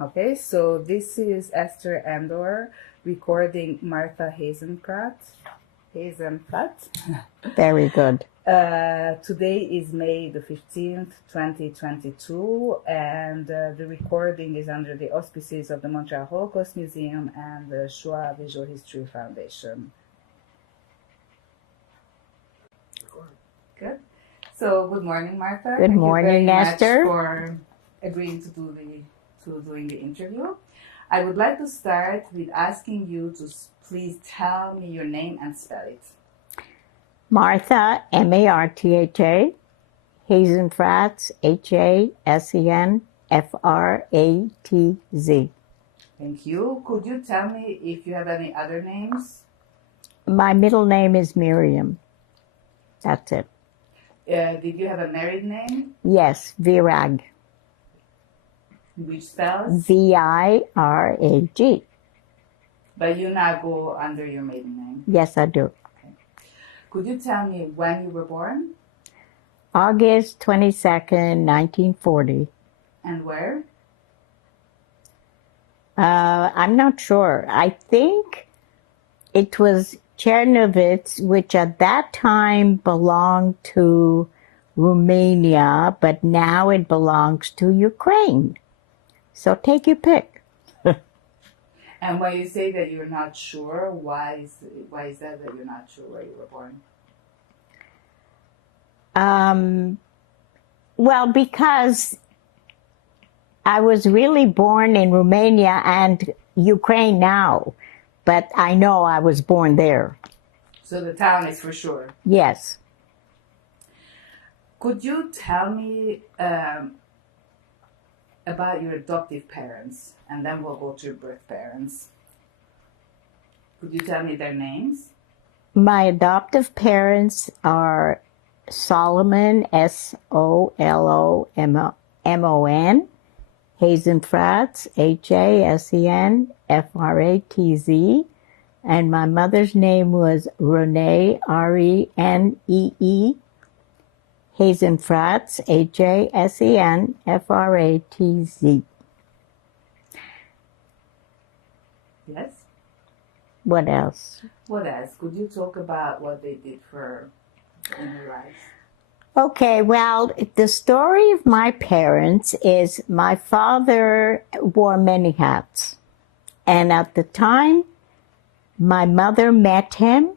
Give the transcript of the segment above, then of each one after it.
Okay, so this is Esther Andor recording Martha Hasenfratz. Very good. Today is May the 15th, 2022, and the recording is under the auspices of the Montreal Holocaust Museum and the Shoah Visual History Foundation. Good. So, good morning, Martha. Good Thank morning, you very Esther. much for agreeing to doing the interview. I would like to start with asking you to please tell me your name and spell it. Martha, M-A-R-T-H-A, Hasenfratz, Hasenfratz. Thank you. Could you tell me if you have any other names? My middle name is Miriam. That's it. Did you have a married name? Yes, Virag. Which spells? V-I-R-A-G. But you now go under your maiden name. Yes, I do. Okay. Could you tell me when you were born? August 22nd, 1940. And where? I'm not sure. I think it was Chernovitz, which at that time belonged to Romania, but now it belongs to Ukraine. So take your pick. And when you say that you're not sure, why is that you're not sure where you were born? Well, because I was really born in Romania and Ukraine now, but I know I was born there. So the town is for sure. Yes. Could you tell me about your adoptive parents, and then we'll go to your birth parents. Could you tell me their names? My adoptive parents are Solomon, S-O-L-O-M-O-N, Hasenfratz, Hasenfratz, and my mother's name was Renee, R-E-N-E-E, Hasenfratz, Hasenfratz. Yes. What else? What else? Could you talk about what they did for in your lives? Okay, well, the story of my parents is my father wore many hats. And at the time my mother met him,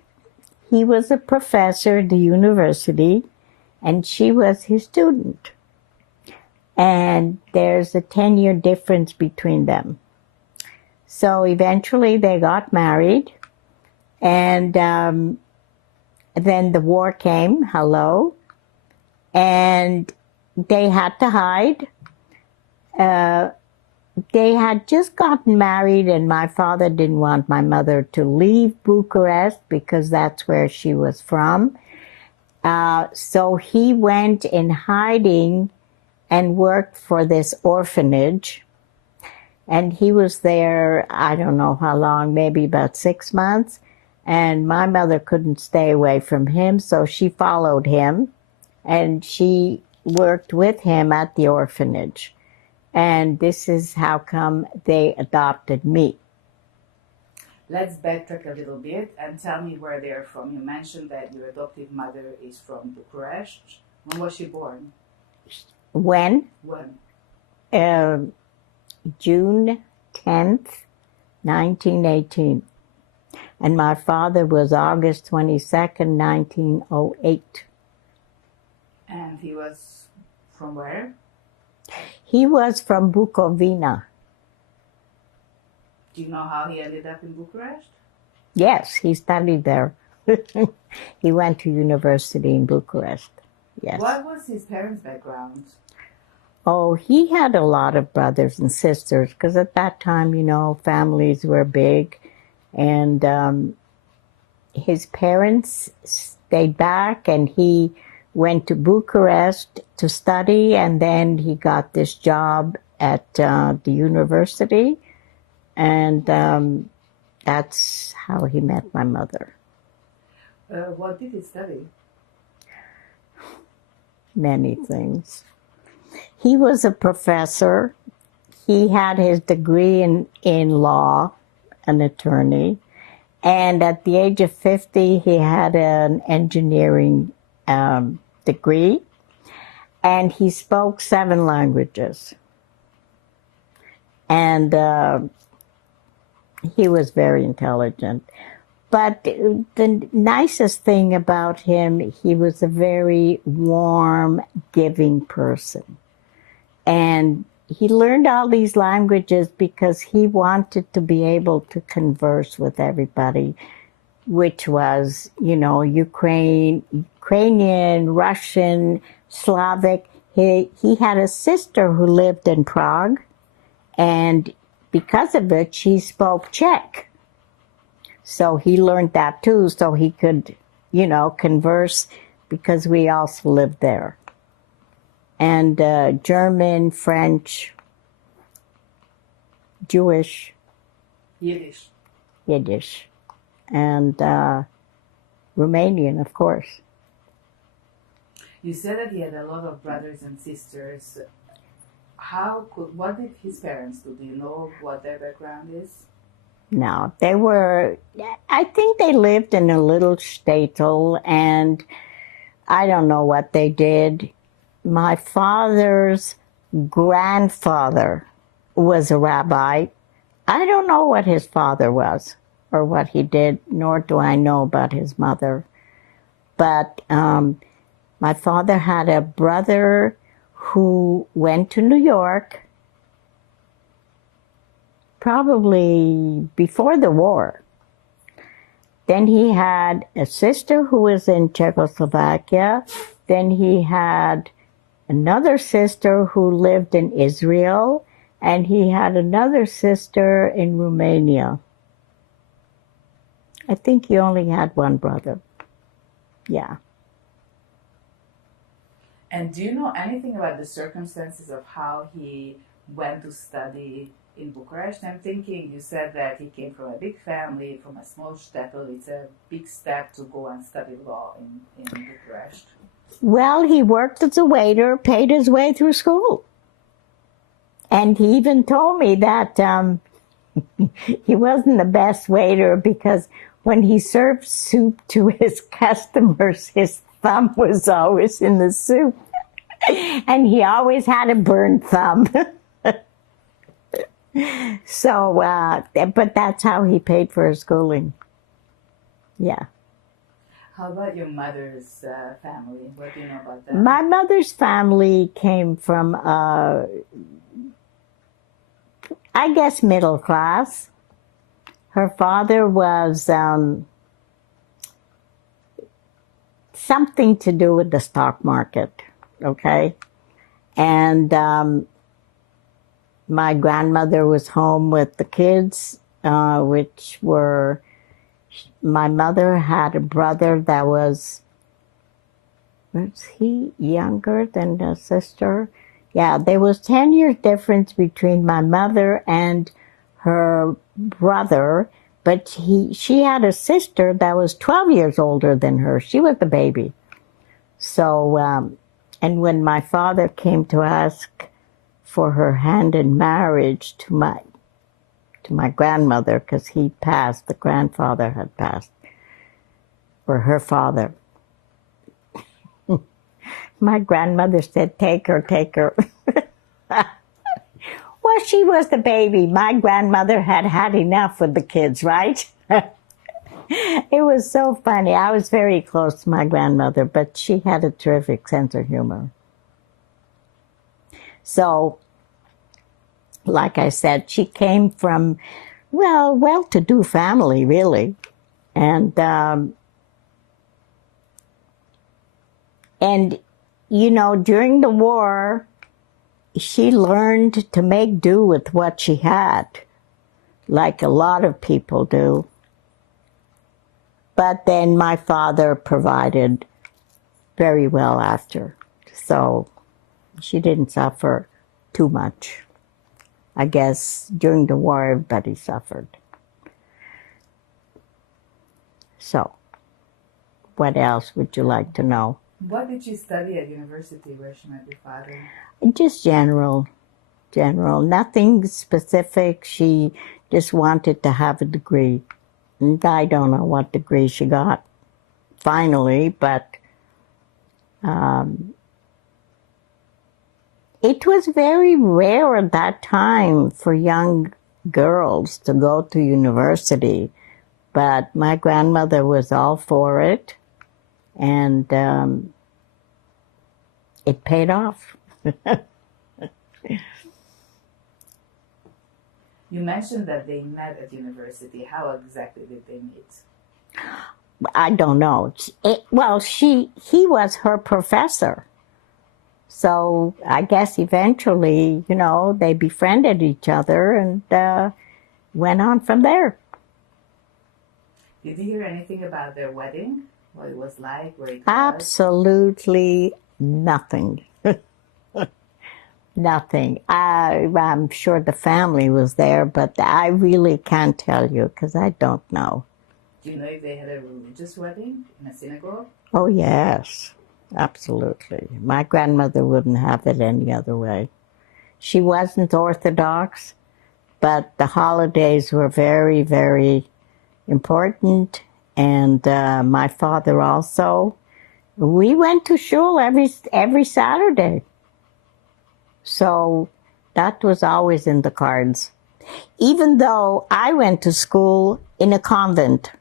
he was a professor at the university, and she was his student. And there's a 10-year difference between them. So eventually they got married, and then the war came, and they had to hide. They had just gotten married, and my father didn't want my mother to leave Bucharest because that's where she was from. So he went in hiding and worked for this orphanage. And he was there, I don't know how long, maybe about 6 months. And my mother couldn't stay away from him, so she followed him. And she worked with him at the orphanage. And this is how come they adopted me. Let's backtrack a little bit and tell me where they're from. You mentioned that your adoptive mother is from Bucharest. When was she born? When? When? June 10th, 1918. And my father was August 22nd, 1908. And he was from where? He was from Bukovina. Do you know how he ended up in Bucharest? Yes, he studied there. He went to university in Bucharest. Yes. What was his parents' background? Oh, he had a lot of brothers and sisters, because at that time, you know, families were big. And his parents stayed back, and he went to Bucharest to study, and then he got this job at the university. And that's how he met my mother. What did he study? Many things. He was a professor. he had his degree in law, an attorney, and at the age of 50, he had an engineering degree, and he spoke 7 languages. And he was very intelligent. But the nicest thing about him, he was a very warm, giving person. And he learned all these languages because he wanted to be able to converse with everybody, which was, Ukrainian, Russian, Slavic. He had a sister who lived in Prague, and because of it, she spoke Czech. So he learned that too, so he could, converse, because we also lived there. And German, French, Jewish, Yiddish, and Romanian, of course. You said that he had a lot of brothers and sisters. What did his parents do? Do you know what their background is? No, I think they lived in a little shtetl, and I don't know what they did. My father's grandfather was a rabbi. I don't know what his father was or what he did, nor do I know about his mother. But my father had a brother who went to New York probably before the war. Then he had a sister who was in Czechoslovakia. Then he had another sister who lived in Israel, and he had another sister in Romania. I think he only had one brother. Yeah. And do you know anything about the circumstances of how he went to study in Bucharest? I'm thinking, you said that he came from a big family, from a small shtetl. It's a big step to go and study law in Bucharest. Well, he worked as a waiter, paid his way through school. And he even told me that he wasn't the best waiter because when he served soup to his customers, his thumb was always in the soup. And he always had a burned thumb. So, but that's how he paid for his schooling. Yeah. How about your mother's family? What do you know about that? My mother's family came from, I guess, middle class. Her father was something to do with the stock market, okay? And my grandmother was home with the kids, which were, my mother had a brother that was he younger than the sister? Yeah, there was 10 years difference between my mother and her brother, but she had a sister that was 12 years older than her. She was the baby. So, and when my father came to ask for her hand in marriage to my grandmother, because he passed, the grandfather had passed, or her father. My grandmother said, take her, take her. Well, she was the baby. My grandmother had had enough with the kids, right? It was so funny. I was very close to my grandmother, but she had a terrific sense of humor. So, like I said, she came from, well-to-do family, really. And during the war, she learned to make do with what she had, like a lot of people do. But then my father provided very well after, so she didn't suffer too much. I guess during the war, everybody suffered. So, what else would you like to know? What did she study at university where she met your father? Just general. general, nothing specific. She just wanted to have a degree. And I don't know what degree she got finally, but it was very rare at that time for young girls to go to university. But my grandmother was all for it, and it paid off. You mentioned that they met at university. How exactly did they meet? I don't know. He was her professor. So I guess eventually, they befriended each other and went on from there. Did you hear anything about their wedding? What it was like, where it was? Absolutely nothing. Nothing. I'm sure the family was there, but I really can't tell you because I don't know. Do you know if they had a religious wedding in a synagogue? Oh, yes, absolutely. My grandmother wouldn't have it any other way. She wasn't Orthodox, but the holidays were very, very important. And my father also. We went to shul every Saturday. So that was always in the cards. Even though I went to school in a convent.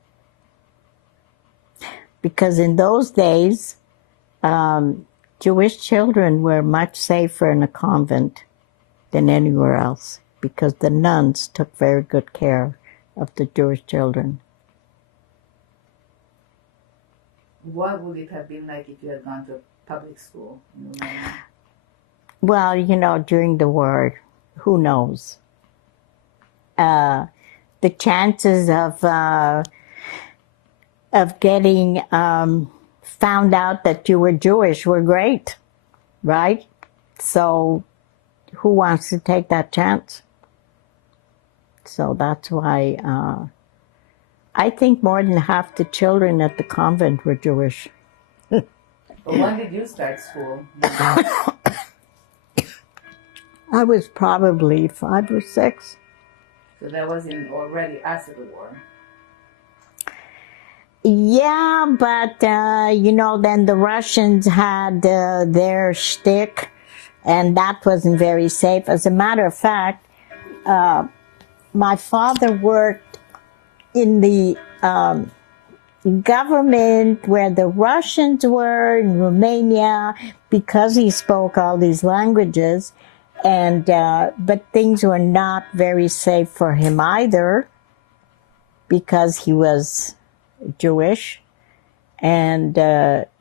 Because in those days, Jewish children were much safer in a convent than anywhere else. Because the nuns took very good care of the Jewish children. What would it have been like if you had gone to public school in Romania? Well, during the war, who knows? The chances of getting found out that you were Jewish were great, right? So who wants to take that chance? So that's why I think more than half the children at the convent were Jewish. But when did you start school? I was probably 5 or 6. So that was already after the war. Yeah, but, then the Russians had their shtick, and that wasn't very safe. As a matter of fact, my father worked in the government where the Russians were in Romania because he spoke all these languages. And but things were not very safe for him either because he was Jewish. And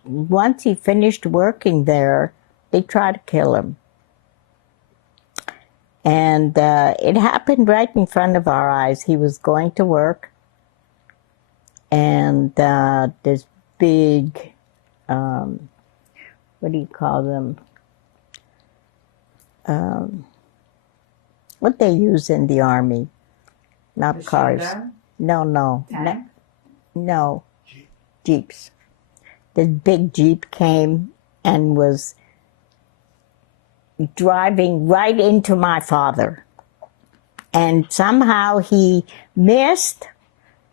once he finished working there, they tried to kill him. And it happened right in front of our eyes. He was going to work, and this big, what do you call them? What they use in the army, not cars. No. Tank? No. Jeeps. This big Jeep came and was driving right into my father. And somehow he missed,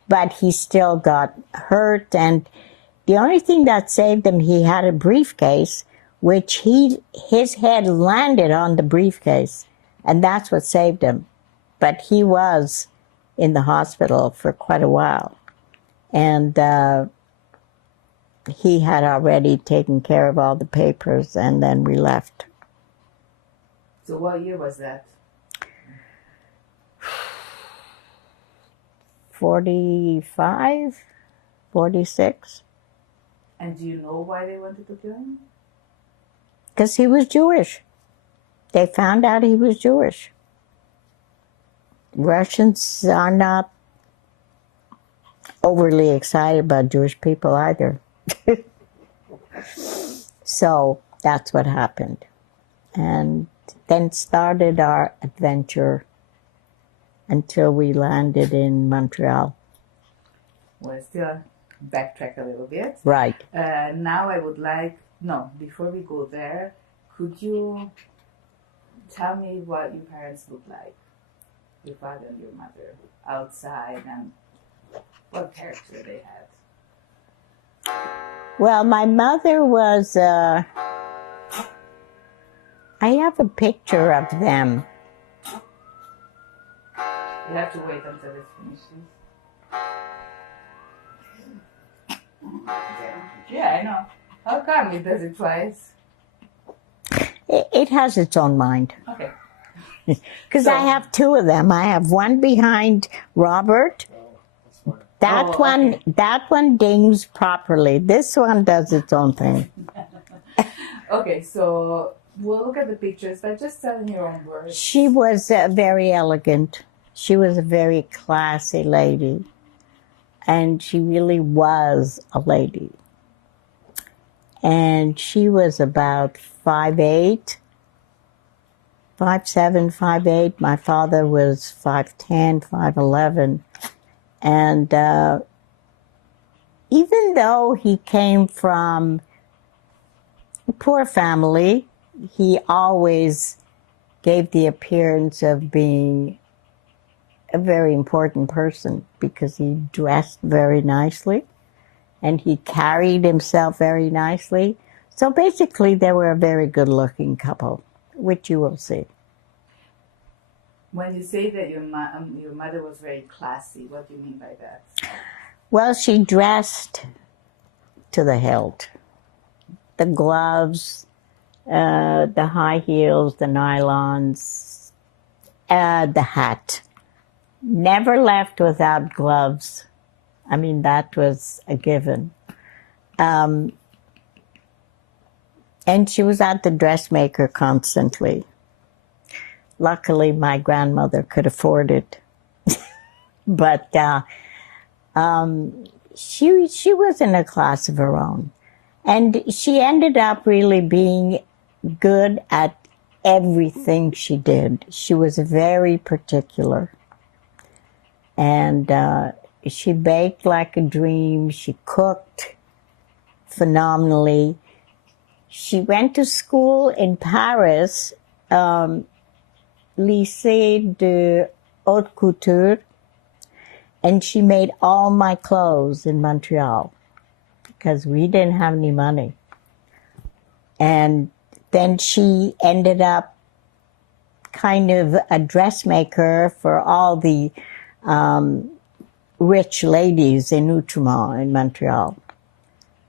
but he still got hurt. And the only thing that saved him, he had a briefcase, which his head landed on the briefcase, and that's what saved him. But he was in the hospital for quite a while, and he had already taken care of all the papers, and then we left. So what year was that? 45, 46. And do you know why they wanted to kill him? Because he was Jewish. They found out he was Jewish. Russians are not overly excited about Jewish people either. So that's what happened. And then started our adventure until we landed in Montreal. Well, still backtrack a little bit. Right. Now I would like, before we go there, could you Tell me what your parents looked like, your father and your mother, outside, and what character they had. Well, my mother was, I have a picture of them. You have to wait until it finishes. Yeah, I know. How come it does it twice? It has its own mind. Okay. Because I have two of them. I have one behind Robert. That one dings properly. This one does its own thing. Okay, so we'll look at the pictures, but just tell in your own words. She was very elegant. She was a very classy lady. And she really was a lady. And she was about 5'8", 5'7", 5'8". My father was 5'10", 5'11". And even though he came from a poor family, he always gave the appearance of being a very important person because he dressed very nicely and he carried himself very nicely. So basically, they were a very good-looking couple, which you will see. When you say that your mother was very classy, what do you mean by that? Well, she dressed to the hilt. The gloves, the high heels, the nylons, the hat. Never left without gloves. I mean, that was a given. And she was at the dressmaker constantly. Luckily, my grandmother could afford it. But she was in a class of her own. And she ended up really being good at everything she did. She was very particular. And she baked like a dream. She cooked phenomenally. She went to school in Paris, Lycée de Haute Couture, and she made all my clothes in Montreal because we didn't have any money. And then she ended up kind of a dressmaker for all the rich ladies in Outremont in Montreal.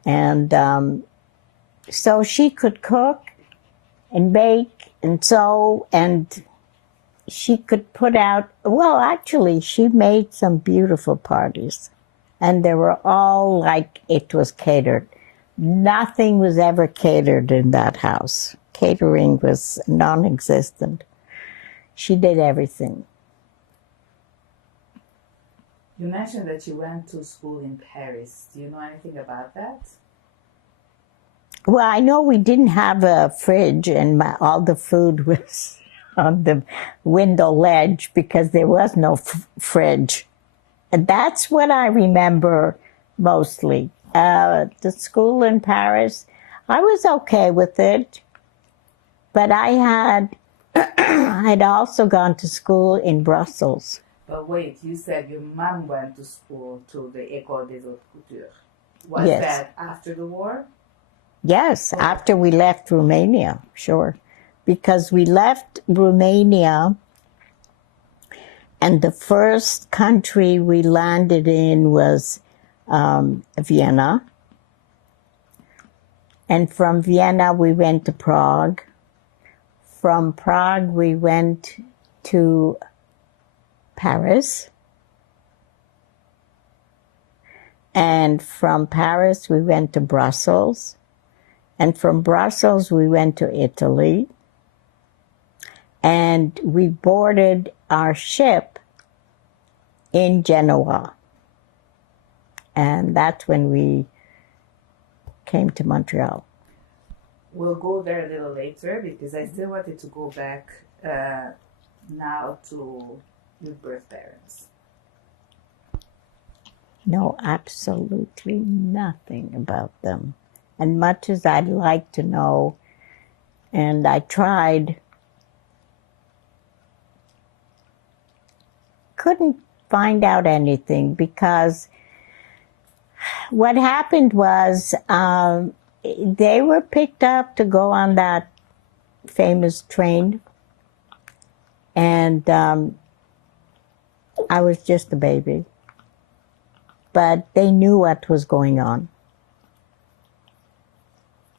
And so she could cook and bake and sew, and she could put out, well, actually, she made some beautiful parties. And they were all like it was catered. Nothing was ever catered in that house. Catering was non-existent. She did everything. You mentioned that you went to school in Paris. Do you know anything about that? Well, I know we didn't have a fridge, and all the food was on the window ledge because there was no fridge. And that's what I remember mostly. The school in Paris, I was okay with it, but I'd also gone to school in Brussels. But wait, you said your mom went to school to the École des Hautes Coutures. Was Yes. that after the war? Yes, after we left Romania, sure. Because we left Romania, and the first country we landed in was Vienna. And from Vienna, we went to Prague. From Prague, we went to Paris. And from Paris, we went to Brussels. And from Brussels, we went to Italy. And we boarded our ship in Genoa. And that's when we came to Montreal. We'll go there a little later because I still wanted to go back now to your birth parents. Know absolutely nothing about them. And much as I'd like to know, and I tried, couldn't find out anything because what happened was they were picked up to go on that famous train, and I was just a baby. But they knew what was going on.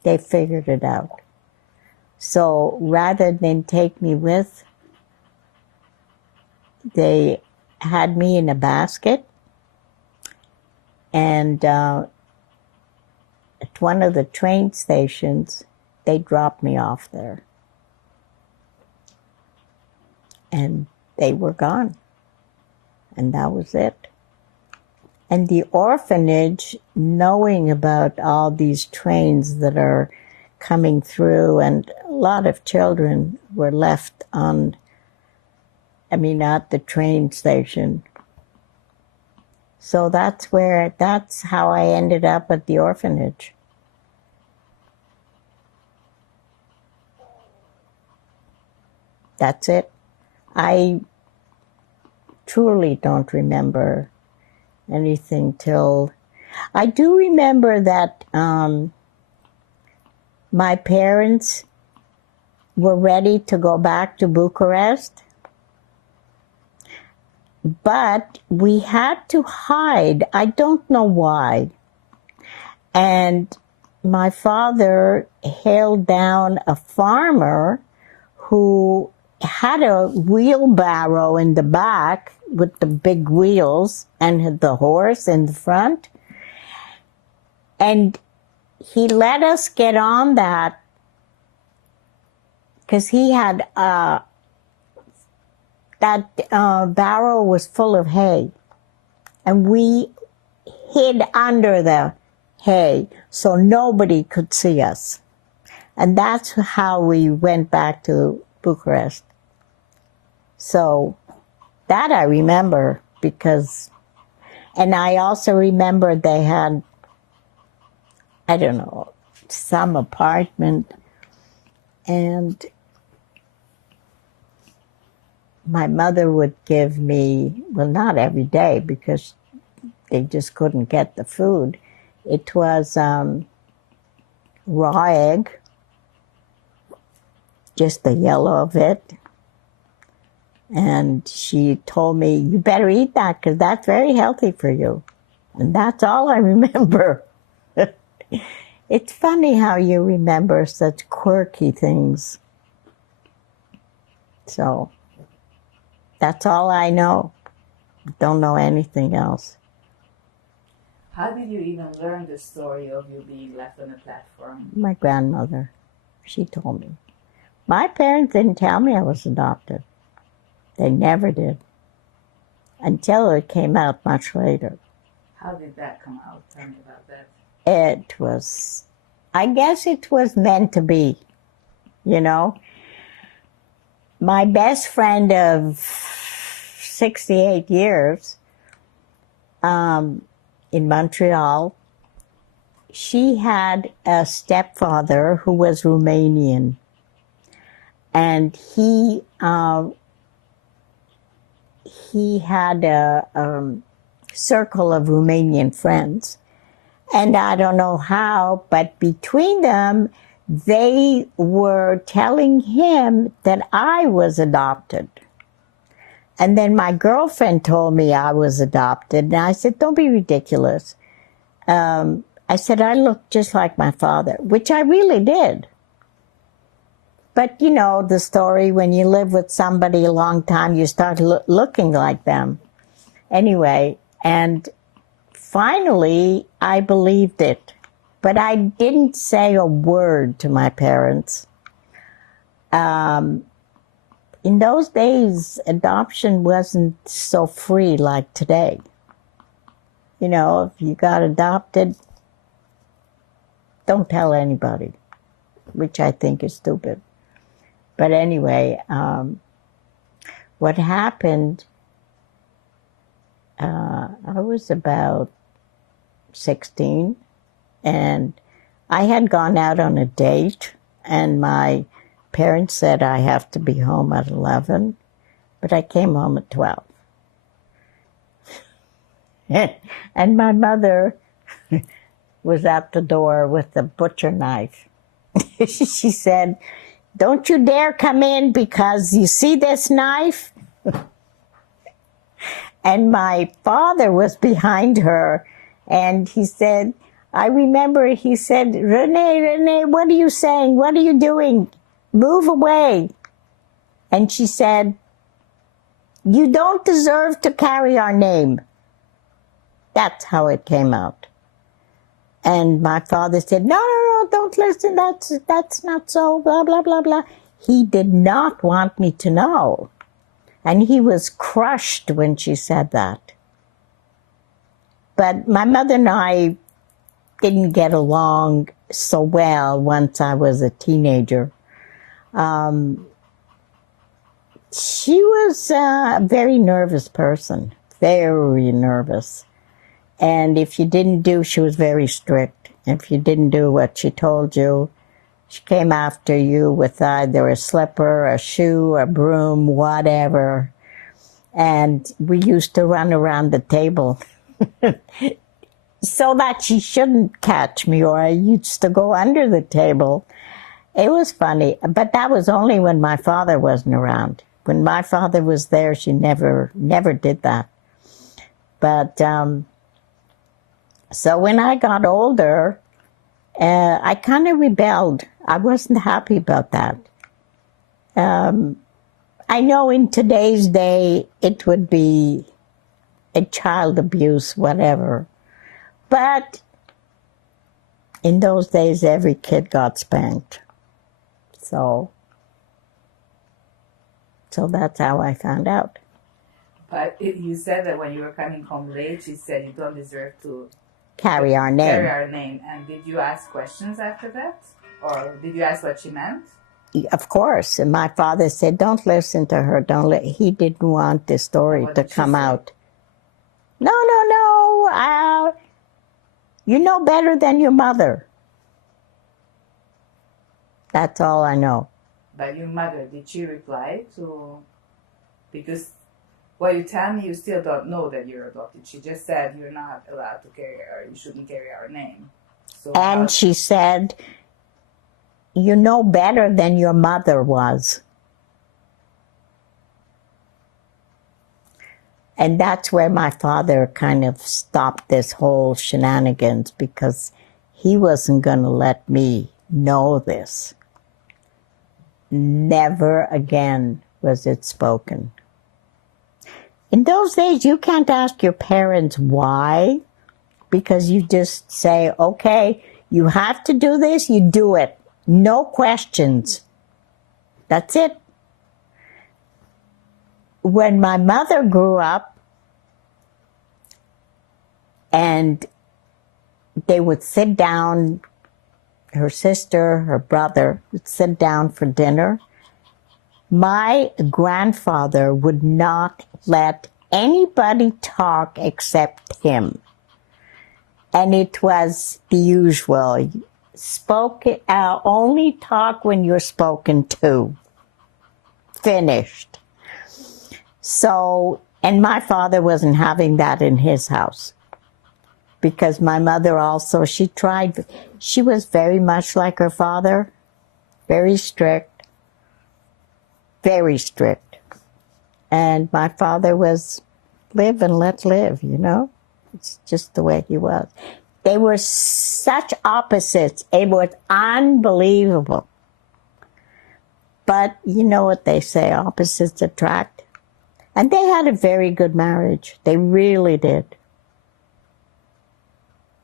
They figured it out. So rather than take me with, they had me in a basket, and at one of the train stations, they dropped me off there. And they were gone. And that was it. And the orphanage, knowing about all these trains that are coming through, and a lot of children were left at the train station. So that's how I ended up at the orphanage. That's it. I truly don't remember anything till... I do remember that my parents were ready to go back to Bucharest, but we had to hide. I don't know why. And my father hailed down a farmer who had a wheelbarrow in the back with the big wheels and had the horse in the front. And he let us get on that because he had, that barrow was full of hay. And we hid under the hay so nobody could see us. And that's how we went back to Bucharest. So that I remember because, and I also remember they had, I don't know, some apartment, and my mother would give me, well, not every day because they just couldn't get the food. It was raw egg, just the yellow of it. And she told me, you better eat that because that's very healthy for you. And that's all I remember. It's funny how you remember such quirky things. So that's all I know. Don't know anything else. How did you even learn the story of you being left on a platform? My grandmother, she told me. My parents didn't tell me I was adopted. They never did. Until it came out much later. How did that come out? Tell me about that. It was, I guess it was meant to be, you know. My best friend of 68 years in Montreal, she had a stepfather who was Romanian. And he had a circle of Romanian friends. And I don't know how, but between them, they were telling him that I was adopted. And then my girlfriend told me I was adopted. And I said, don't be ridiculous. I said, I look just like my father, which I really did. But you know, the story, when you live with somebody a long time, you start looking like them. Anyway, and finally, I believed it. But I didn't say a word to my parents. In those days, adoption wasn't so free like today. You know, if you got adopted, don't tell anybody, which I think is stupid. But anyway, what happened, I was about 16, and I had gone out on a date, and my parents said I have to be home at 11, but I came home at 12. And my mother was at the door with a butcher knife. She said, "Don't you dare come in because you see this knife?" And my father was behind her, and he said, I remember he said, Renee, what are you saying? What are you doing? Move away. And she said, "You don't deserve to carry our name." That's how it came out. And my father said, no, don't listen, that's not so, blah, blah, blah, blah. He did not want me to know. And he was crushed when she said that. But my mother and I didn't get along so well once I was a teenager. She was a very nervous person, very nervous. And if you didn't do, she was very strict. If you didn't do what she told you, she came after you with either a slipper, a shoe, a broom, whatever. And we used to run around the table so that she shouldn't catch me, or I used to go under the table. It was funny, but that was only when my father wasn't around. When my father was there, she never did that. But so when I got older, I kind of rebelled. I wasn't happy about that. I know in today's day, it would be a child abuse, whatever. But in those days, every kid got spanked. So that's how I found out. But you said that when you were coming home late, she said you don't deserve to carry our name. Carry our name. And did you ask questions after that? Or did you ask what she meant? Of course. And my father said, don't listen to her. He didn't want this story to come out. No. You know better than your mother. That's all I know. But your mother, did she reply to... Because, well, you tell me you still don't know that you're adopted. She just said you're not allowed to carry her, you shouldn't carry our name. So and she said, you know better than your mother was. And that's where my father kind of stopped this whole shenanigans, because he wasn't going to let me know this. Never again was it spoken. In those days, you can't ask your parents why, because you just say, okay, you have to do this, you do it. No questions. That's it. When my mother grew up, and they would sit down, her sister, her brother would sit down for dinner, my grandfather would not let anybody talk except him. And it was the usual. Only talk when you're spoken to. Finished. So, and my father wasn't having that in his house. Because my mother also, she was very much like her father. Very strict. Very strict. And my father was live and let live, you know? It's just the way he was. They were such opposites. It was unbelievable. But you know what they say, opposites attract. And they had a very good marriage. They really did.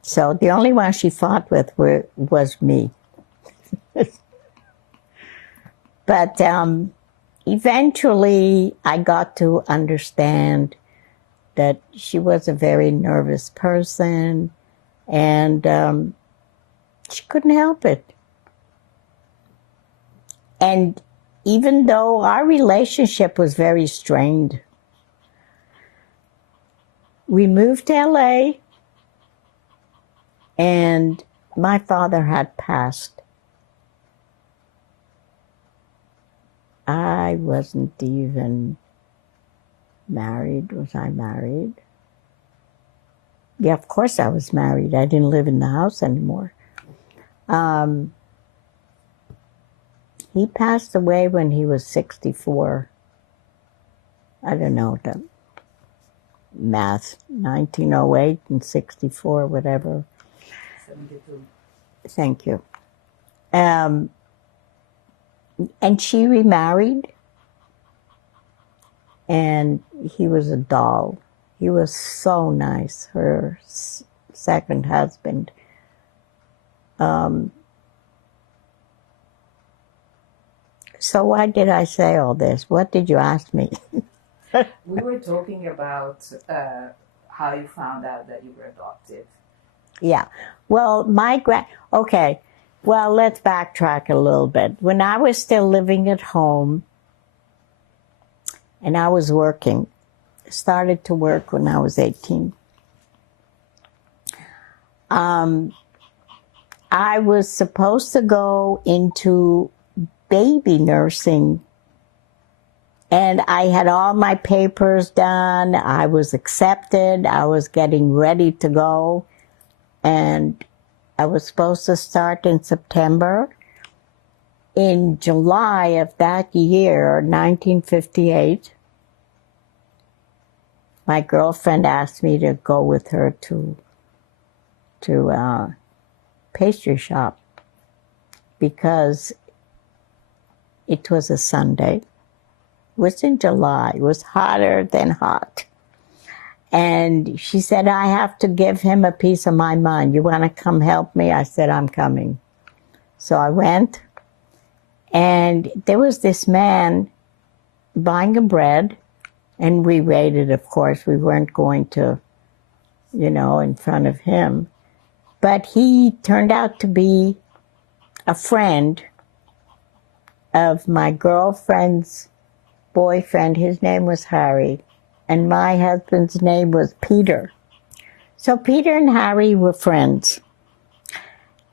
So the only one she fought with was me. But eventually I got to understand that she was a very nervous person, and she couldn't help it. And even though our relationship was very strained, we moved to LA, and my father had passed. I wasn't even married. Was I married? Yeah, of course I was married. I didn't live in the house anymore. He passed away when he was 64. I don't know the math, 1908 and 64, whatever. 72. Thank you. And she remarried, and he was a doll. He was so nice, her second husband. So why did I say all this? What did you ask me? We were talking about how you found out that you were adopted. Yeah. Well, okay. Well, let's backtrack a little bit. When I was still living at home and I was working, started to work when I was 18. I was supposed to go into baby nursing, and I had all my papers done. I was accepted. I was getting ready to go, and I was supposed to start in September. In July of that year, 1958, my girlfriend asked me to go with her to pastry shop because it was a Sunday. It was in July. It was hotter than hot. And she said, I have to give him a piece of my mind. You want to come help me? I said, I'm coming. So I went, and there was this man buying a bread, and we waited, of course. We weren't going to, in front of him. But he turned out to be a friend of my girlfriend's boyfriend. His name was Harry, and my husband's name was Peter. So Peter and Harry were friends.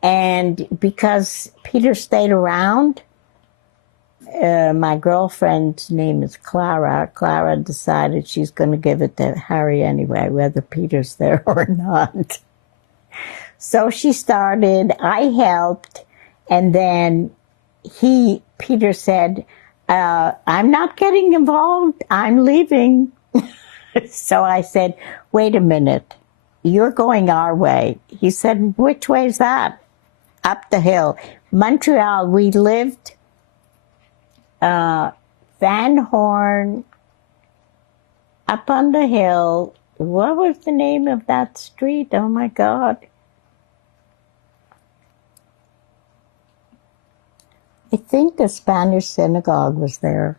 And because Peter stayed around, my girlfriend's name is Clara. Clara decided she's going to give it to Harry anyway, whether Peter's there or not. So she started, I helped, and then Peter said, I'm not getting involved, I'm leaving. So I said, wait a minute, you're going our way. He said, which way is that? Up the hill. Montreal, we lived Van Horn, up on the hill. What was the name of that street? Oh my God. I think the Spanish synagogue was there,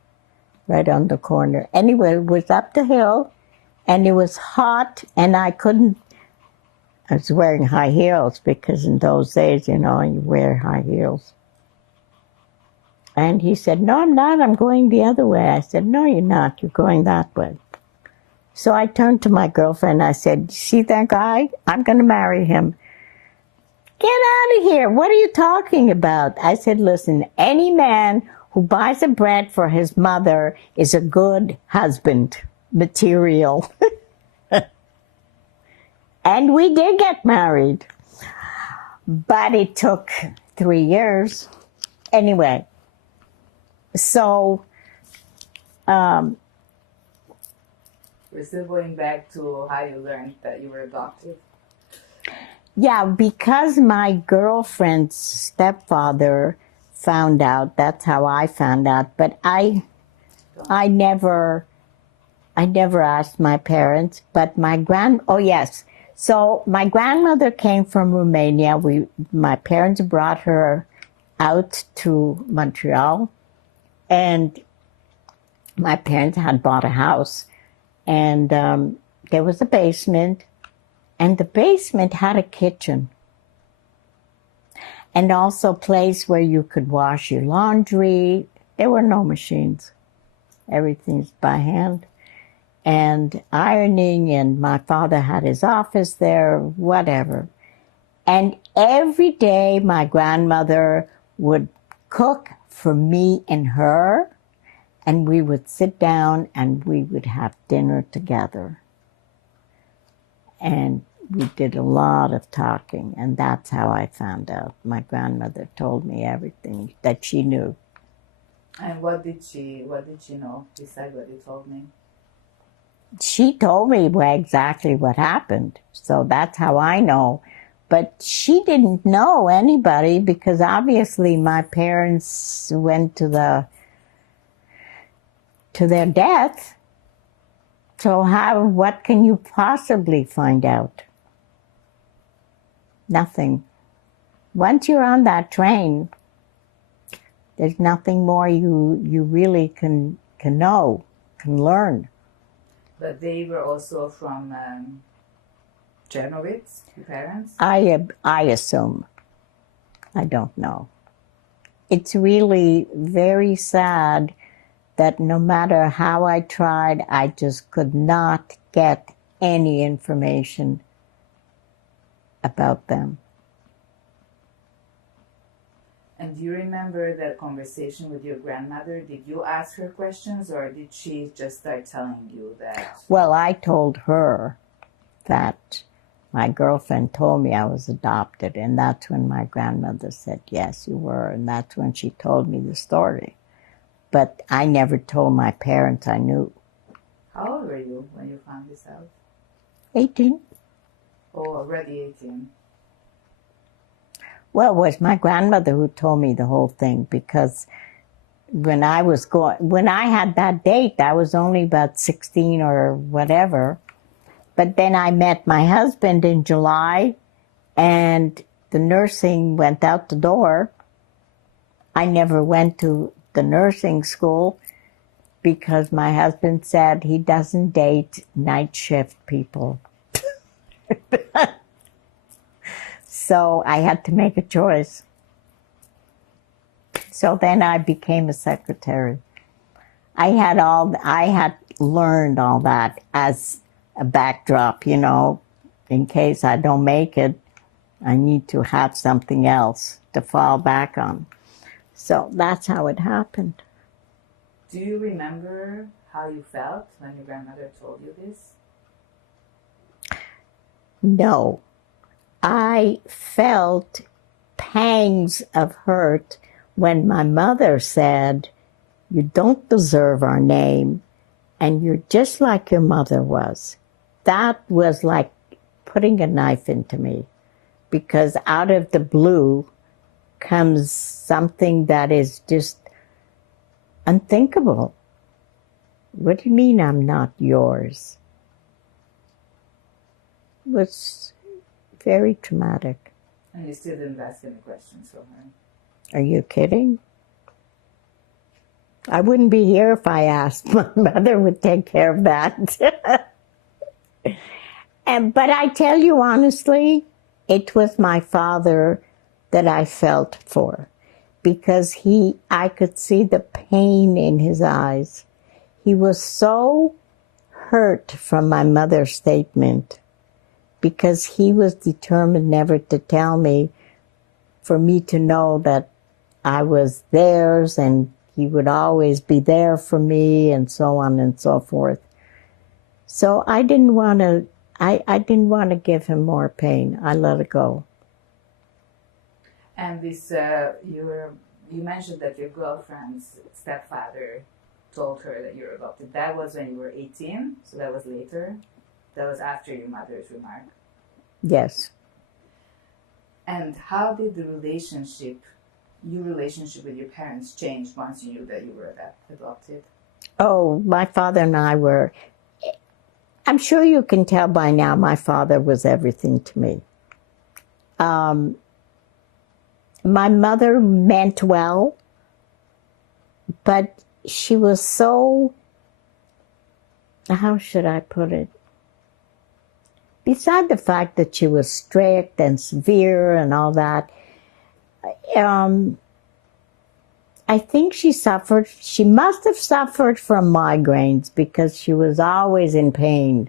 right on the corner. Anyway, it was up the hill, and it was hot, and I was wearing high heels, because in those days, you wear high heels. And he said, no, I'm not, I'm going the other way. I said, no, you're not, you're going that way. So I turned to my girlfriend, I said, see that guy? I'm going to marry him. Get out of here. What are you talking about? I said, listen, any man who buys a bread for his mother is a good husband material. And we did get married. But it took 3 years. Anyway, so We're still going back to how you learned that you were adopted. yeah, because my girlfriend's stepfather found out, that's how I found out. But I never asked my parents, but oh yes. So my grandmother came from Romania. My parents brought her out to Montreal, and my parents had bought a house, and there was a basement, and the basement had a kitchen, and also a place where you could wash your laundry. There were no machines. Everything's by hand. And ironing, and my father had his office there, whatever. And every day my grandmother would cook for me and her, and we would sit down and we would have dinner together. And we did a lot of talking, and that's how I found out. My grandmother told me everything that she knew. And what did she know besides what you told me? She told me exactly what happened, so that's how I know. But she didn't know anybody because obviously my parents went to their death. So what can you possibly find out? Nothing. Once you're on that train, there's nothing more you really can know, can learn. But they were also from Czernowitz, your parents? I assume. I don't know. It's really very sad that no matter how I tried, I just could not get any information about them. And do you remember that conversation with your grandmother? Did you ask her questions, or did she just start telling you that? Well, I told her that my girlfriend told me I was adopted, and that's when my grandmother said, yes, you were, and that's when she told me the story. But I never told my parents I knew. How old were you when you found this out? 18. Oh, already 18. Well, it was my grandmother who told me the whole thing, because when I had that date, I was only about 16 or whatever. But then I met my husband in July, and the nursing went out the door. I never went to the nursing school because my husband said he doesn't date night shift people. So I had to make a choice. So then I became a secretary. I had learned all that as a backdrop, in case I don't make it, I need to have something else to fall back on. So that's how it happened. Do you remember how you felt when your grandmother told you this? No. I felt pangs of hurt when my mother said, you don't deserve our name, and you're just like your mother was. That was like putting a knife into me, because out of the blue comes something that is just unthinkable. What do you mean I'm not yours? It was very traumatic. And you still didn't ask any questions of her? Are you kidding? I wouldn't be here if I asked. My mother would take care of that. But I tell you honestly, it was my father that I felt for, because I could see the pain in his eyes. He was so hurt from my mother's statement, because he was determined never to tell me, for me to know that I was theirs and he would always be there for me, and so on and so forth. So I didn't want to give him more pain. I let it go. And this, you mentioned that your girlfriend's stepfather told her that you're adopted. That was when you were 18, so that was later. That was after your mother's remark. Yes. And how did your relationship with your parents change once you knew that you were adopted? Oh, my father and I were, I'm sure you can tell by now, my father was everything to me. My mother meant well, but she was so, how should I put it? Beside the fact that she was strict and severe and all that, I think she must have suffered from migraines, because she was always in pain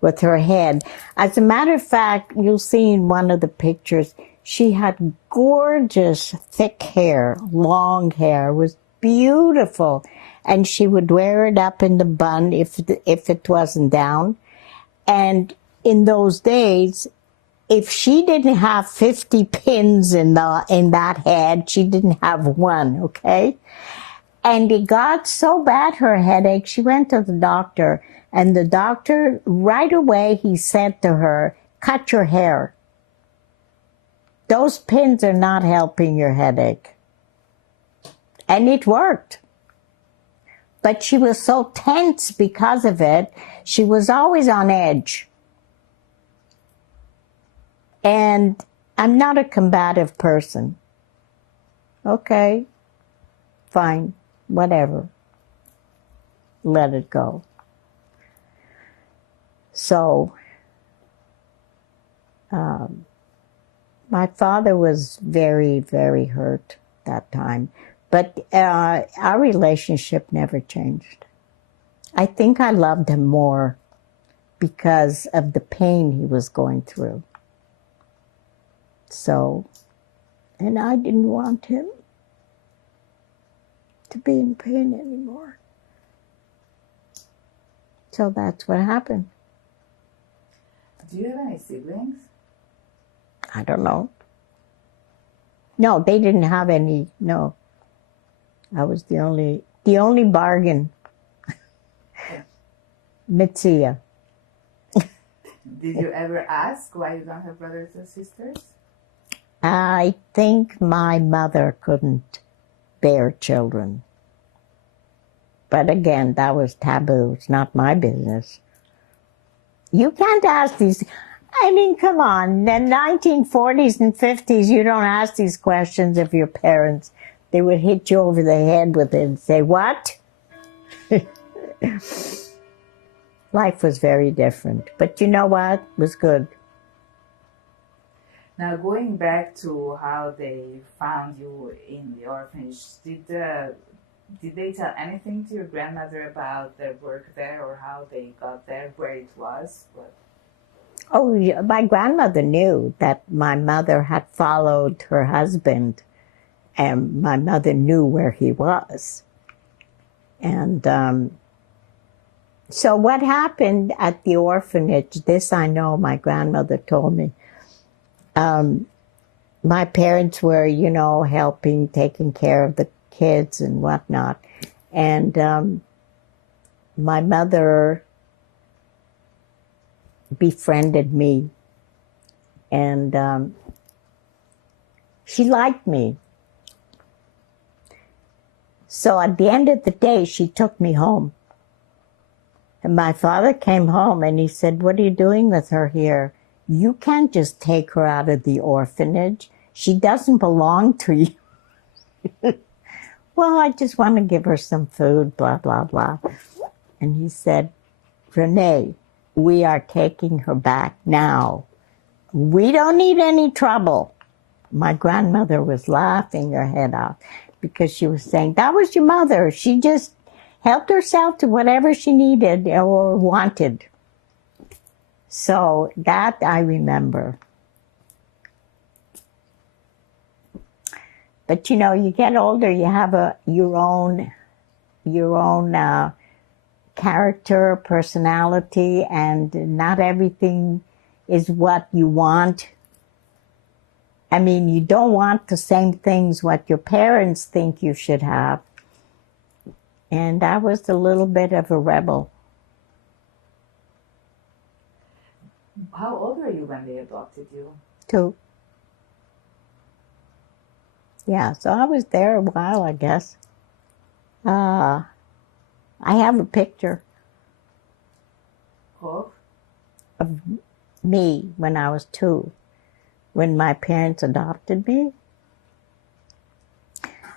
with her head. As a matter of fact, you'll see in one of the pictures, she had gorgeous thick hair, long hair. It was beautiful. And she would wear it up in the bun if it wasn't down. And in those days, if she didn't have 50 pins in that head, she didn't have one, okay? And it got so bad, her headache, she went to the doctor, and the doctor, right away, he said to her, cut your hair. Those pins are not helping your headache. And it worked. But she was so tense because of it, she was always on edge. And I'm not a combative person. Okay, fine, whatever. Let it go. So, my father was very, very hurt that time. But our relationship never changed. I think I loved him more because of the pain he was going through. So, and I didn't want him to be in pain anymore. So that's what happened. Do you have any siblings? I don't know. No, they didn't have any, no. I was the only bargain. Mitziya. Did you ever ask why you don't have brothers or sisters? I think my mother couldn't bear children. But again, that was taboo. It's not my business. You can't ask these. I mean, come on. In the 1940s and 50s, you don't ask these questions of your parents. They would hit you over the head with it and say, what? Life was very different. But you know what? It was good. Now, going back to how they found you in the orphanage, did they tell anything to your grandmother about their work there or how they got there, where it was? What? Oh, my grandmother knew that my mother had followed her husband, and my mother knew where he was. And so what happened at the orphanage, this I know my grandmother told me. My parents were, helping, taking care of the kids and whatnot. And my mother befriended me. And she liked me. So at the end of the day, she took me home. And my father came home and he said, what are you doing with her here? You can't just take her out of the orphanage. She doesn't belong to you. Well, I just want to give her some food, blah, blah, blah. And he said, Renee, we are taking her back now. We don't need any trouble. My grandmother was laughing her head off because she was saying, that was your mother. She just helped herself to whatever she needed or wanted. So that I remember. But you get older, you have your own character, personality, and not everything is what you want. I mean, you don't want the same things what your parents think you should have. And I was a little bit of a rebel. How old were you when they adopted you? 2. Yeah, so I was there a while, I guess. I have a picture of me when I was 2, when my parents adopted me.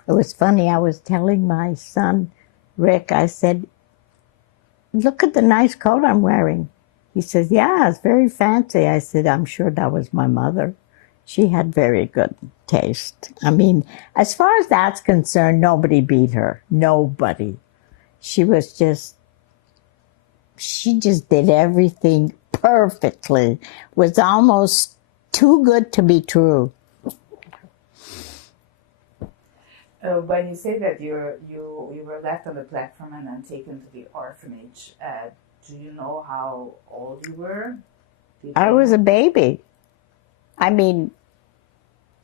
It was funny, I was telling my son, Rick, I said, look at the nice coat I'm wearing. He says, yeah, it's very fancy. I said, I'm sure that was my mother. She had very good taste. I mean, as far as that's concerned, nobody beat her. Nobody. She just did everything perfectly. Was almost too good to be true. When you say that you were left on the platform and then taken to the orphanage, do you know how old you were? I was a baby. I mean,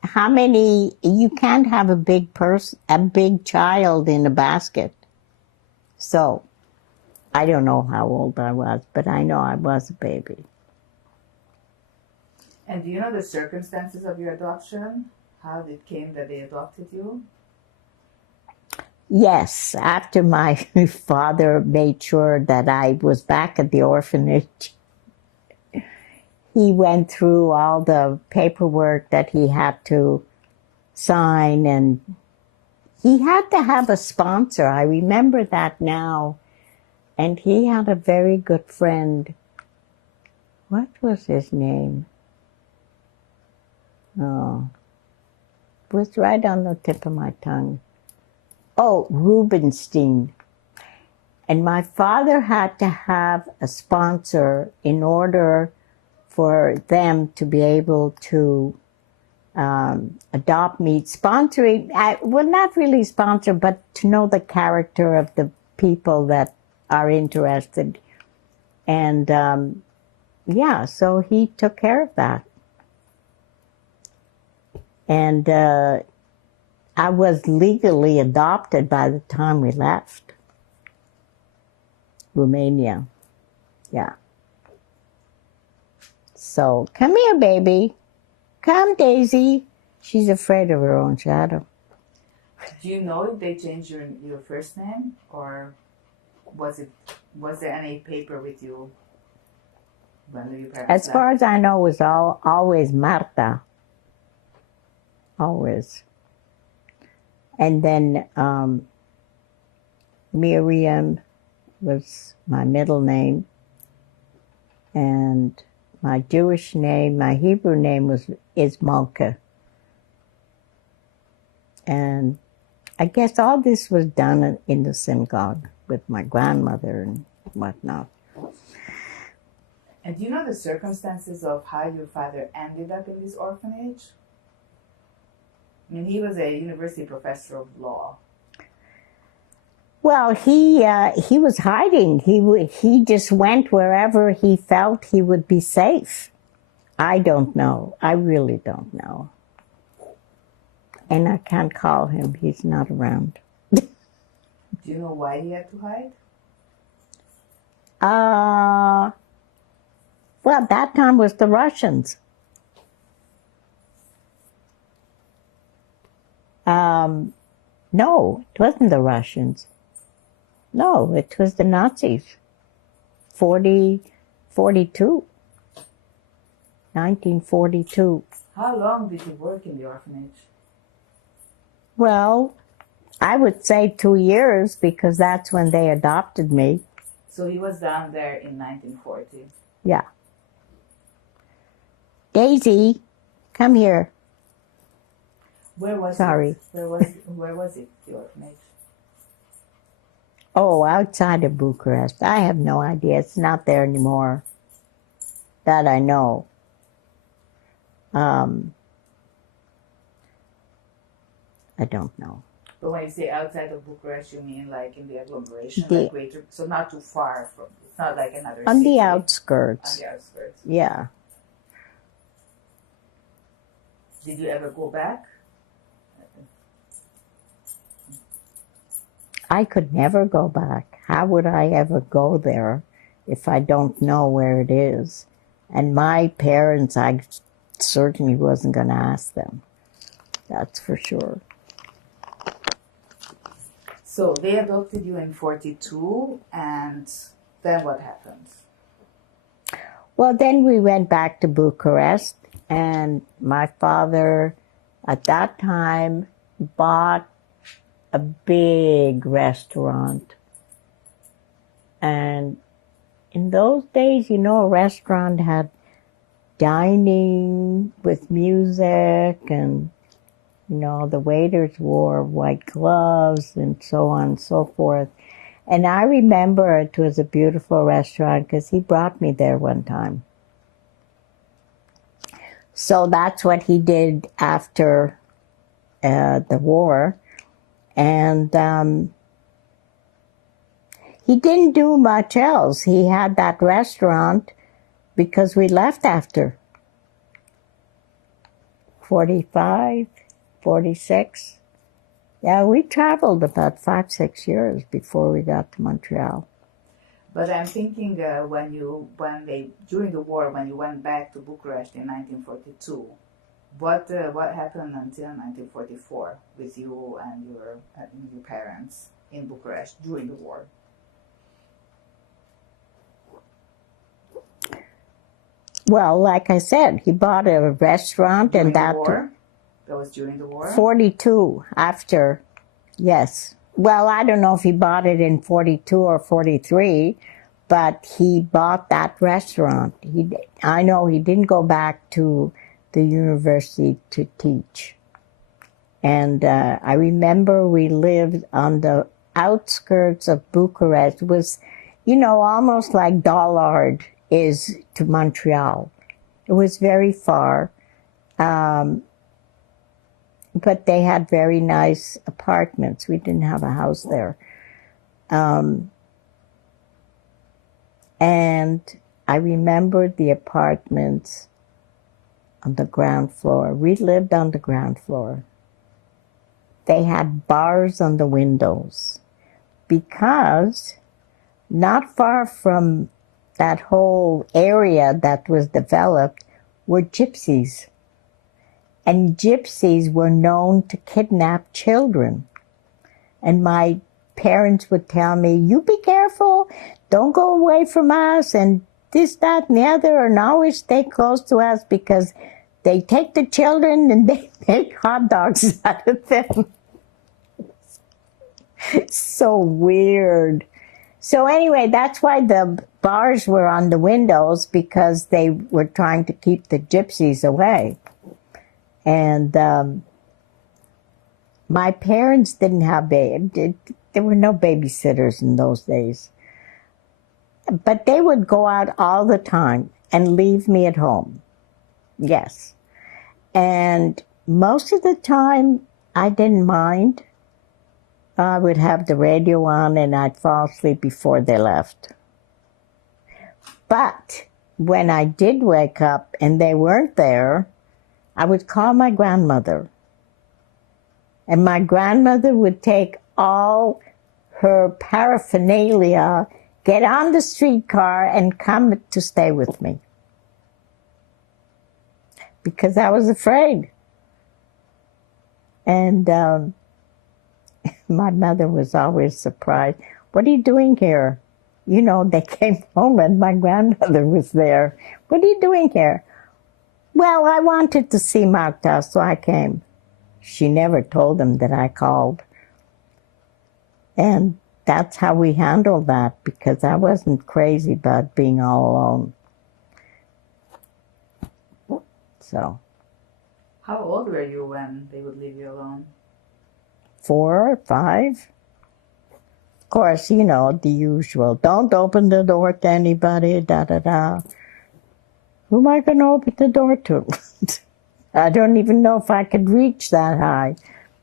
how many, you can't have a big child in a basket. So, I don't know how old I was, but I know I was a baby. And do you know the circumstances of your adoption? How it came that they adopted you? Yes, after my father made sure that I was back at the orphanage, he went through all the paperwork that he had to sign, and he had to have a sponsor. I remember that now. And he had a very good friend. What was his name? Oh, it was right on the tip of my tongue. Oh, Rubenstein. And my father had to have a sponsor in order for them to be able to adopt me. Sponsoring, well, not really sponsor, but to know the character of the people that are interested. And yeah, so he took care of that. And I was legally adopted by the time we left Romania. Yeah. So, come here, baby. Come, Daisy. She's afraid of her own shadow. Do you know if they changed your first name, or was there any paper with you when your parents As far left? as I know, it was always Marta. Always. And then Miriam was my middle name. And my Jewish name, my Hebrew name is Malka. And I guess all this was done in the synagogue with my grandmother and whatnot. And do you know the circumstances of how your father ended up in this orphanage? I mean, he was a university professor of law. Well, he was hiding. He just went wherever he felt he would be safe. I don't know. I really don't know. And I can't call him. He's not around. Do you know why he had to hide? Well, that time was the Russians. No, it wasn't the Russians. No, it was the Nazis. 1942. How long did you work in the orphanage? Well, I would say 2 years because that's when they adopted me. So he was down there in 1940. Yeah. Daisy, come here. Where was Sorry. it? Where was it, the orphanage? Oh, outside of Bucharest. I have no idea. It's not there anymore. That I know. I don't know. But when you say outside of Bucharest, you mean like in the agglomeration, like greater, so not too far from, it's not like another on city. The outskirts. On the outskirts. Yeah. Did you ever go back? I could never go back. How would I ever go there if I don't know where it is? And my parents, I certainly wasn't going to ask them. That's for sure. So they adopted you in 42, and then what happened? Well, then we went back to Bucharest, and my father, at that time, bought a big restaurant. And in those days, you know, a restaurant had dining with music, and, you know, the waiters wore white gloves and so on and so forth. And I remember it was a beautiful restaurant because he brought me there one time. So that's what he did after the war. And he didn't do much else. He had that restaurant, because we left after 45, 46. Yeah, we traveled about 5, 6 years before we got to Montreal. But I'm thinking during the war, when you went back to Bucharest in 1942, what happened until 1944 with you and your parents in Bucharest during the war? Well, like I said, he bought a restaurant During and that the war? That was during the war? 42 after, yes. Well, I don't know if he bought it in 42 or 43, but he bought that restaurant. I know he didn't go back to the university to teach. And I remember we lived on the outskirts of Bucharest. It was, almost like Dollard is to Montreal. It was very far. But they had very nice apartments. We didn't have a house there. And I remember the apartments on the ground floor. We lived on the ground floor. They had bars on the windows because not far from that whole area that was developed were gypsies. And gypsies were known to kidnap children. And my parents would tell me, you be careful, don't go away from us, and this, that, and the other, and always stay close to us because they take the children and they make hot dogs out of them. So weird. So anyway, that's why the bars were on the windows, because they were trying to keep the gypsies away. And my parents didn't have there were no babysitters in those days. But they would go out all the time and leave me at home. Yes. And most of the time, I didn't mind. I would have the radio on and I'd fall asleep before they left. But when I did wake up and they weren't there, I would call my grandmother. And my grandmother would take all her paraphernalia, get on the streetcar, and come to stay with me. Because I was afraid. And my mother was always surprised. What are you doing here? They came home and my grandmother was there. What are you doing here? Well, I wanted to see Magda, so I came. She never told him that I called. And that's how we handled that, because I wasn't crazy about being all alone. So. How old were you when they would leave you alone? 4 or 5. Of course, the usual. Don't open the door to anybody, da-da-da. Who am I going to open the door to? I don't even know if I could reach that high.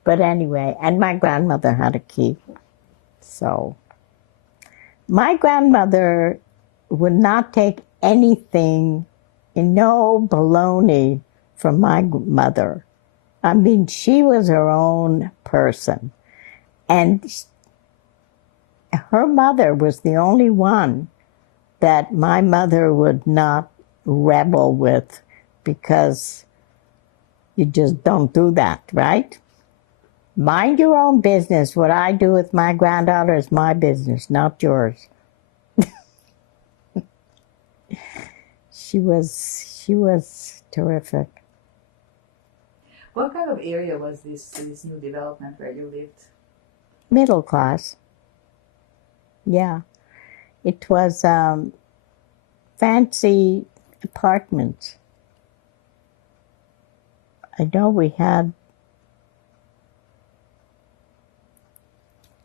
But anyway, and my grandmother had a key. So, my grandmother would not take anything, no baloney from my mother. I mean, she was her own person. And her mother was the only one that my mother would not rebel with, because you just don't do that, right? Mind your own business. What I do with my granddaughter is my business, not yours. She was terrific. What kind of area was this new development where you lived? Middle class. Yeah. It was fancy apartments. I know we had,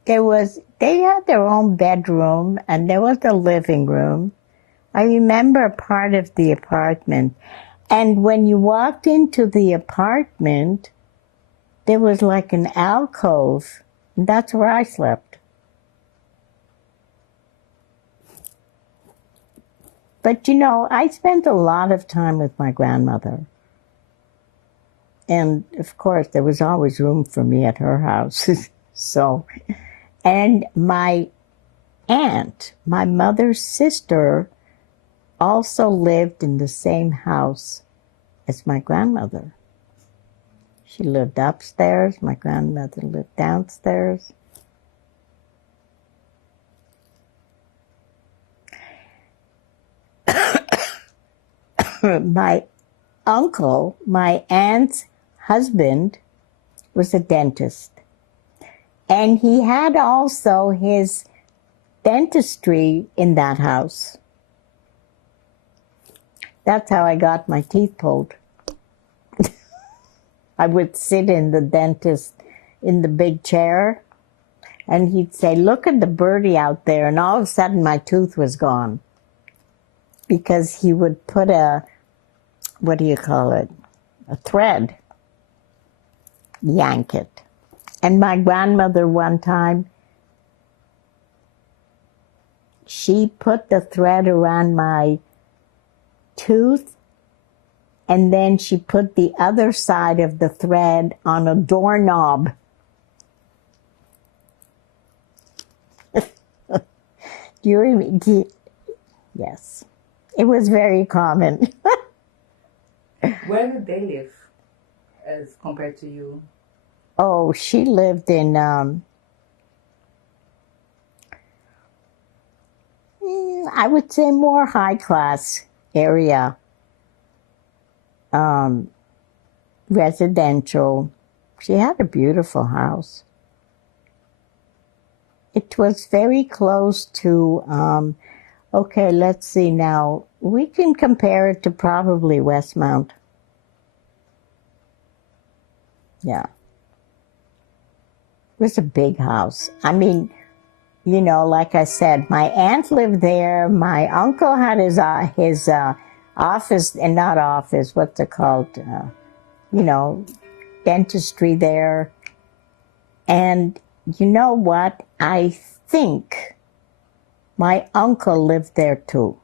they had their own bedroom and there was a living room. I remember part of the apartment. And when you walked into the apartment, there was like an alcove, and that's where I slept. But you know, I spent a lot of time with my grandmother. And of course, there was always room for me at her house. So, and my aunt, my mother's sister, also lived in the same house as my grandmother. She lived upstairs, my grandmother lived downstairs. My uncle, my aunt's husband, was a dentist. And he had also his dentistry in that house. That's how I got my teeth pulled. I would sit in the dentist in the big chair, and he'd say, "Look at the birdie out there," and all of a sudden my tooth was gone. Because he would put a, what do you call it, a thread, yank it. And my grandmother one time, she put the thread around my tooth, and then she put the other side of the thread on a doorknob. Yes, it was very common. Where did they live as compared to you? Oh, she lived in, I would say more high-class area. Residential. She had a beautiful house. It was very close to, okay, let's see now. We can compare it to probably Westmount. Yeah. It was a big house. I mean, you know, like I said, my aunt lived there. My uncle had his office, and not office, what's it called? You know, dentistry there. And you know what? I think my uncle lived there too.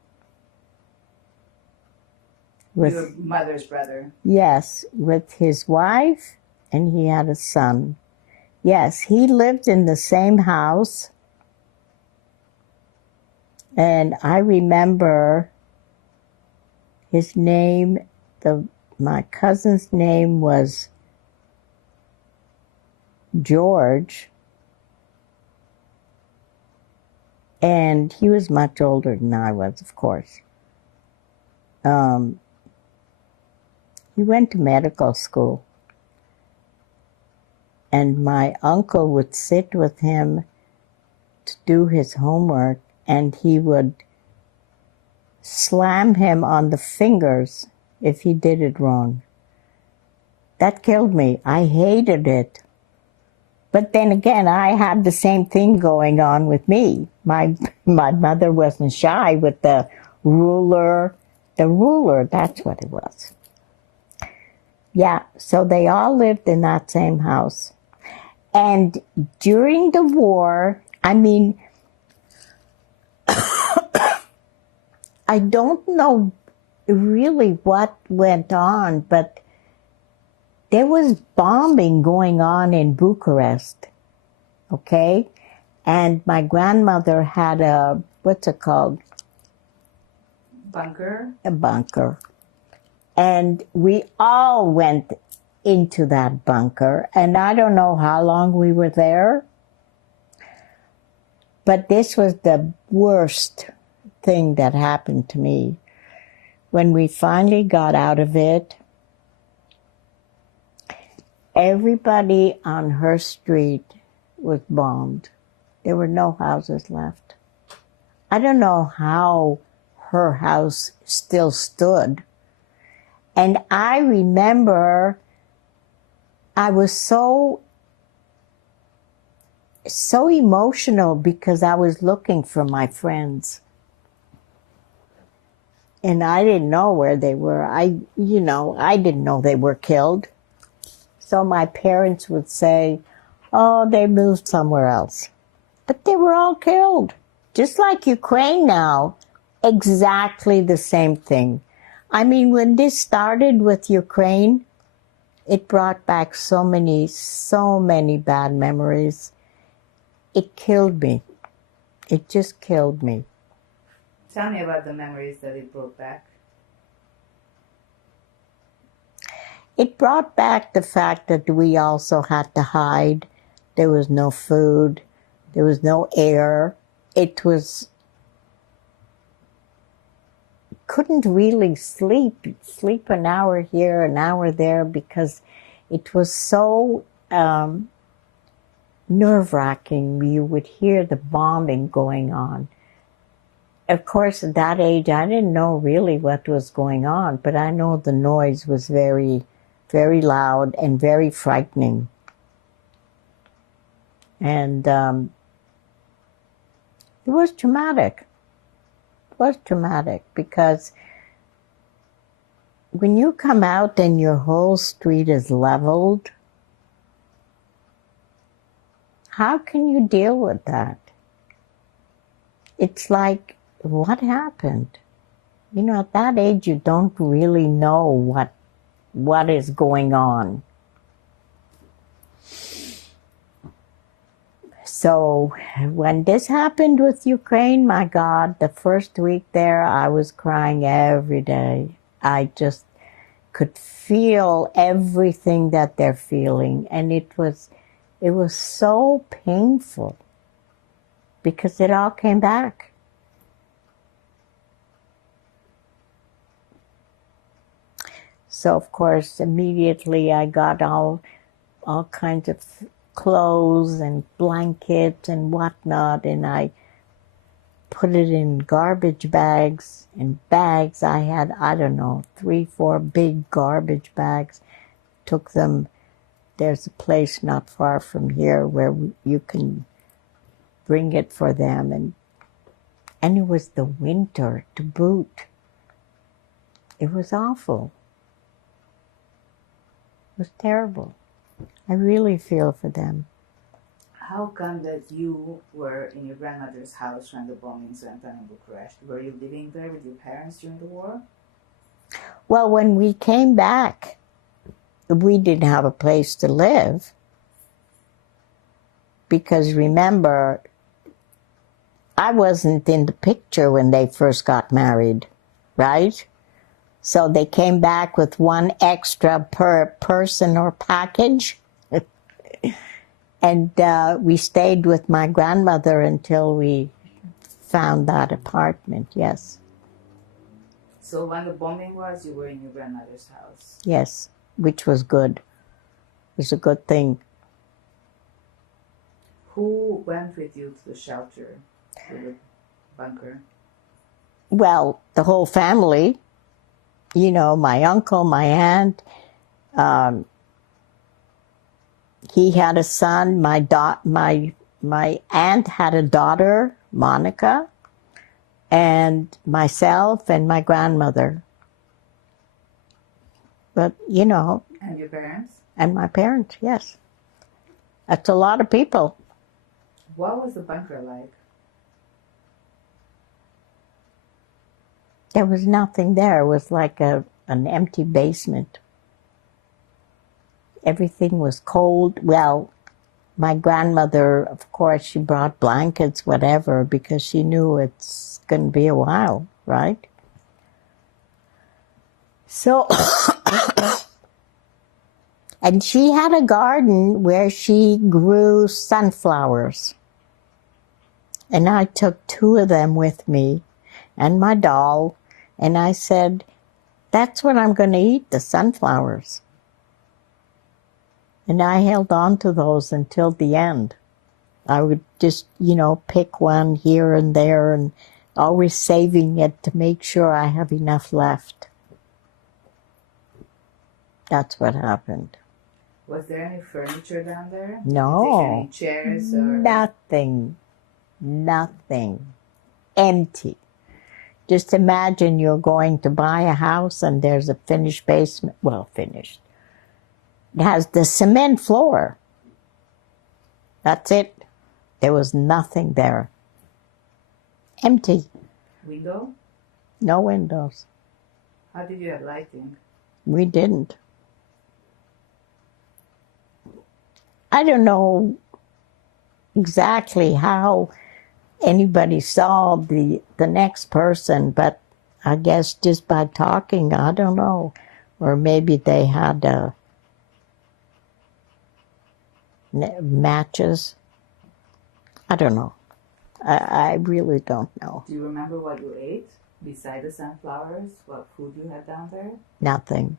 With your mother's brother? Yes, with his wife, and he had a son. Yes, he lived in the same house. And I remember his name, my cousin's name was George. And he was much older than I was, of course. He went to medical school. And my uncle would sit with him to do his homework, and he would slam him on the fingers if he did it wrong. That killed me. I hated it. But then again, I had the same thing going on with me. My mother wasn't shy with the ruler. The ruler, that's what it was. Yeah, so they all lived in that same house. And during the war, I mean, I don't know really what went on, but there was bombing going on in Bucharest, okay? And my grandmother had a, what's it called? Bunker? A bunker. And we all went into that bunker, and I don't know how long we were there, but this was the worst thing that happened to me. When we finally got out of it, everybody on her street was bombed. There were no houses left. I don't know how her house still stood. And I remember I was so emotional because I was looking for my friends. And I didn't know where they were. I didn't know they were killed. So my parents would say, oh, they moved somewhere else. But they were all killed. Just like Ukraine now. exactly the same thing. I mean, when this started with Ukraine, it brought back so many bad memories. It killed me. It just killed me. Tell me about the memories that it brought back. It brought back the fact that we also had to hide. There was no food. There was no air. It was, couldn't really sleep an hour here, an hour there, because it was so nerve-wracking. You would hear the bombing going on. Of course, at that age, I didn't know really what was going on, but I know the noise was very, very loud and very frightening. And it was traumatic. It was traumatic because when you come out and your whole street is leveled, how can you deal with that? It's like, what happened? You know, at that age, you don't really know what is going on. So when this happened with Ukraine, my God, the first week there, I was crying every day. I just could feel everything that they're feeling. And it was so painful because it all came back. So, of course, immediately I got all kinds of clothes and blankets and whatnot, and I put it in garbage bags and bags. I had, I don't know, 3, 4 big garbage bags. Took them. There's a place not far from here where you can bring it for them. And it was the winter to boot. It was awful. It was terrible. I really feel for them. How come that you were in your grandmother's house when the bombings went on in Bucharest? Were you living there with your parents during the war? Well, when we came back, we didn't have a place to live. Because remember, I wasn't in the picture when they first got married, right? So they came back with one extra per person or package. And we stayed with my grandmother until we found that apartment, yes. So when the bombing was, you were in your grandmother's house? Yes, which was good. It was a good thing. Who went with you to the shelter, to the bunker? Well, the whole family. You know, my uncle, my aunt. He had a son. My aunt had a daughter, Monica, and myself and my grandmother. But, you know. And your parents? And my parents, yes. That's a lot of people. What was the bunker like? There was nothing there. It was like an empty basement. Everything was cold. Well, my grandmother, of course, she brought blankets, whatever, because she knew it's going to be a while, right? So, and she had a garden where she grew sunflowers. And I took 2 of them with me and my doll, and I said, that's what I'm going to eat, the sunflowers. And I held on to those until the end. I would just, you know, pick one here and there and always saving it to make sure I have enough left. That's what happened. Was there any furniture down there? No. Did you take any chairs or? Nothing. Nothing. Empty. Just imagine you're going to buy a house and there's a finished basement. Well, finished. It has the cement floor. That's it. There was nothing there. Empty. Window? No windows. How did you have lighting? We didn't. I don't know exactly how anybody saw the next person, but I guess just by talking, I don't know. Or maybe they had matches. I don't know. I really don't know. Do you remember what you ate beside the sunflowers? What food you had down there? Nothing.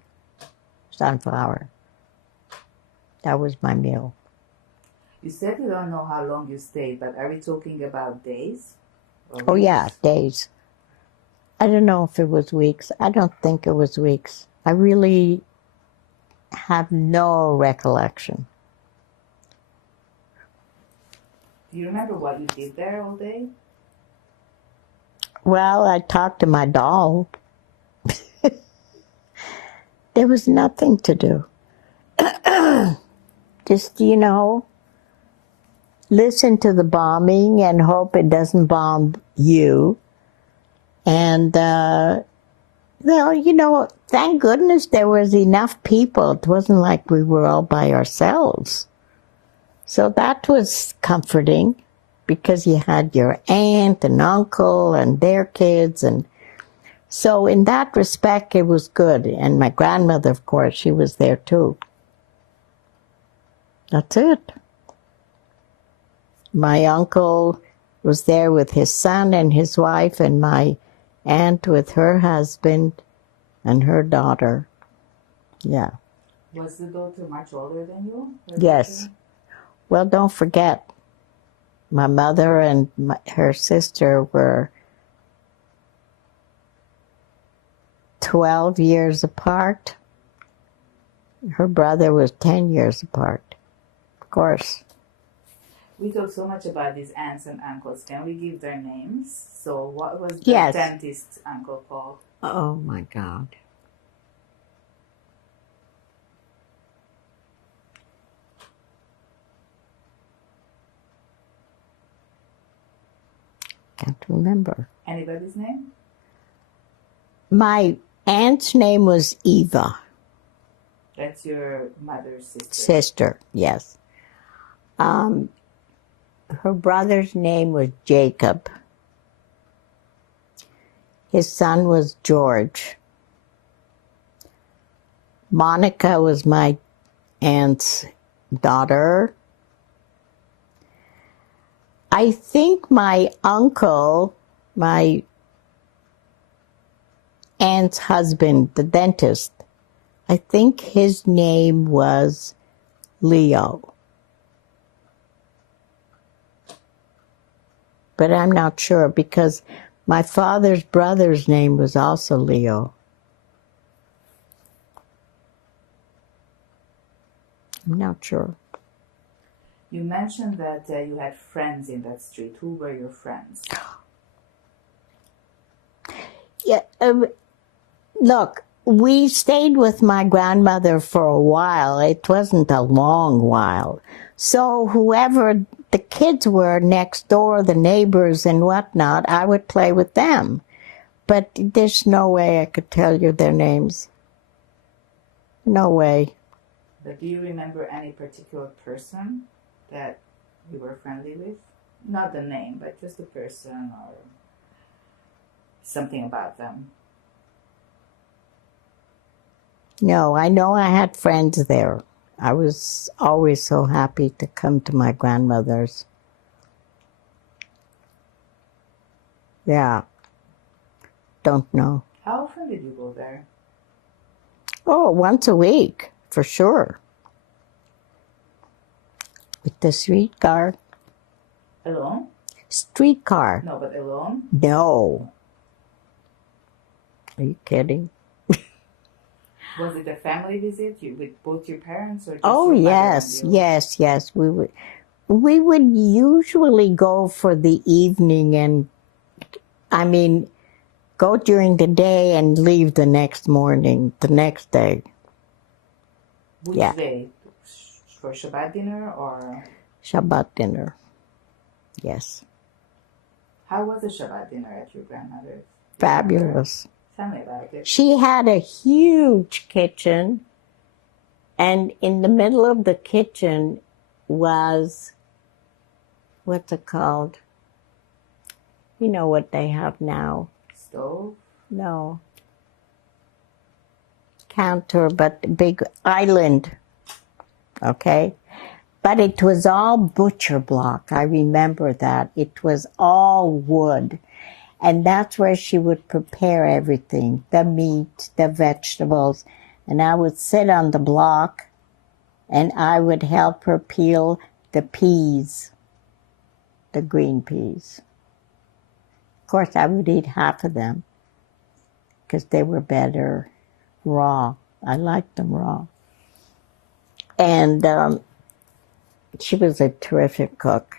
Sunflower. That was my meal. You said you don't know how long you stayed, but are we talking about days? Oh, yeah, days. I don't know if it was weeks. I don't think it was weeks. I really have no recollection. Do you remember what you did there all day? Well, I talked to my doll. There was nothing to do. Just, listen to the bombing and hope it doesn't bomb you. And, thank goodness there was enough people. It wasn't like we were all by ourselves. So that was comforting because you had your aunt and uncle and their kids. And so in that respect, it was good. And my grandmother, of course, she was there too. That's it. My uncle was there with his son and his wife, and my aunt with her husband and her daughter. Yeah. Was the daughter much older than you? Yes. Well, don't forget, my mother and her sister were 12 years apart. Her brother was 10 years apart. Of course. We talk so much about these aunts and uncles. Can we give their names? So what was the dentist uncle called? Oh, my God. Can't remember. Anybody's name? My aunt's name was Eva. That's your mother's sister? Sister, yes. Her brother's name was Jacob. His son was George. Monica was my aunt's daughter. I think my uncle, my aunt's husband, the dentist, I think his name was Leo. But I'm not sure because my father's brother's name was also Leo. I'm not sure. You mentioned that you had friends in that street. Who were your friends? Yeah, look, we stayed with my grandmother for a while. It wasn't a long while. So whoever the kids were next door, the neighbors and whatnot, I would play with them. But there's no way I could tell you their names. No way. But do you remember any particular person that you were friendly with? Not the name, but just the person or something about them. No, I know I had friends there. I was always so happy to come to my grandmother's. Yeah. Don't know. How often did you go there? Oh, once a week, for sure. With the streetcar. Alone? Streetcar. No, but alone? No. Are you kidding? Was it a family visit with both your parents or just Oh, your yes, mother and you? yes. We would usually go for the evening and, go during the day and leave the next morning, the next day. Which day? For Shabbat dinner or? Shabbat dinner, yes. How was the Shabbat dinner at your grandmother's? fabulous. Tell me about it. She had a huge kitchen, and in the middle of the kitchen was, what's it called? You know what they have now? Stove? No. Counter, but big island. Okay? But it was all butcher block. I remember that. It was all wood. And that's where she would prepare everything, the meat, the vegetables. And I would sit on the block and I would help her peel the peas, the green peas. Of course, I would eat half of them because they were better raw. I liked them raw. And she was a terrific cook.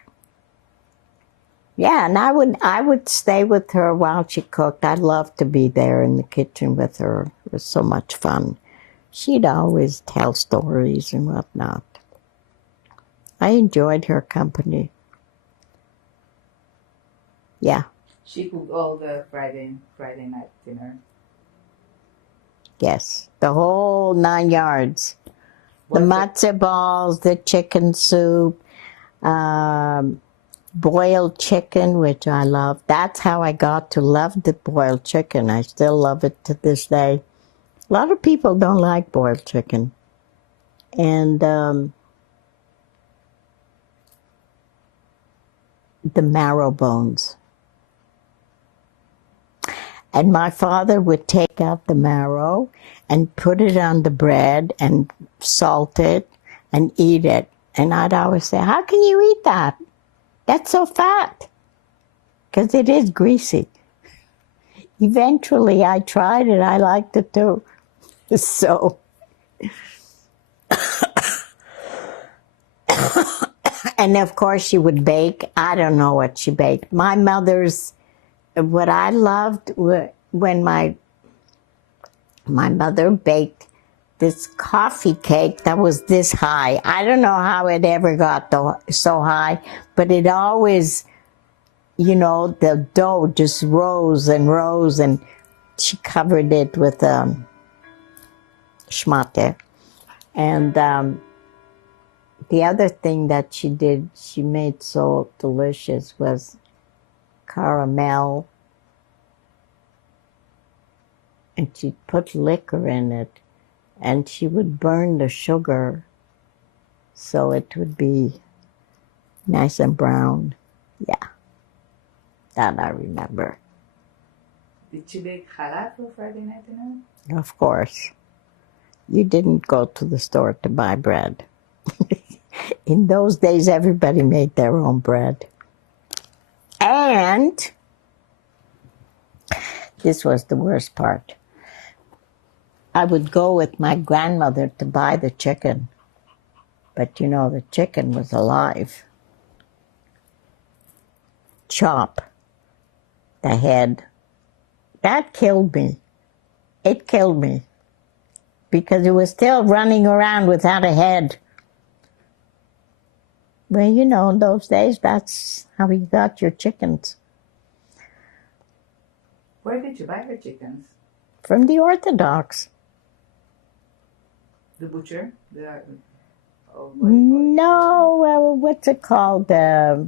Yeah, and I would stay with her while she cooked. I loved to be there in the kitchen with her. It was so much fun. She'd always tell stories and whatnot. I enjoyed her company. Yeah. She cooked all the Friday night dinner. Yes, the whole 9 yards. The matzo balls, the chicken soup, boiled chicken, which I love. That's how I got to love the boiled chicken. I still love it to this day. A lot of people don't like boiled chicken. And the marrow bones. And my father would take out the marrow and put it on the bread and salt it and eat it. And I'd always say, how can you eat that? That's so fat. Because it is greasy. Eventually I tried it. I liked it too. So. And of course she would bake. I don't know what she baked. My mother's, what I loved when my mother baked this coffee cake that was this high. I don't know how it ever got so high, but it always, you know, the dough just rose and rose, and she covered it with schmate. And the other thing that she did, she made so delicious, was caramel. And she'd put liquor in it, and she would burn the sugar so it would be nice and brown. Yeah, that I remember. Did she bake challah for Friday night dinner? Of course. You didn't go to the store to buy bread. In those days, everybody made their own bread. And this was the worst part. I would go with my grandmother to buy the chicken. But you know, the chicken was alive. Chop the head. That killed me. It killed me. Because it was still running around without a head. Well, you know, in those days, that's how you got your chickens. Where did you buy her chickens? From the Orthodox. The butcher? No, well, what's it called? They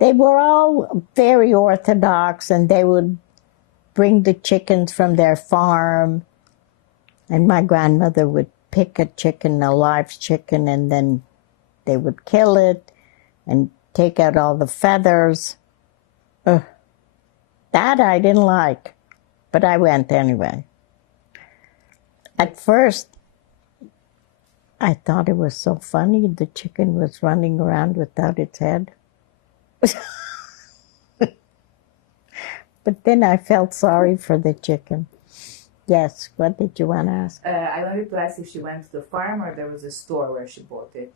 were all very Orthodox, and they would bring the chickens from their farm. And my grandmother would pick a chicken, a live chicken, and then they would kill it and take out all the feathers. Ugh. That I didn't like, but I went anyway. At first, I thought it was so funny. The chicken was running around without its head. But then I felt sorry for the chicken. Yes, what did you want to ask? I wanted to ask if she went to the farm or there was a store where she bought it.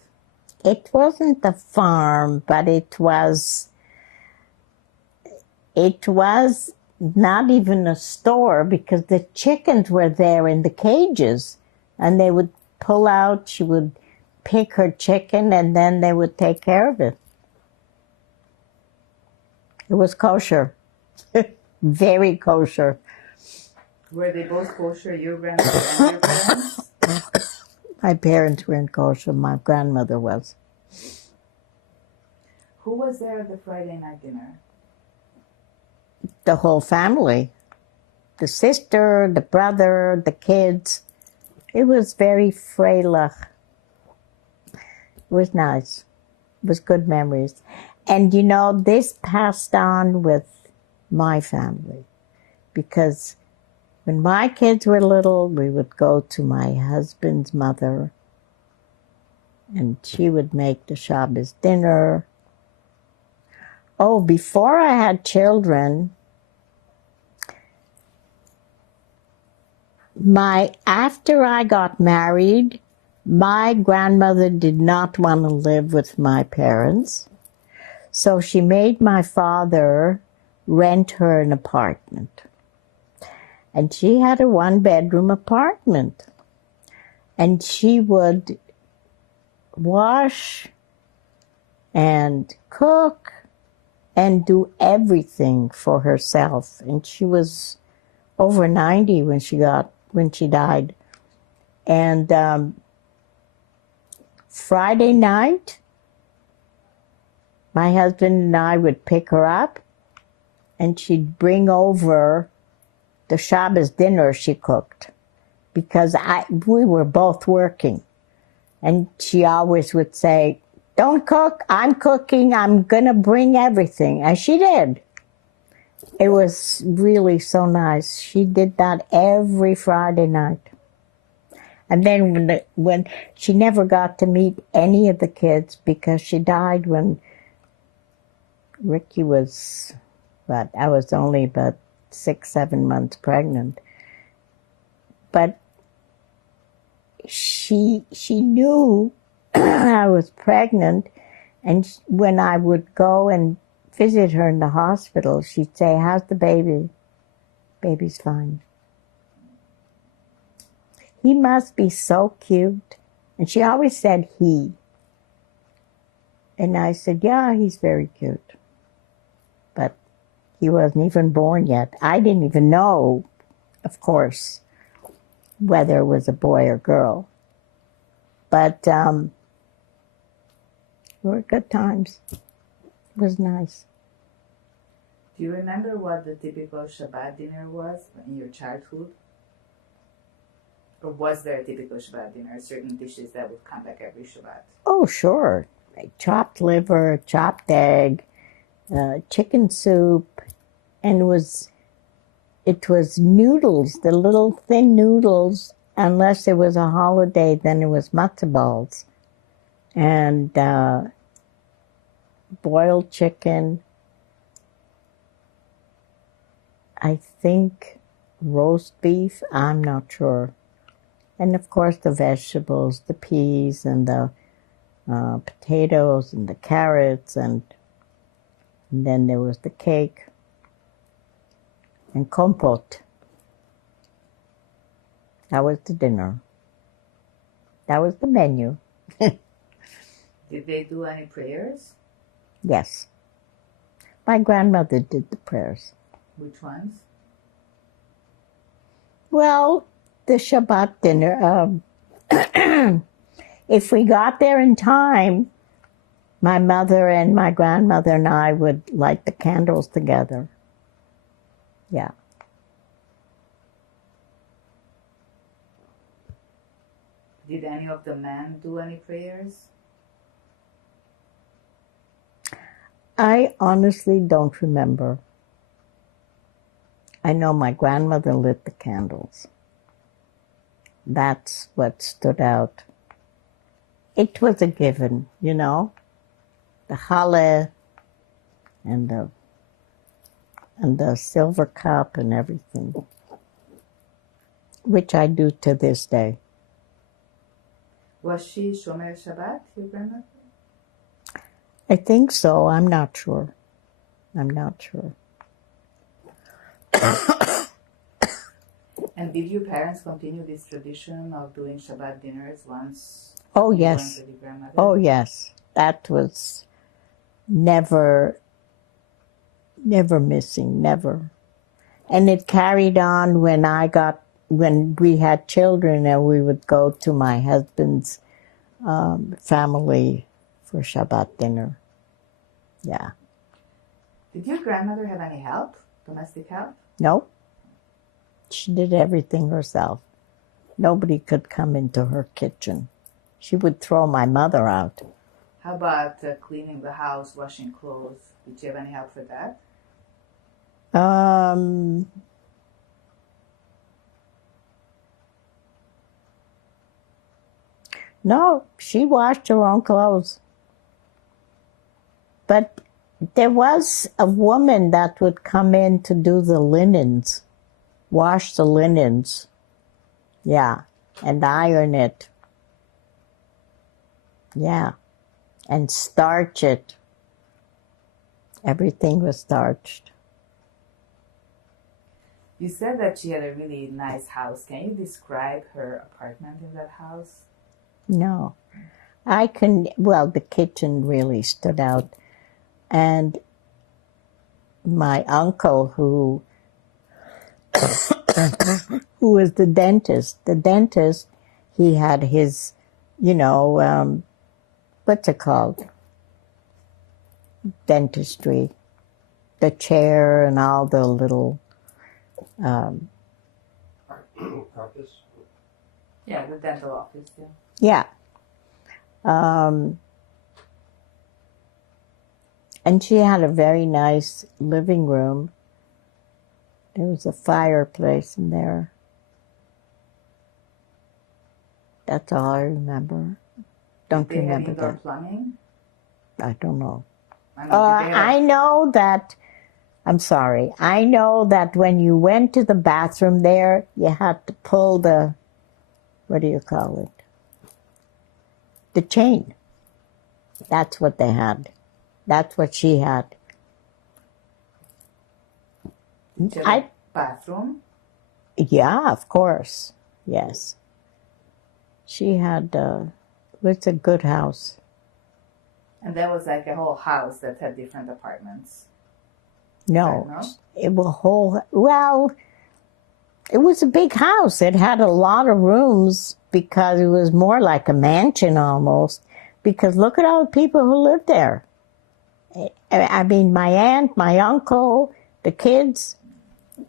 It wasn't the farm, but it was not even a store, because the chickens were there in the cages, and they would pull out, she would pick her chicken, and then they would take care of it. It was kosher. Very kosher. Were they both kosher, your grandmother and your parents? My parents weren't kosher. My grandmother was. Who was there at the Friday night dinner? The whole family. The sister, the brother, the kids. It was very freilich. It was nice. It was good memories. And you know, this passed on with my family. Because when my kids were little, we would go to my husband's mother. And she would make the Shabbos dinner. Oh, before I had children, after I got married, my grandmother did not want to live with my parents. So she made my father rent her an apartment. And she had a one-bedroom apartment. And she would wash and cook and do everything for herself. And she was over 90 when she died. And Friday night, my husband and I would pick her up, and she'd bring over the Shabbos dinner she cooked, because we were both working. And she always would say, "Don't cook, I'm cooking, I'm gonna bring everything." And she did. It was really so nice. She did that every Friday night. And then when she never got to meet any of the kids, because she died when Ricky was, I was only about 6-7 months pregnant. But she knew I was pregnant, and when I would go and visit her in the hospital, she'd say, "How's the baby?" "Baby's fine." "He must be so cute." And she always said he. And I said, "Yeah, he's very cute." But he wasn't even born yet. I didn't even know, of course, whether it was a boy or girl. But they were good times. It was nice. Do you remember what the typical Shabbat dinner was in your childhood? Or was there a typical Shabbat dinner, certain dishes that would come back every Shabbat? Oh, sure. Chopped liver, chopped egg, chicken soup, and it was noodles, the little thin noodles. Unless it was a holiday, then it was matzo balls. And boiled chicken. I think roast beef, I'm not sure. And of course the vegetables, the peas and the potatoes and the carrots, and then there was the cake and compote. That was the dinner. That was the menu. Did they do any prayers? Yes. My grandmother did the prayers. Which ones? Well, the Shabbat dinner, if we got there in time, my mother and my grandmother and I would light the candles together. Yeah. Did any of the men do any prayers? I honestly don't remember. I know my grandmother lit the candles. That's what stood out. It was a given, you know, the challah and the silver cup and everything, which I do to this day. Was she Shomer Shabbat, your grandmother? I think so. I'm not sure. And did your parents continue this tradition of doing Shabbat dinners once? Oh, you yes. went with your grandmother? Oh, yes. That was never Never missing, never. And it carried on when we had children and we would go to my husband's family for Shabbat dinner. Yeah. Did your grandmother have any help, domestic help? Nope. She did everything herself. Nobody could come into her kitchen. She would throw my mother out. How about cleaning the house, washing clothes? Did you have any help for that? No, she washed her own clothes. But there was a woman that would come in to do the linens, wash the linens. Yeah, and iron it. Yeah, and starch it. Everything was starched. You said that she had a really nice house. Can you describe her apartment in that house? No, well, the kitchen really stood out. And my uncle, who was the dentist, he had his, what's it called? Dentistry. The chair and all the little... Office? Yeah, the dental office, yeah. Yeah. And she had a very nice living room. There was a fireplace in there. That's all I remember. Don't Did they remember have indoor that. plumbing? I don't know. I know that, I'm sorry, I know that when you went to the bathroom there, you had to pull the, what do you call it? The chain. That's what they had. That's what she had. Did you have a bathroom? Yeah, of course. Yes. She had, it was a good house. And that was like a whole house that had different apartments. No, No? it was a big house. It had a lot of rooms because it was more like a mansion almost. Because look at all the people who lived there. I mean, my aunt, my uncle, the kids.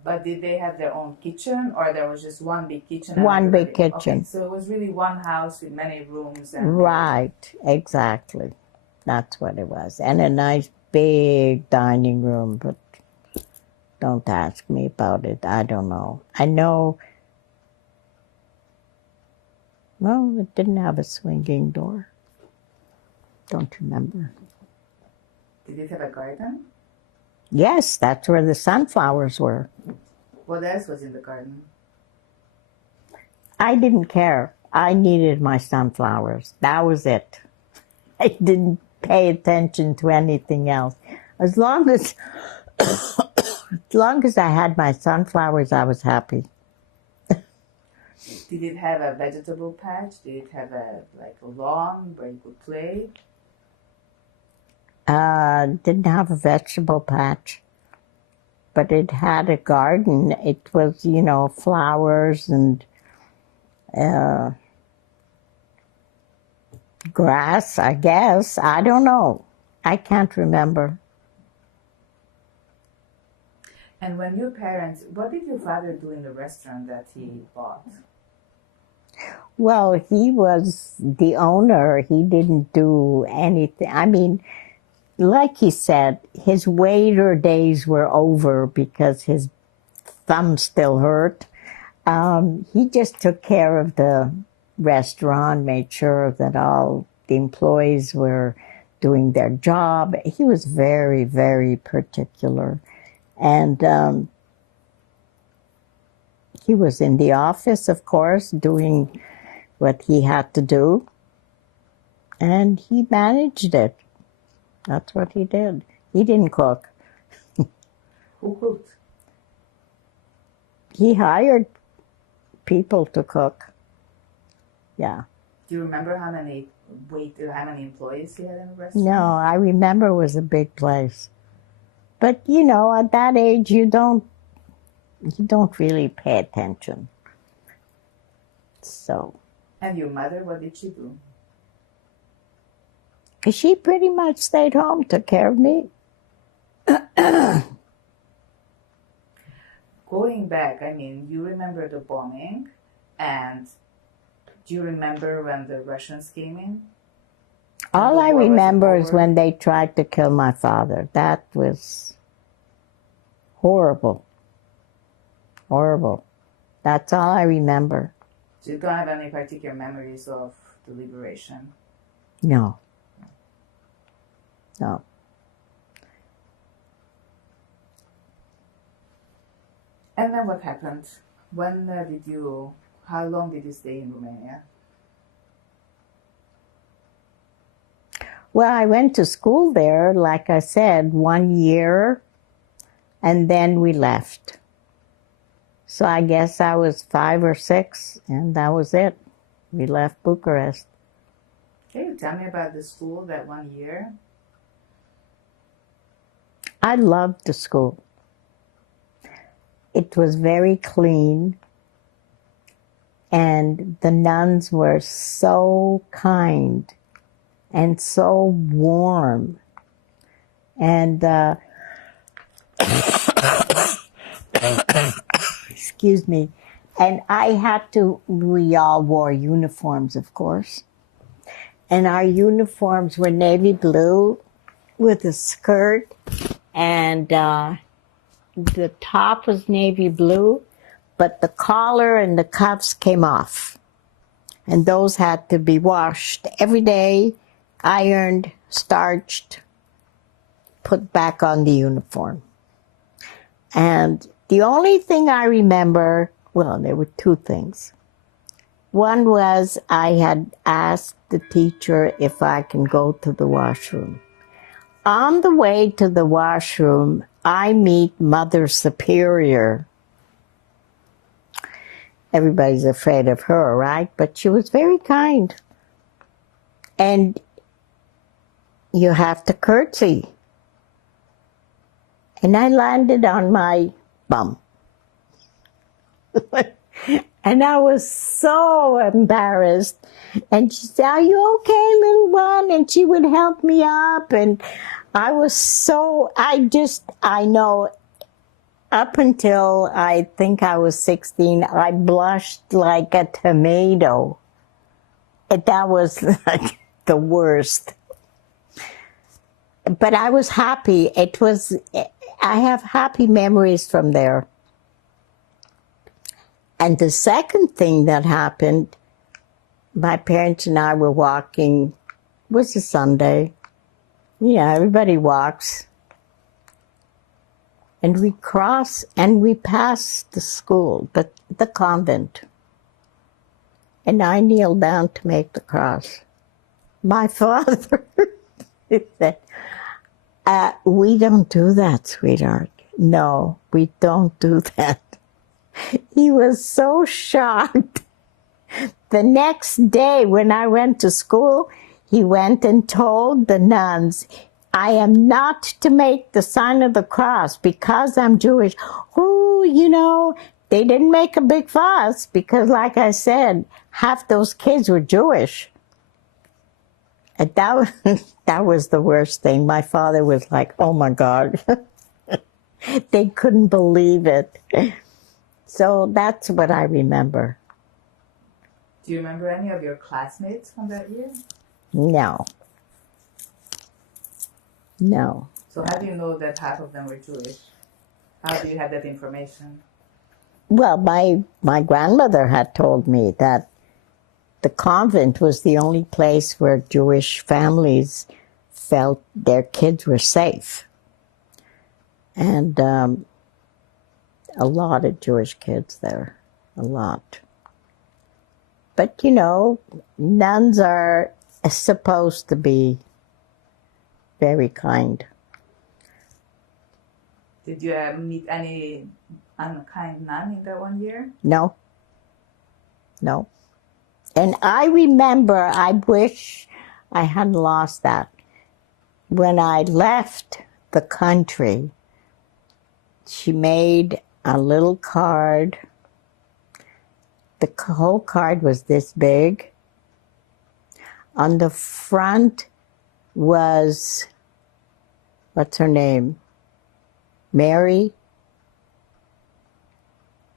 But did they have their own kitchen, or there was just one big kitchen? And One big kitchen. Okay, so it was really one house with many rooms. And Right, exactly. That's what it was. And a nice big dining room, but don't ask me about it. I don't know. I know, well, it didn't have a swinging door. Don't remember. Did it have a garden? Yes, that's where the sunflowers were. What else was in the garden? I didn't care. I needed my sunflowers. That was it. I didn't pay attention to anything else. As long as I had my sunflowers, I was happy. Did it have a vegetable patch? Did it have a lawn where you could play? Didn't have a vegetable patch, but it had a garden. It was, flowers and grass, I guess. I don't know. I can't remember. And when your parents, what did your father do in the restaurant that he bought? Well, he was the owner. He didn't do anything. I mean, like he said, his waiter days were over because his thumb still hurt. He just took care of the restaurant, made sure that all the employees were doing their job. He was very, very particular. And he was in the office, of course, doing what he had to do. And he managed it. That's what he did. He didn't cook. Who cooked? He hired people to cook. Yeah. Do you remember how many employees he had in the restaurant? No, I remember it was a big place. But at that age, you don't really pay attention. So. And your mother, what did she do? She pretty much stayed home, took care of me. Going back, I mean, you remember the bombing, and do you remember when the Russians came in? All I remember is when they tried to kill my father. That was horrible. Horrible. That's all I remember. So you don't have any particular memories of the liberation? No. No. And then what happened? How long did you stay in Romania? Well, I went to school there, like I said, 1 year, and then we left. So I guess I was 5 or 6, and that was it. We left Bucharest. Can you tell me about the school that 1 year? I loved the school. It was very clean, and the nuns were so kind and so warm. And excuse me. And we all wore uniforms, of course. And our uniforms were navy blue with a skirt, and the top was navy blue, but the collar and the cuffs came off. And those had to be washed every day, ironed, starched, put back on the uniform. And the only thing I remember, well, there were 2 things. One was I had asked the teacher if I can go to the washroom. On the way to the washroom, I meet Mother Superior. Everybody's afraid of her, right? But she was very kind. And you have to curtsy. And I landed on my bum. And I was so embarrassed. And she said, "Are you okay, little one?" And she would help me up. And I know up until I think I was 16, I blushed like a tomato. And that was like the worst. But I was happy. I have happy memories from there. And the second thing that happened, my parents and I were walking, it was a Sunday. Yeah, everybody walks. And we cross and we pass the school, the convent. And I kneeled down to make the cross. My father said, "We don't do that, sweetheart. No, we don't do that." He was so shocked. The next day when I went to school, he went and told the nuns, "I am not to make the sign of the cross because I'm Jewish." Oh, they didn't make a big fuss because, like I said, half those kids were Jewish. And that was the worst thing. My father was like, "Oh my God." They couldn't believe it. So that's what I remember. Do you remember any of your classmates from that year? No. No. So how do you know that half of them were Jewish? How do you have that information? Well, my grandmother had told me that the convent was the only place where Jewish families felt their kids were safe. And a lot of Jewish kids there, a lot. But, nuns are supposed to be very kind. Did you meet any unkind nun in that 1 year? No. No. And I remember, I wish I hadn't lost that. When I left the country, she made a little card. The whole card was this big. On the front was, what's her name? Mary,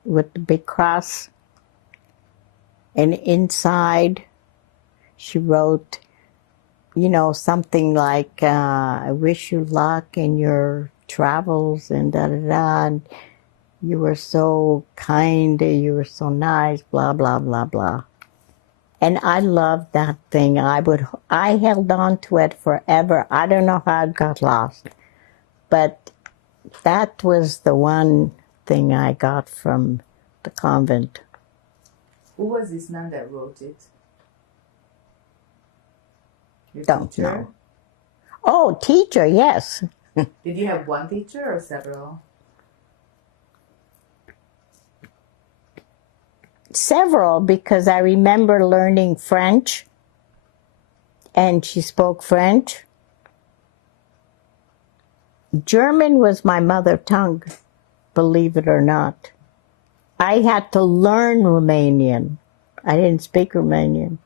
with the big cross. And inside, she wrote, you know, something like, I wish you luck in your travels and da-da-da. And you were so kind, you were so nice, blah, blah, blah, blah. And I loved that thing. I held on to it forever. I don't know how it got lost. But that was the one thing I got from the convent. Who was this nun that wrote it? Your Don't teacher? know. Oh, teacher, yes. Did you have one teacher or several? Several, because I remember learning French, and she spoke French. German was my mother tongue, believe it or not. I had to learn Romanian. I didn't speak Romanian.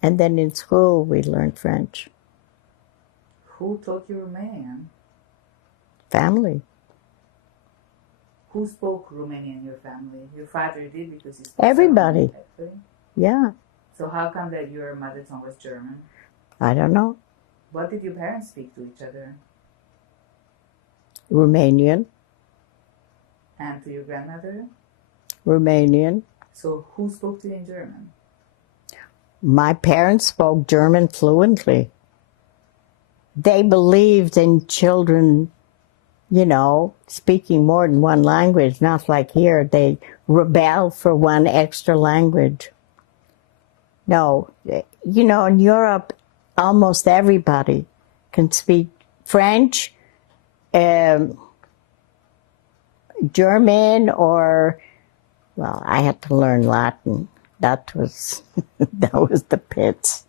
And then in school, we learned French. Who taught you Romanian? Family. Who spoke Romanian in your family? Your father did because he spoke Everybody. German. Yeah, So how come that your mother tongue was German? I don't know. What did your parents speak to each other? Romanian. And to your grandmother? Romanian. So who spoke to you in German? My parents spoke German fluently. They believed in children, you know, speaking more than one language, not like here. They rebel for one extra language. No, you know, in Europe, almost everybody can speak French, German, or, well, I had to learn Latin. That was, that was the pits.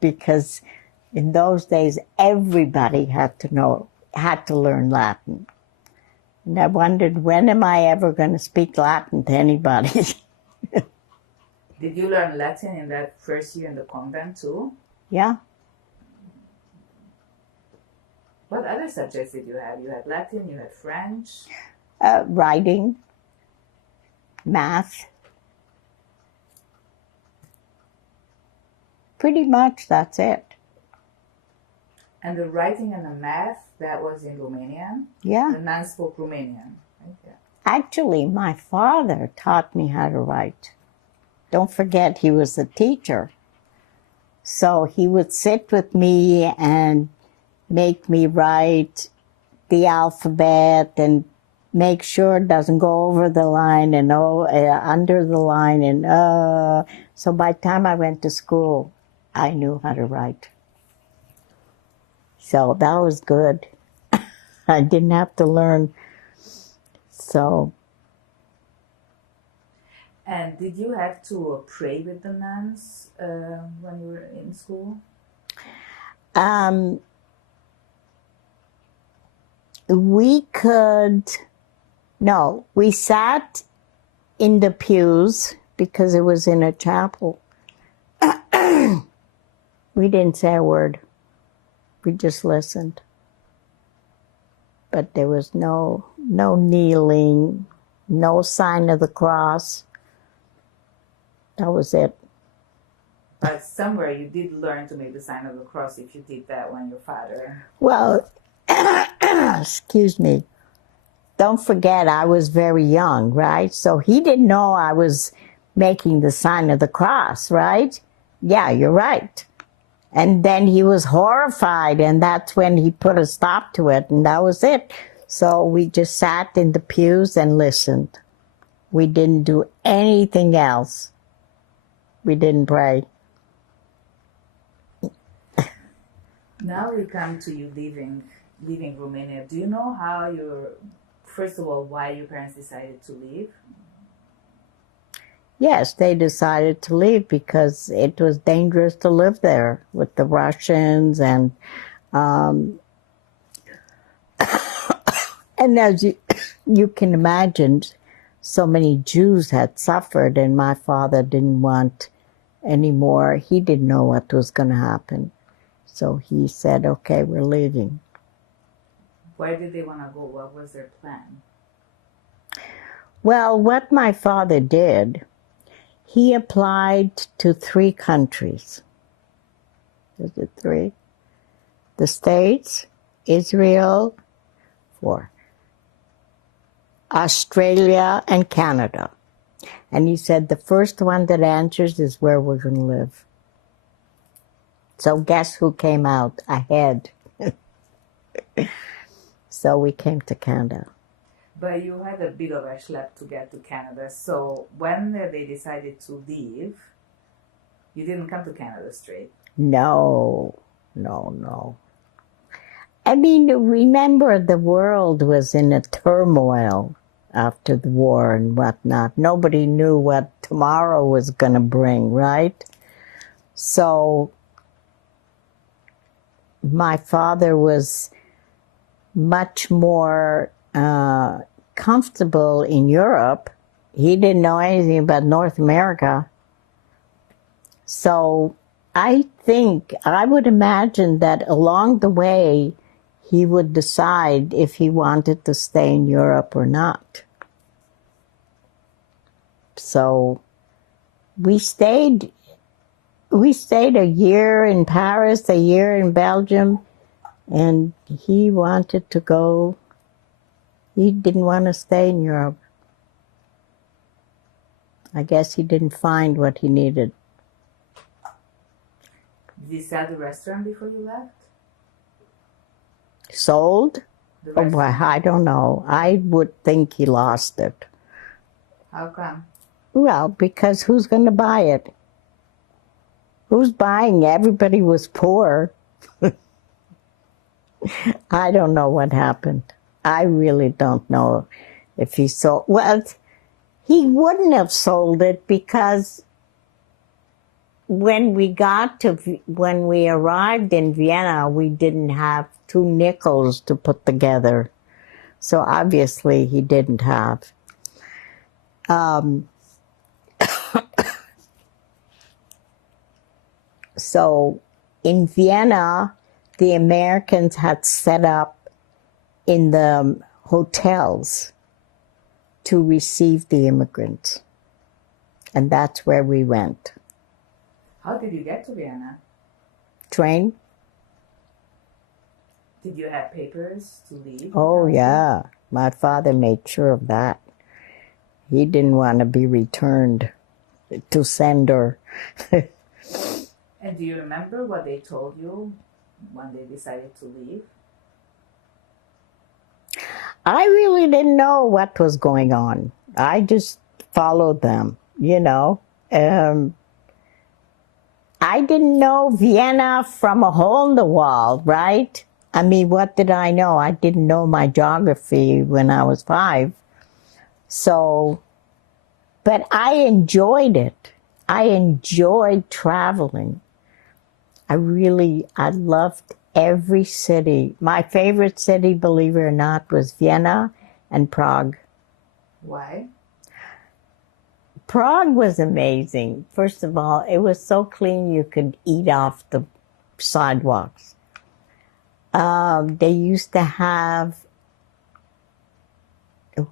Because in those days, everybody had to learn Latin. And I wondered, when am I ever going to speak Latin to anybody? Did you learn Latin in that first year in the convent too? Yeah. What other subjects did you have? You had Latin, you had French. Writing, math. Pretty much that's it. And the writing and the math, that was in Romanian? Yeah. The nuns spoke Romanian. Right? Yeah. Actually, my father taught me how to write. Don't forget, he was a teacher. So he would sit with me and make me write the alphabet and make sure it doesn't go over the line and under the line. And so by the time I went to school, I knew how to write. So that was good. I didn't have to learn. So. And did you have to pray with the nuns when you were in school? We sat in the pews because it was in a chapel. We didn't say a word. We just listened. But there was no kneeling, no sign of the cross. That was it. But somewhere you did learn to make the sign of the cross if you did that when your father... Well, excuse me. Don't forget, I was very young, right? So he didn't know I was making the sign of the cross, right? Yeah, you're right. And then he was horrified, and that's when he put a stop to it, and that was it. So we just sat in the pews and listened. We didn't do anything else. We didn't pray. Now we come to you leaving Romania. Do you know how first of all, why your parents decided to leave? Yes, they decided to leave because it was dangerous to live there with the Russians and And as you can imagine, so many Jews had suffered, and my father didn't want any more. He didn't know what was going to happen. So he said, okay, we're leaving. Where did they want to go? What was their plan? Well, what my father did, he applied to 3 countries. Is it 3? The States, Israel, 4. Australia and Canada. And he said the first one that answers is where we're going to live. So guess who came out ahead? So we came to Canada. But you had a bit of a schlep to get to Canada. So when they decided to leave, you didn't come to Canada straight. No. I mean, remember the world was in a turmoil after the war and whatnot. Nobody knew what tomorrow was going to bring, right? So my father was much more comfortable in Europe. He didn't know anything about North America. So I would imagine that along the way, he would decide if he wanted to stay in Europe or not. So we stayed a year in Paris, a year in Belgium, and he wanted to go. He didn't want to stay in Europe. I guess he didn't find what he needed. Did you sell the restaurant before you left? Sold? The Oh, restaurant? well, I don't know. I would think he lost it. How come? Well, because who's going to buy it? Who's buying? Everybody was poor. I don't know what happened. I really don't know if he sold. Well, he wouldn't have sold it because when we arrived in Vienna, we didn't have 2 nickels to put together. So obviously he didn't have. So in Vienna, the Americans had set up in the hotels to receive the immigrants. And that's where we went. How did you get to Vienna? Train? Did you have papers to leave? Oh, yeah. My father made sure of that. He didn't want to be returned to sender. And do you remember what they told you when they decided to leave? I really didn't know what was going on. I just followed them, you know. I didn't know Vienna from a hole in the wall, right? I mean, what did I know? I didn't know my geography when I was 5. So, but I enjoyed it. I enjoyed traveling. I loved every city. My favorite city, believe it or not, was Vienna and Prague. Why? Prague was amazing. First of all, it was so clean you could eat off the sidewalks. They used to have,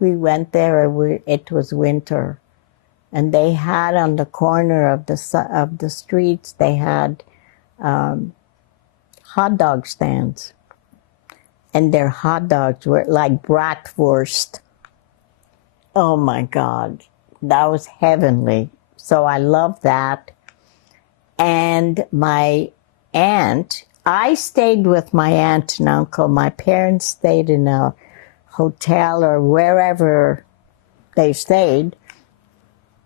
we went there, it was winter, and they had on the corner of the streets, they had hot dog stands. And their hot dogs were like bratwurst. Oh my God, that was heavenly. So I loved that. And my aunt, I stayed with my aunt and uncle. My parents stayed in a hotel or wherever they stayed.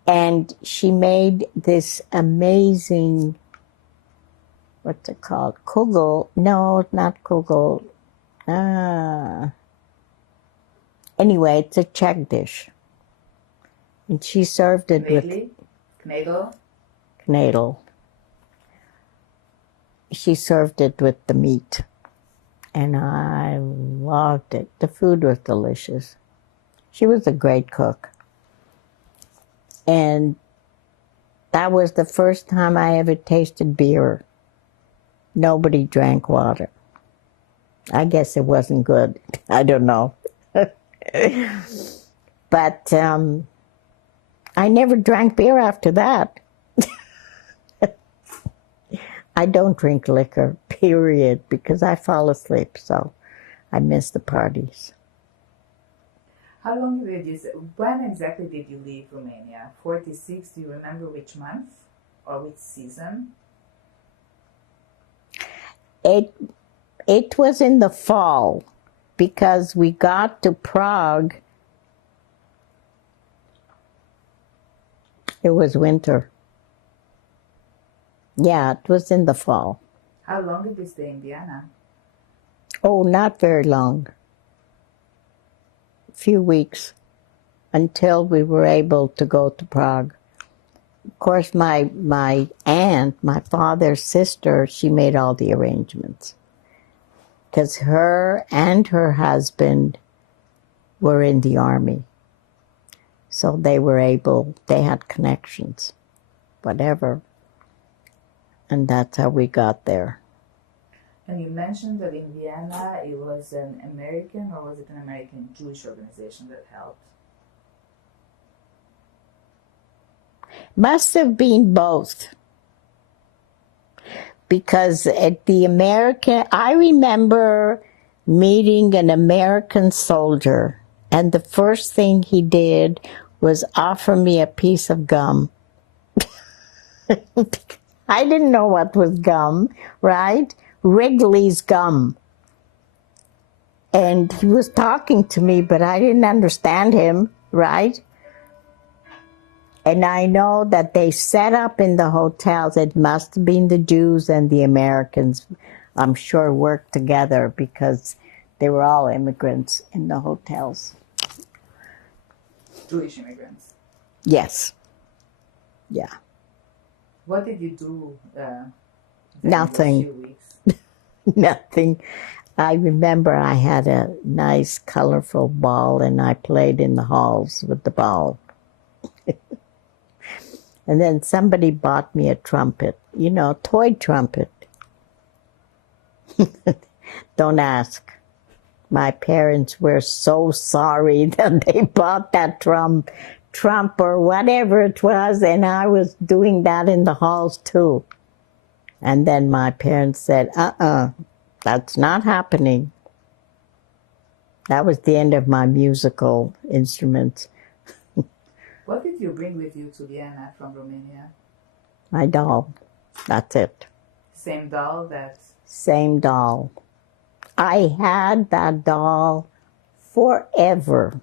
And she made this amazing, what's it called? Kugel? No, not kugel. Anyway, it's a Czech dish. And she served it with knedel. She served it with the meat. and I loved it. The food was delicious. She was a great cook. And that was the first time I ever tasted beer. Nobody drank water. I guess it wasn't good. I don't know. But I never drank beer after that. I don't drink liquor, period, because I fall asleep, so I miss the parties. How long did you, when exactly did you leave Romania? 46, do you remember which month or which season? It was in the fall, because we got to Prague. It was winter. Yeah, it was in the fall. How long did you stay in Vienna? Oh, not very long. A few weeks until we were able to go to Prague. Of course, my aunt, my father's sister, she made all the arrangements. Because her and her husband were in the army. So they had connections, whatever. And that's how we got there. And you mentioned that in Vienna it was an American, or was it an American Jewish organization that helped? Must have been both. Because at the I remember meeting an American soldier, and the first thing he did was offer me a piece of gum. I didn't know what was gum, right? Wrigley's gum. And he was talking to me, but I didn't understand him, right? And I know that they set up in the hotels, it must have been the Jews and the Americans, I'm sure, worked together because they were all immigrants in the hotels. Jewish immigrants? Yes. Yeah. What did you do Nothing. those few weeks? Nothing. I remember I had a nice, colorful ball, and I played in the halls with the ball. And then somebody bought me a trumpet, toy trumpet. Don't ask. My parents were so sorry that they bought that trump or whatever it was, and I was doing that in the halls too. And then my parents said, that's not happening. That was the end of my musical instruments. What did you bring with you to Vienna from Romania? My doll. That's it. Same doll that... Same doll. I had that doll forever.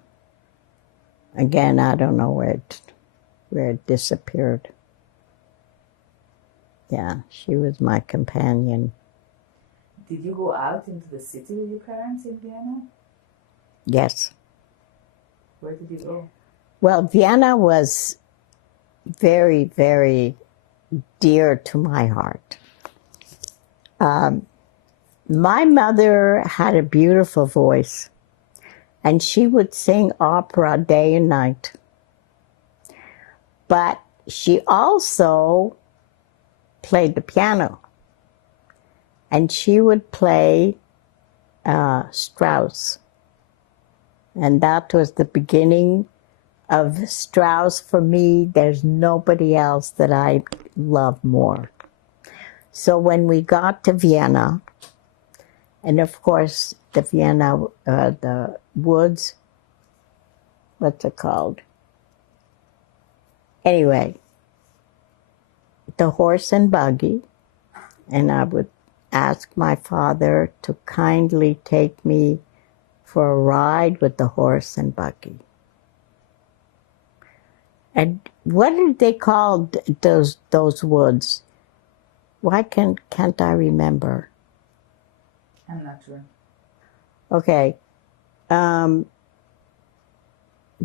Again, I don't know where it disappeared. Yeah, she was my companion. Did you go out into the city with your parents in Vienna? Yes. Where did you go? Well, Vienna was very, very dear to my heart. My mother had a beautiful voice, and she would sing opera day and night. But she also played the piano, and she would play Strauss. And that was the beginning of Strauss for me. There's nobody else that I love more. So when we got to Vienna, and of course the Vienna, the woods, what's it called? Anyway, the horse and buggy, and I would ask my father to kindly take me for a ride with the horse and buggy. And what did they call those woods? Why can't I remember? I'm not sure. Okay.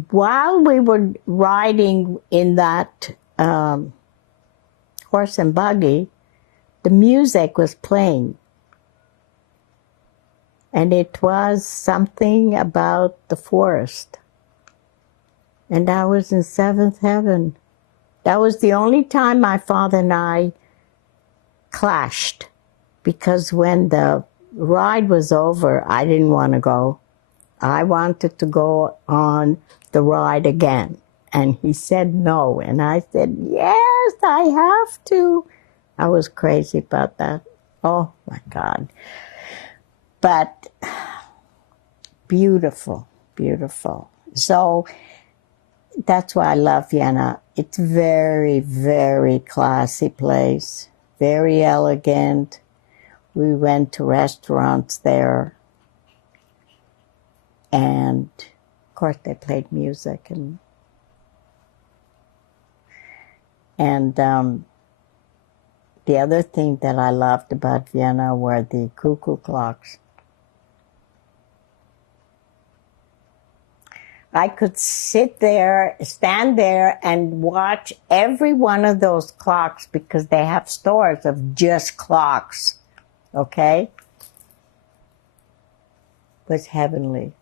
While we were riding in that horse and buggy, the music was playing. And it was something about the forest. And I was in seventh heaven. That was the only time my father and I clashed, because when the ride was over, I didn't want to go. I wanted to go on the ride again. And he said no. And I said, yes, I have to. I was crazy about that. Oh, my God. But beautiful, beautiful. So that's why I love Vienna. It's very, very classy place. Very elegant. We went to restaurants there. And, of course, they played music. And the other thing that I loved about Vienna were the cuckoo clocks. I could sit there, stand there, and watch every one of those clocks, because they have stores of just clocks, okay? It was heavenly.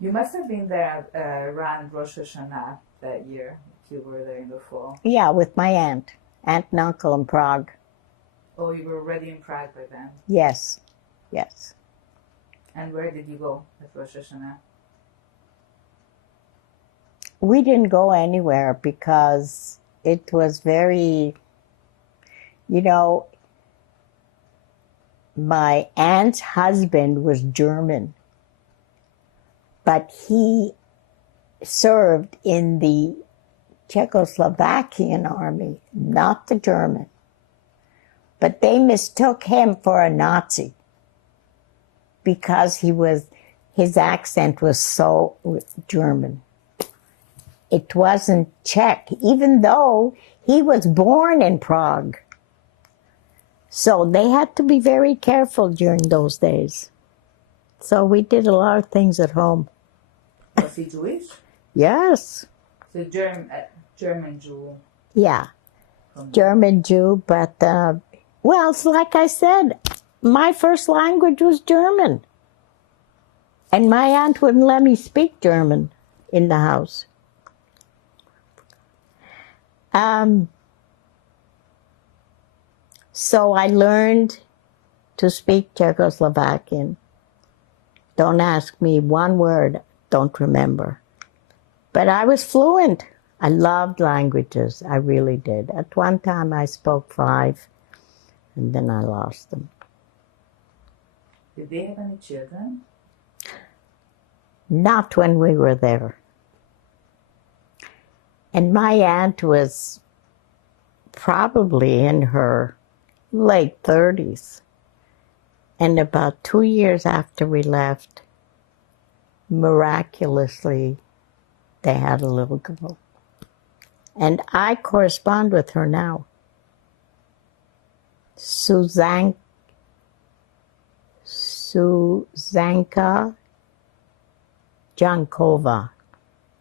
You must have been there around Rosh Hashanah that year, if you were there in the fall. Yeah, with my aunt and uncle in Prague. Oh, you were already in Prague by then. Yes, yes. And where did you go at Rosh Hashanah? We didn't go anywhere because it was very, you know, my aunt's husband was German, but he served in the Czechoslovakian army, not the German. But they mistook him for a Nazi because his accent was so German. It wasn't Czech, even though he was born in Prague. So they had to be very careful during those days. So we did a lot of things at home. Was he Jewish? Yes. So German Jew. Yeah, German Jew, but, well, it's like I said, my first language was German. And my aunt wouldn't let me speak German in the house. So I learned to speak Czechoslovakian. Don't ask me one word, don't remember. But I was fluent. I loved languages, I really did. At one time I spoke 5, and then I lost them. Did they have any children? Not when we were there. And my aunt was probably in her late 30s. And about 2 years after we left, miraculously, they had a little girl. And I correspond with her now. Suzanka Jankova,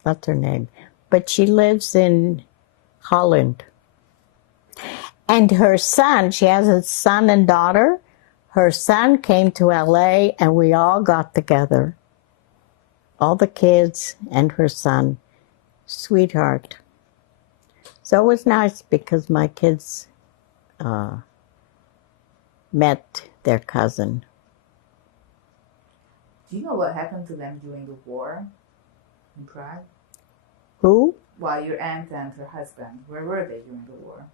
that's her name. But she lives in Holland. And her son, she has a son and daughter. Her son came to LA and we all got together. All the kids and her son. Sweetheart. So it was nice because my kids met their cousin. Do you know what happened to them during the war in Prague? Who? Well, your aunt and her husband. Where were they during the war?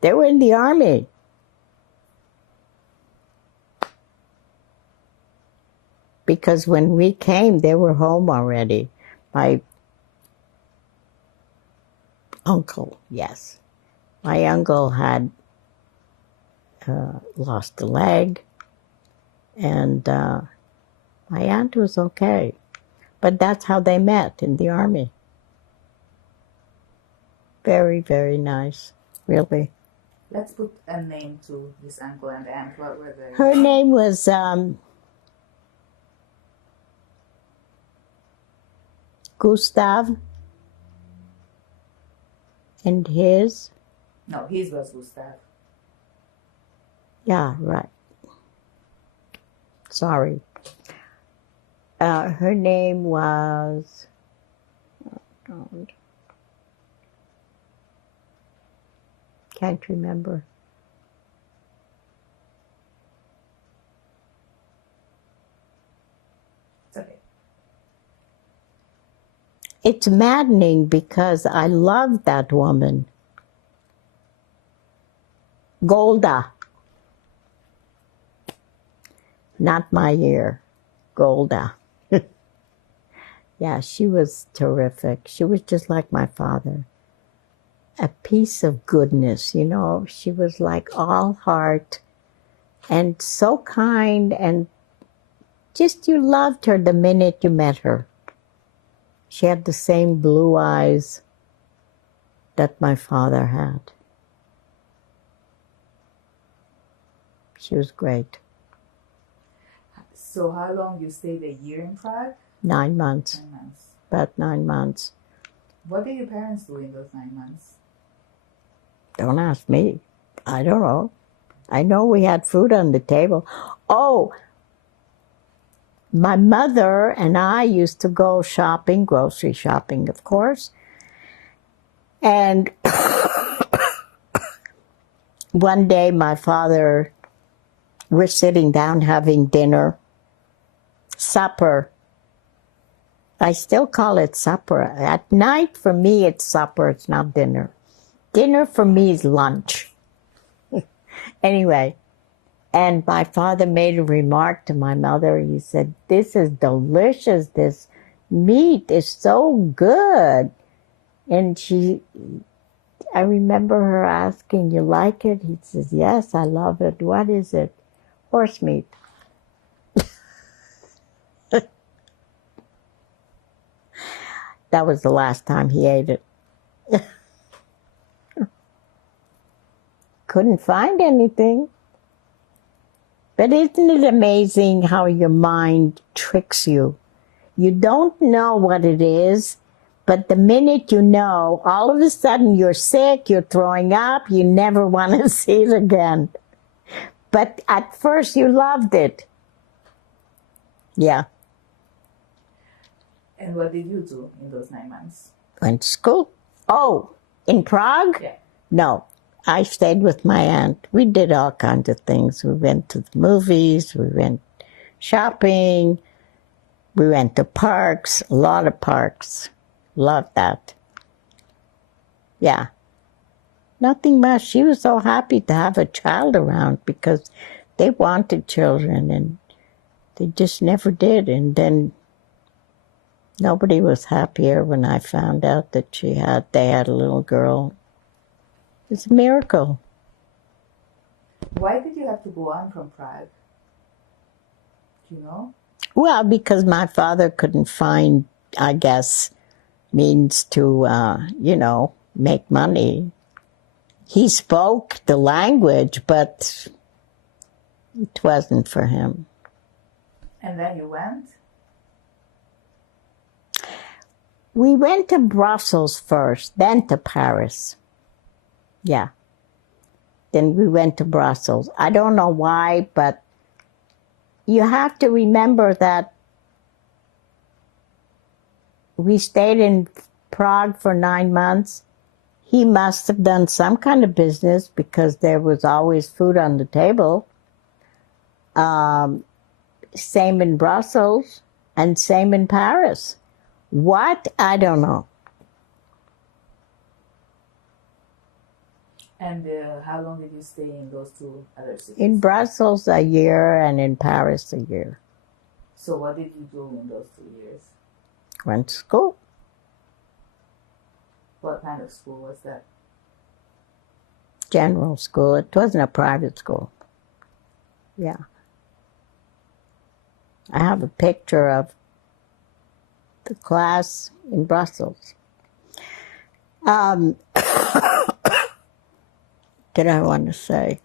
They were in the army. Because when we came, they were home already. My uncle, yes. My uncle had lost a leg, and my aunt was okay. But that's how they met, in the army. Very, very nice, really. Let's put a name to this uncle and aunt. What were they? Her name was Gustav, and his? No, his was Gustav. Yeah, right. sorry. Her name was, oh God, can't remember. It's okay. It's maddening because I love that woman. Golda. Not my year. Golda. Yeah, she was terrific. She was just like my father. A piece of goodness, you know. She was like all heart and so kind, and just you loved her the minute you met her. She had the same blue eyes that my father had. She was great. So how long you stayed? A year in Prague? 9 months. 9 months. About 9 months. What did your parents do in those 9 months? Don't ask me. I don't know. I know we had food on the table. Oh, my mother and I used to go shopping, grocery shopping, of course. And one day my father, we're sitting down having dinner, supper. I still call it supper. At night, for me, it's supper. It's not dinner. Dinner for me is lunch. Anyway, and my father made a remark to my mother. He said, "This is delicious. This meat is so good." And I remember her asking, "You like it?" He says, "Yes, I love it." "What is it?" "Horse meat." That was the last time he ate it. Couldn't find anything. But isn't it amazing how your mind tricks you? You don't know what it is, but the minute you know, all of a sudden you're sick, you're throwing up, you never want to see it again. But at first you loved it. Yeah. And what did you do in those 9 months? Went to school. Oh, in Prague? Yeah. No. I stayed with my aunt. We did all kinds of things. We went to the movies, we went shopping, we went to parks, a lot of parks. Loved that. Yeah. Nothing much. She was so happy to have a child around because they wanted children and they just never did. And then nobody was happier when I found out that they had a little girl. It's a miracle. Why did you have to go on from Prague? Do you know? Well, because my father couldn't find, I guess, means to, make money. He spoke the language, but it wasn't for him. And then you went? We went to Brussels first, then to Paris. Yeah. Then we went to Brussels. I don't know why, but you have to remember that we stayed in Prague for 9 months. He must have done some kind of business because there was always food on the table. Same in Brussels and same in Paris. What? I don't know. And how long did you stay in those two other cities? In Brussels a year and in Paris a year. So what did you do in those 2 years? Went to school. What kind of school was that? General school. It wasn't a private school. Yeah. I have a picture of the class in Brussels. Did I want to say?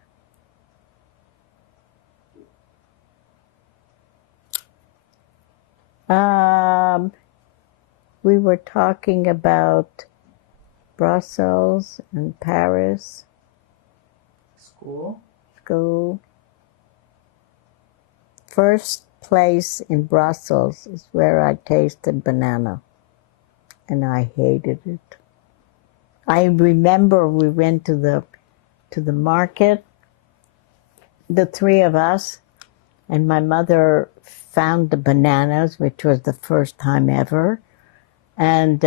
We were talking about Brussels and Paris. School? School. first place in Brussels is where I tasted banana, and I hated it. I remember we went to the market, the three of us, and my mother found the bananas, which was the first time ever, and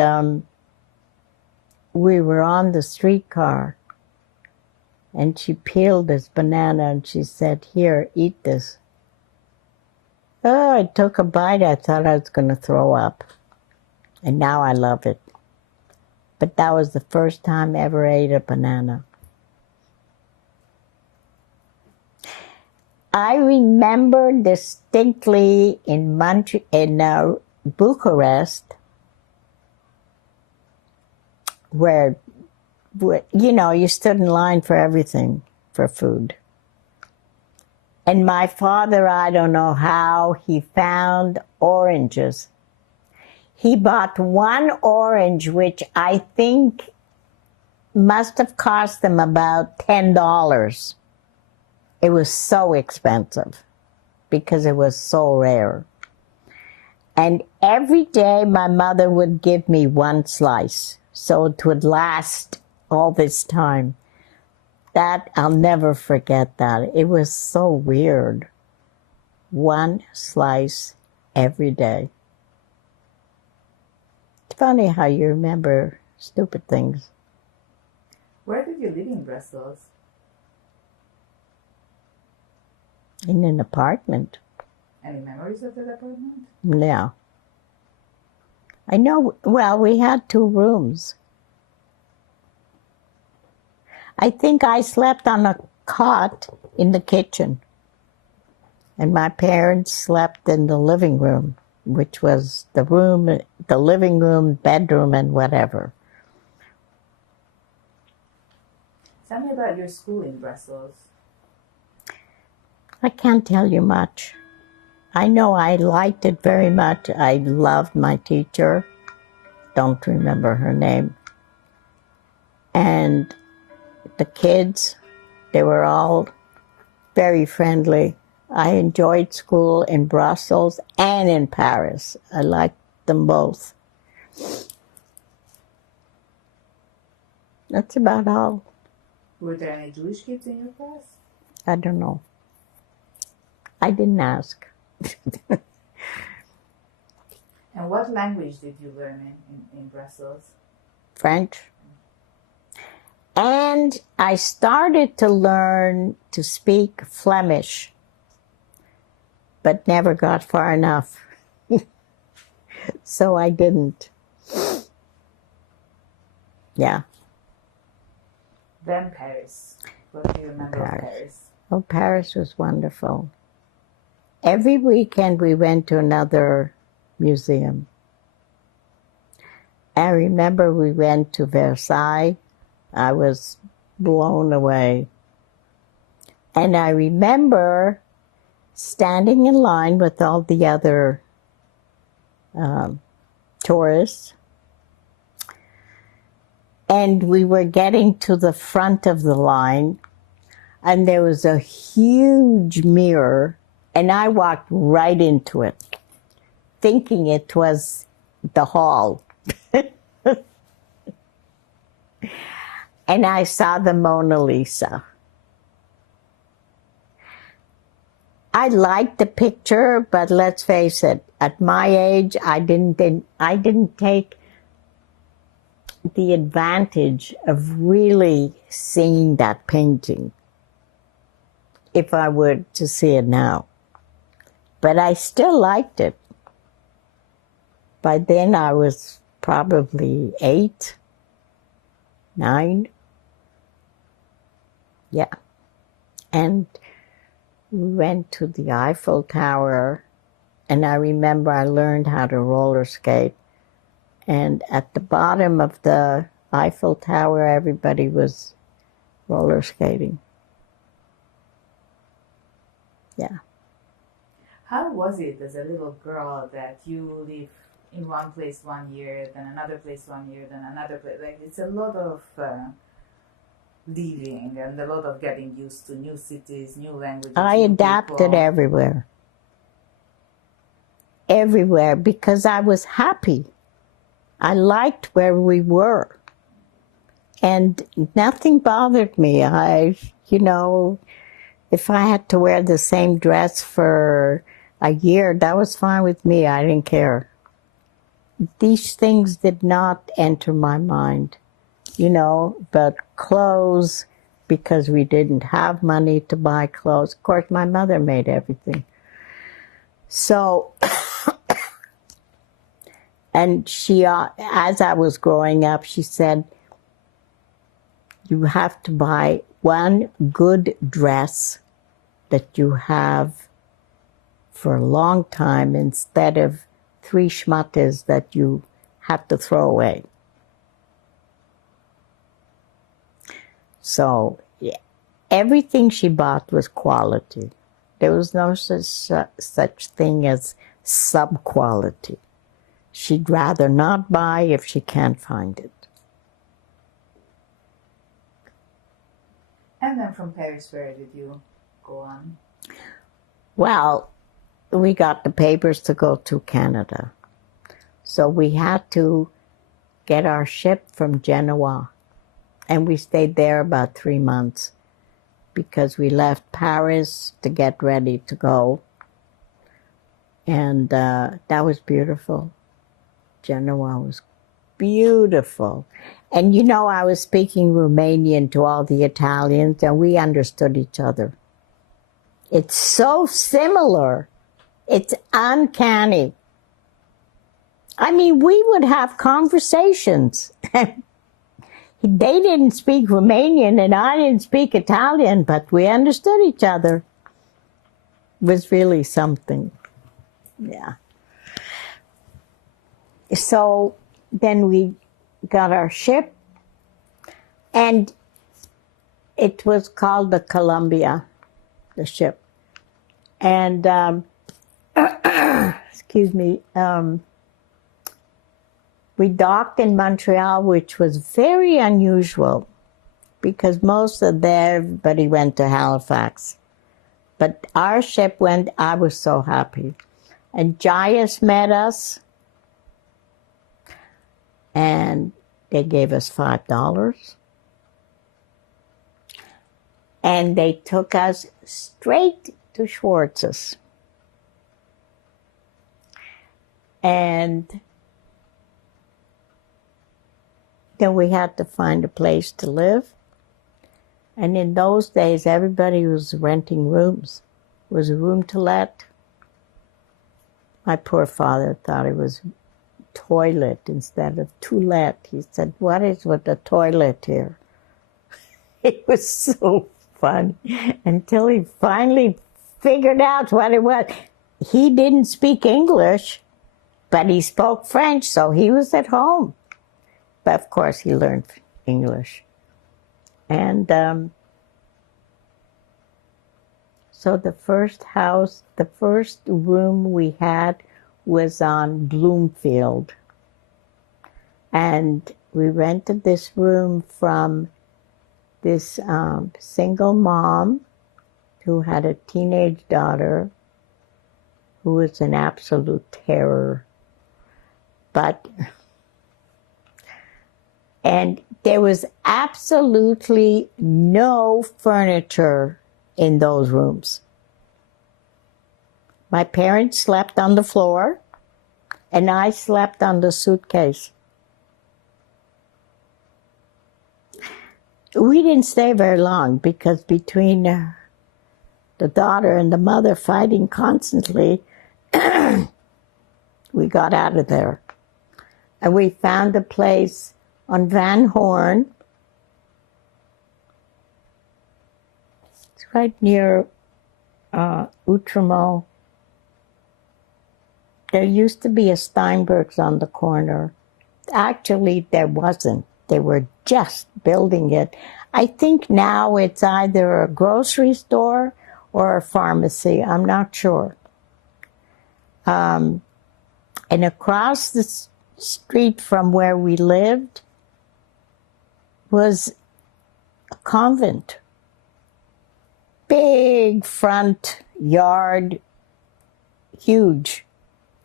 we were on the streetcar, and she peeled this banana and she said, "Here, eat this." Oh, I took a bite. I thought I was going to throw up. And now I love it. But that was the first time I ever ate a banana. I remember distinctly in Bucharest, where, you know, you stood in line for everything, for food. And my father, I don't know how, he found oranges. He bought one orange, which I think must have cost them about $10. It was so expensive because it was so rare. And every day my mother would give me one slice, so it would last all this time. That, I'll never forget that. It was so weird. One slice every day. It's funny how you remember stupid things. Where did you live in Brussels? In an apartment. Any memories of that apartment? Yeah. I know, well, we had 2 rooms. I think I slept on a cot in the kitchen. And my parents slept in the living room, which was the living room, bedroom, and whatever. Tell me about your school in Brussels. I can't tell you much. I know I liked it very much. I loved my teacher. Don't remember her name. And the kids, they were all very friendly. I enjoyed school in Brussels and in Paris. I liked them both. That's about all. Were there any Jewish kids in your class? I don't know. I didn't ask. And what language did you learn in Brussels? French. And I started to learn to speak Flemish, but never got far enough. So I didn't. Yeah. Then Paris. What do you remember of Paris? Oh, Paris was wonderful. Every weekend we went to another museum. I remember we went to Versailles. I was blown away. And I remember standing in line with all the other tourists. And we were getting to the front of the line, and there was a huge mirror, and I walked right into it, thinking it was the hall. And I saw the Mona Lisa. I liked the picture, but let's face it, at my age, I didn't take the advantage of really seeing that painting if I were to see it now. But I still liked it. By then I was probably 8, 9. Yeah. And we went to the Eiffel Tower, and I remember I learned how to roller skate. And at the bottom of the Eiffel Tower, everybody was roller skating. Yeah. How was it as a little girl that you live in one place 1 year, then another place 1 year, then another place? Like, it's a lot of living and a lot of getting used to new cities, new languages. I new adapted people. everywhere. everywhere because I was happy. I liked where we were. And nothing bothered me. If I had to wear the same dress for a year, that was fine with me. I didn't care. These things did not enter my mind, but clothes, because we didn't have money to buy clothes. Of course, my mother made everything. So, and she, as I was growing up, she said, you have to buy one good dress that you have for a long time instead of 3 schmuttes that you have to throw away. So everything she bought was quality. There was no such thing as sub-quality. She'd rather not buy if she can't find it. And then from Paris, where did you go on? Well, we got the papers to go to Canada. So we had to get our ship from Genoa. And we stayed there about 3 months because we left Paris to get ready to go. And that was beautiful. Genoa was beautiful. And I was speaking Romanian to all the Italians, and we understood each other. It's so similar. It's uncanny. I mean, we would have conversations. They didn't speak Romanian, and I didn't speak Italian, but we understood each other. It was really something. Yeah. So then we got our ship, and it was called the Columbia, the ship. And, excuse me, we docked in Montreal, which was very unusual because everybody went to Halifax. But our ship went, I was so happy. And Jaius met us, and they gave us $5. And they took us straight to Schwartz's. And then we had to find a place to live. And in those days, everybody was renting rooms. It was a room to let. My poor father thought it was toilet instead of to let. He said, what is with the toilet here? It was so funny until he finally figured out what it was. He didn't speak English, but he spoke French, so he was at home. But of course, he learned English. And so the first room we had was on Bloomfield. And we rented this room from this single mom who had a teenage daughter who was an absolute terror. And there was absolutely no furniture in those rooms. My parents slept on the floor, and I slept on the suitcase. We didn't stay very long because between the daughter and the mother fighting constantly, we got out of there. And we found a place on Van Horn. It's right near Outremont. There used to be a Steinberg's on the corner. Actually, there wasn't. They were just building it. I think now it's either a grocery store or a pharmacy. I'm not sure. And across the street from where we lived was a convent. Big front yard, huge.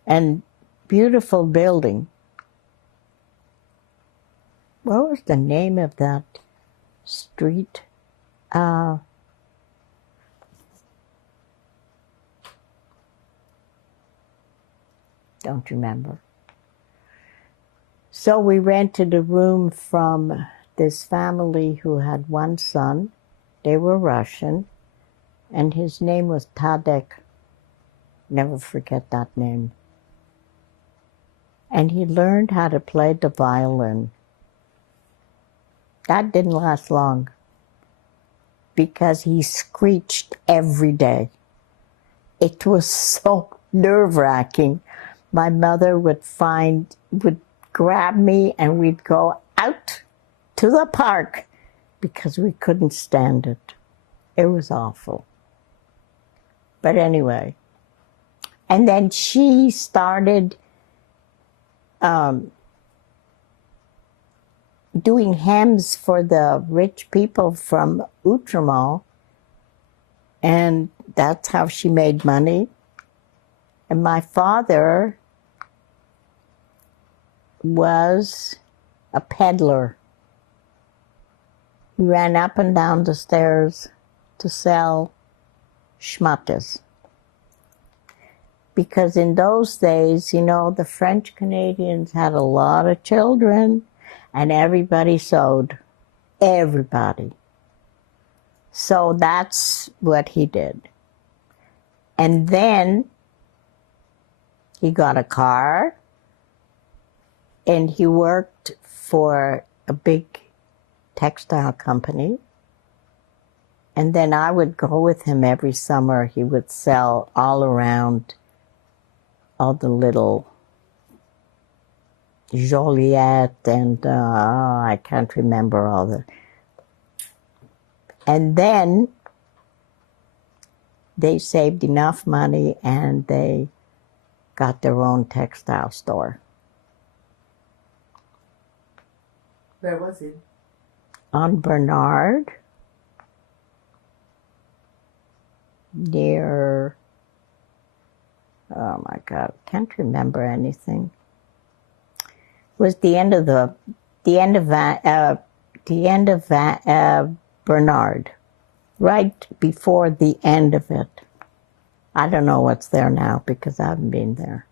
and beautiful building. What was the name of that street? Don't remember. So we rented a room from this family who had one son. They were Russian, and his name was Tadek. Never forget that name. And he learned how to play the violin. That didn't last long because he screeched every day. It was so nerve-wracking. My mother would grab me and we'd go out to the park because we couldn't stand it. It was awful. But anyway, and then she started doing hems for the rich people from Outremont, and that's how she made money. And my father was a peddler. He ran up and down the stairs to sell schmutters. Because in those days, you know, the French Canadians had a lot of children and everybody sewed. Everybody. So that's what he did. And then he got a car and he worked for a big textile company. And then I would go with him every summer. He would sell all around all the little Joliet and I can't remember all the. And then they saved enough money and they got their own textile store. Where was it? On Bernard, near, oh my God, I can't remember anything. It was the end of Bernard, right before the end of it. I don't know what's there now because I haven't been there.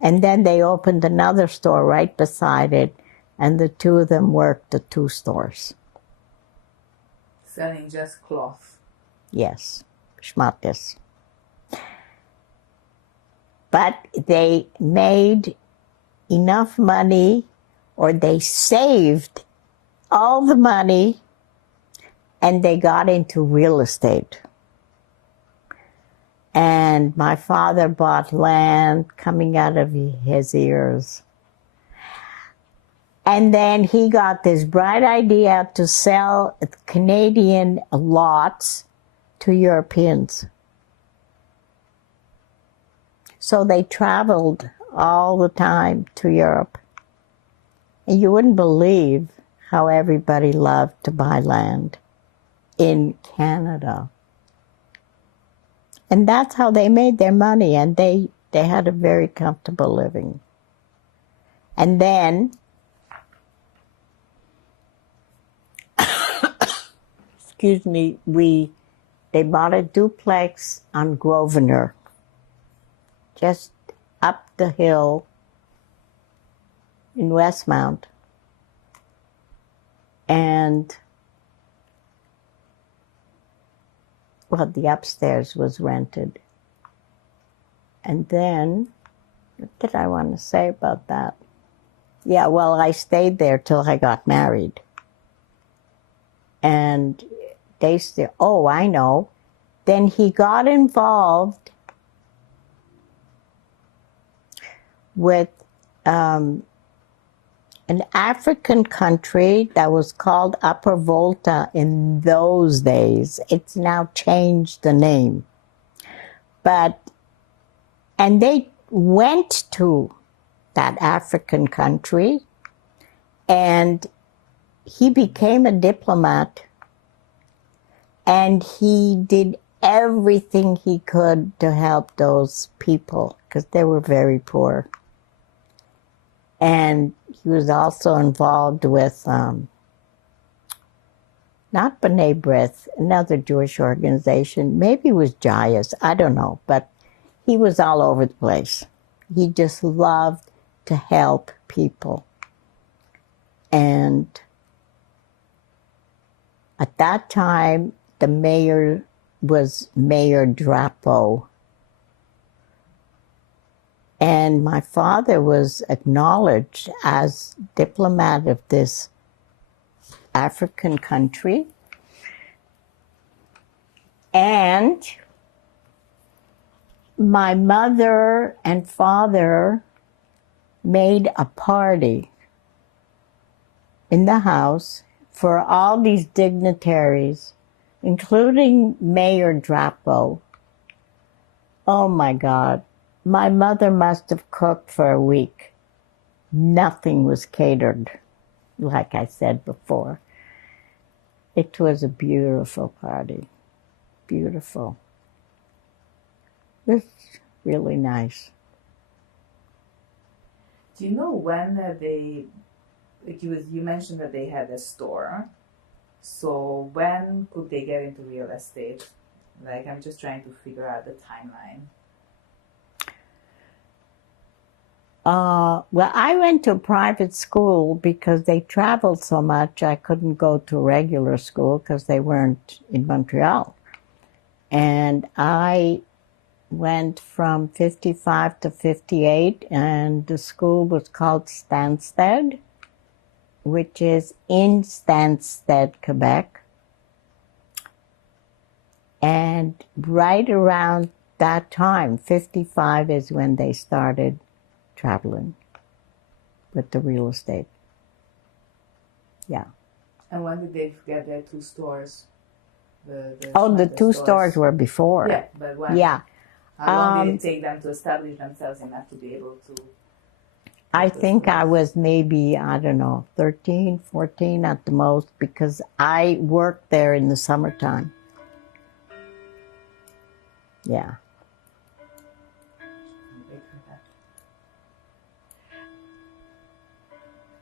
And then they opened another store right beside it, and the two of them worked the two stores. Selling just cloth. Yes, schmuckes. But they made enough money, or they saved all the money, and they got into real estate. And my father bought land coming out of his ears. And then he got this bright idea to sell Canadian lots to Europeans. So they traveled all the time to Europe. And you wouldn't believe how everybody loved to buy land in Canada. And that's how they made their money, and they had a very comfortable living. And then, excuse me, they bought a duplex on Grosvenor, just up the hill in Westmount. And well, the upstairs was rented. And then, what did I want to say about that? Yeah, well, I stayed there till I got married. And they still, oh, I know. Then he got involved with an African country that was called Upper Volta in those days. It's now changed the name. And they went to that African country, and he became a diplomat, and he did everything he could to help those people. because they were very poor. And he was also involved with, not B'nai B'rith, another Jewish organization. Maybe it was Jayas, I don't know, but he was all over the place. He just loved to help people. And at that time, the mayor was Mayor Drapo. And my father was acknowledged as diplomat of this African country. And my mother and father made a party in the house for all these dignitaries, including Mayor Drapo. Oh my God. My mother must have cooked for a week. Nothing was catered, like I said before. It was a beautiful party. Beautiful. It was really nice. Do you know when you mentioned that they had a store. So when could they get into real estate? Like, I'm just trying to figure out the timeline. Well, I went to private school because they traveled so much. I couldn't go to regular school because they weren't in Montreal. And I went from 55 to 58, and the school was called Stansted, which is in Stansted, Quebec. And right around that time, 55 is when they started traveling with the real estate. Yeah. And when did they get their two stores? The two stores were before. Yeah, but when? Yeah. How long did it take them to establish themselves enough to be able to? I think I was maybe, 13, 14 at the most, because I worked there in the summertime. Yeah.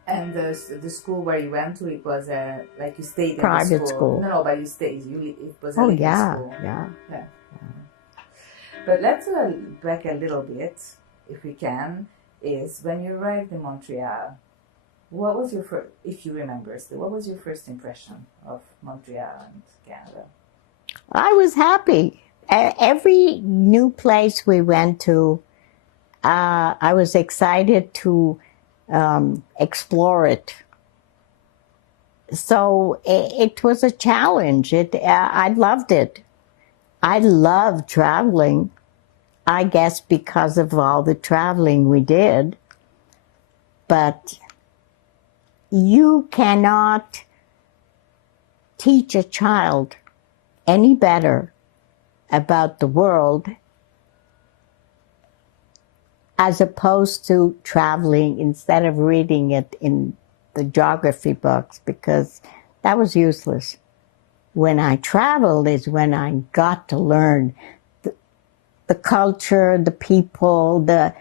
And the school where you went to, it was like you stayed in private the school. No, but you stayed. It was a Oh, living yeah, school. yeah. But let's go back a little bit, if we can. Is when you arrived in Montreal, what was your first, if you remember still, what was your first impression of Montreal and Canada? I was happy. Every new place we went to, I was excited to explore it. So it was a challenge. I loved it. I loved traveling, I guess because of all the traveling we did. But you cannot teach a child any better about the world as opposed to traveling instead of reading it in the geography books, because that was useless. When I traveled is when I got to learn the culture, the people, the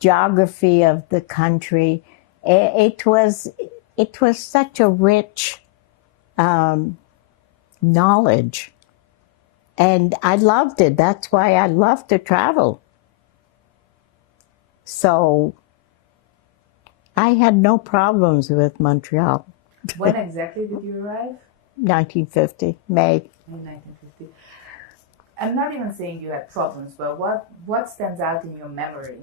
geography of the country. It was such a rich knowledge, and I loved it. That's why I love to travel. So I had no problems with Montreal. When exactly did you arrive? 1950, May. In 1950. I'm not even saying you had problems, but what stands out in your memory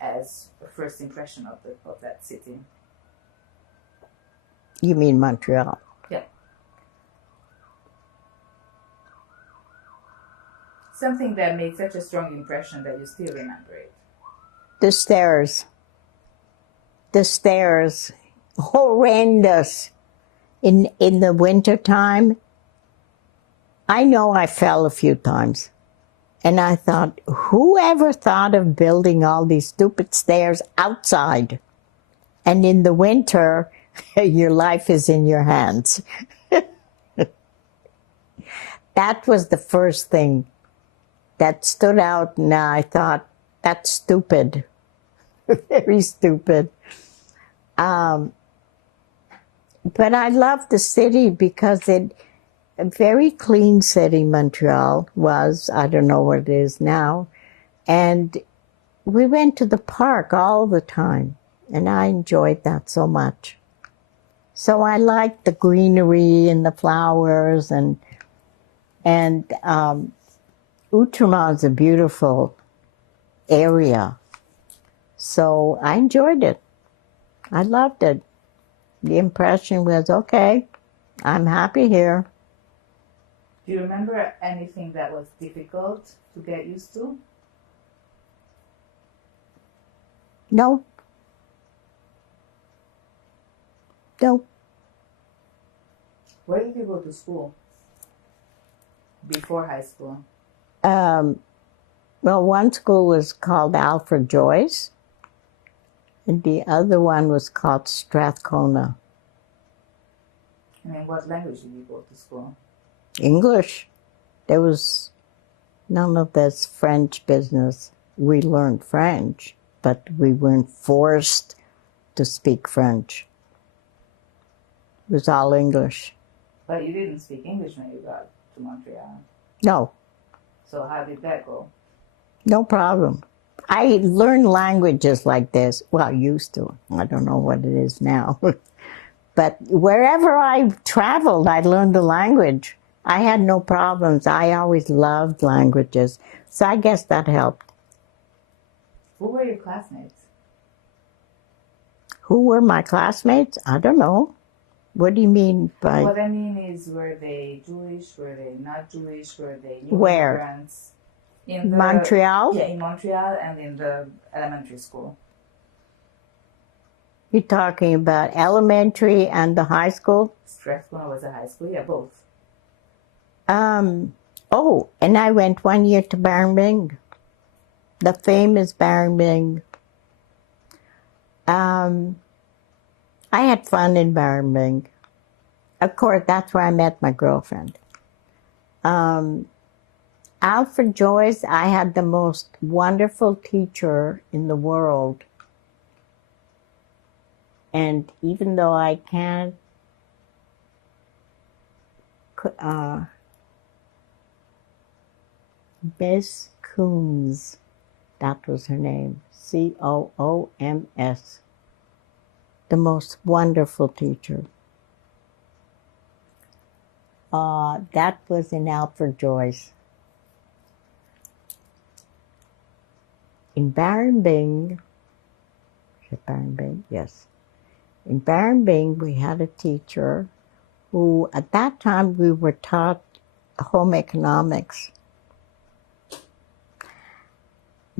as a first impression of that city? You mean Montreal? Yeah. Something that made such a strong impression that you still remember it. The stairs. The stairs. Horrendous. In the wintertime, I know I fell a few times. And I thought, whoever thought of building all these stupid stairs outside? And in the winter, your life is in your hands. That was the first thing that stood out, and I thought, That's stupid. Very stupid. But I love the city because a very clean city, Montreal was. I don't know what it is now. And we went to the park all the time, and I enjoyed that so much. So I liked the greenery and the flowers, and Outremont is a beautiful area. So I enjoyed it. I loved it. The impression was, okay, I'm happy here. Do you remember anything that was difficult to get used to? No. No. Where did you go to school before high school? Well, one school was called Alfred Joyce, and the other one was called Strathcona. And in what language did you go to school? English. There was none of this French business. We learned French, but we weren't forced to speak French. It was all English. But you didn't speak English when you got to Montreal. No. So how did that go? No problem. I learned languages like this. Well, used to. I don't know what it is now. But wherever I traveled, I learned the language. I had no problems. I always loved languages. So I guess that helped. Who were your classmates? Who were my classmates? I don't know. What do you mean by... What I mean is, were they Jewish? Were they not Jewish? Were they new Where? immigrants? In Montreal? Yeah, in Montreal and in the elementary school. You're talking about elementary and the high school? Strathcona was a high school, yeah, both. Oh, and I went 1 year to Barmbing, the famous Barmbing. I had fun in Barmbing. Of course, that's where I met my girlfriend. Alfred Joyce, I had the most wonderful teacher in the world. And even though I can't, Miss Coombs, that was her name, Cooms, the most wonderful teacher. That was in Alfred Joyce. In Barmbing, is it Barmbing? Yes. In Barmbing, we had a teacher who, at that time, we were taught home economics.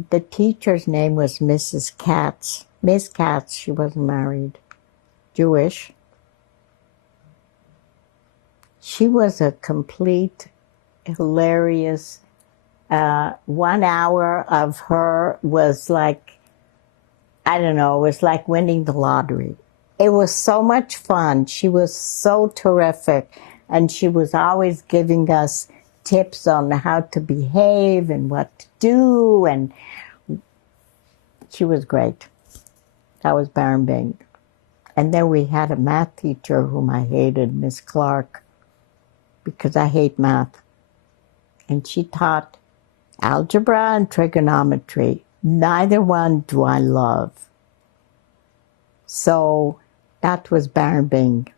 The teacher's name was Mrs. Katz. Miss Katz, she wasn't married, Jewish. She was a complete, hilarious, 1 hour of her was like, I don't know, it was like winning the lottery. It was so much fun. She was so terrific. And she was always giving us tips on how to behave and what to do. And she was great. That was Barmbing. And then we had a math teacher whom I hated, Miss Clark, because I hate math. And she taught algebra and trigonometry. Neither one do I love. So that was Barmbing.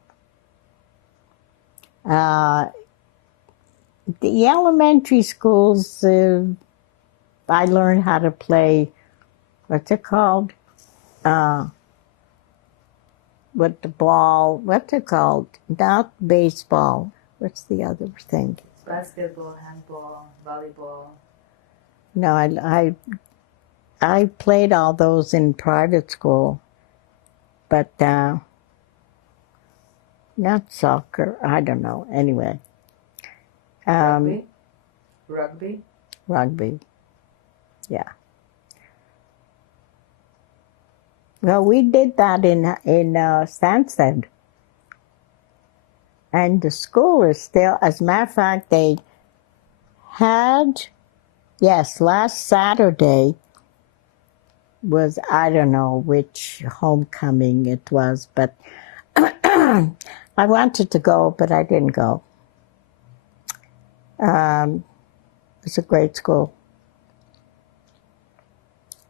The elementary schools, I learned how to play, what's it called? With the ball, what's it called? Not baseball. What's the other thing? Basketball, handball, volleyball. No, I played all those in private school, but not soccer. I don't know. Anyway. Rugby? Rugby. Yeah. Well, we did that in Stansted. And the school is still, as a matter of fact, they had, yes, last Saturday, was, I don't know which homecoming it was, but I wanted to go, but I didn't go. It's a great school.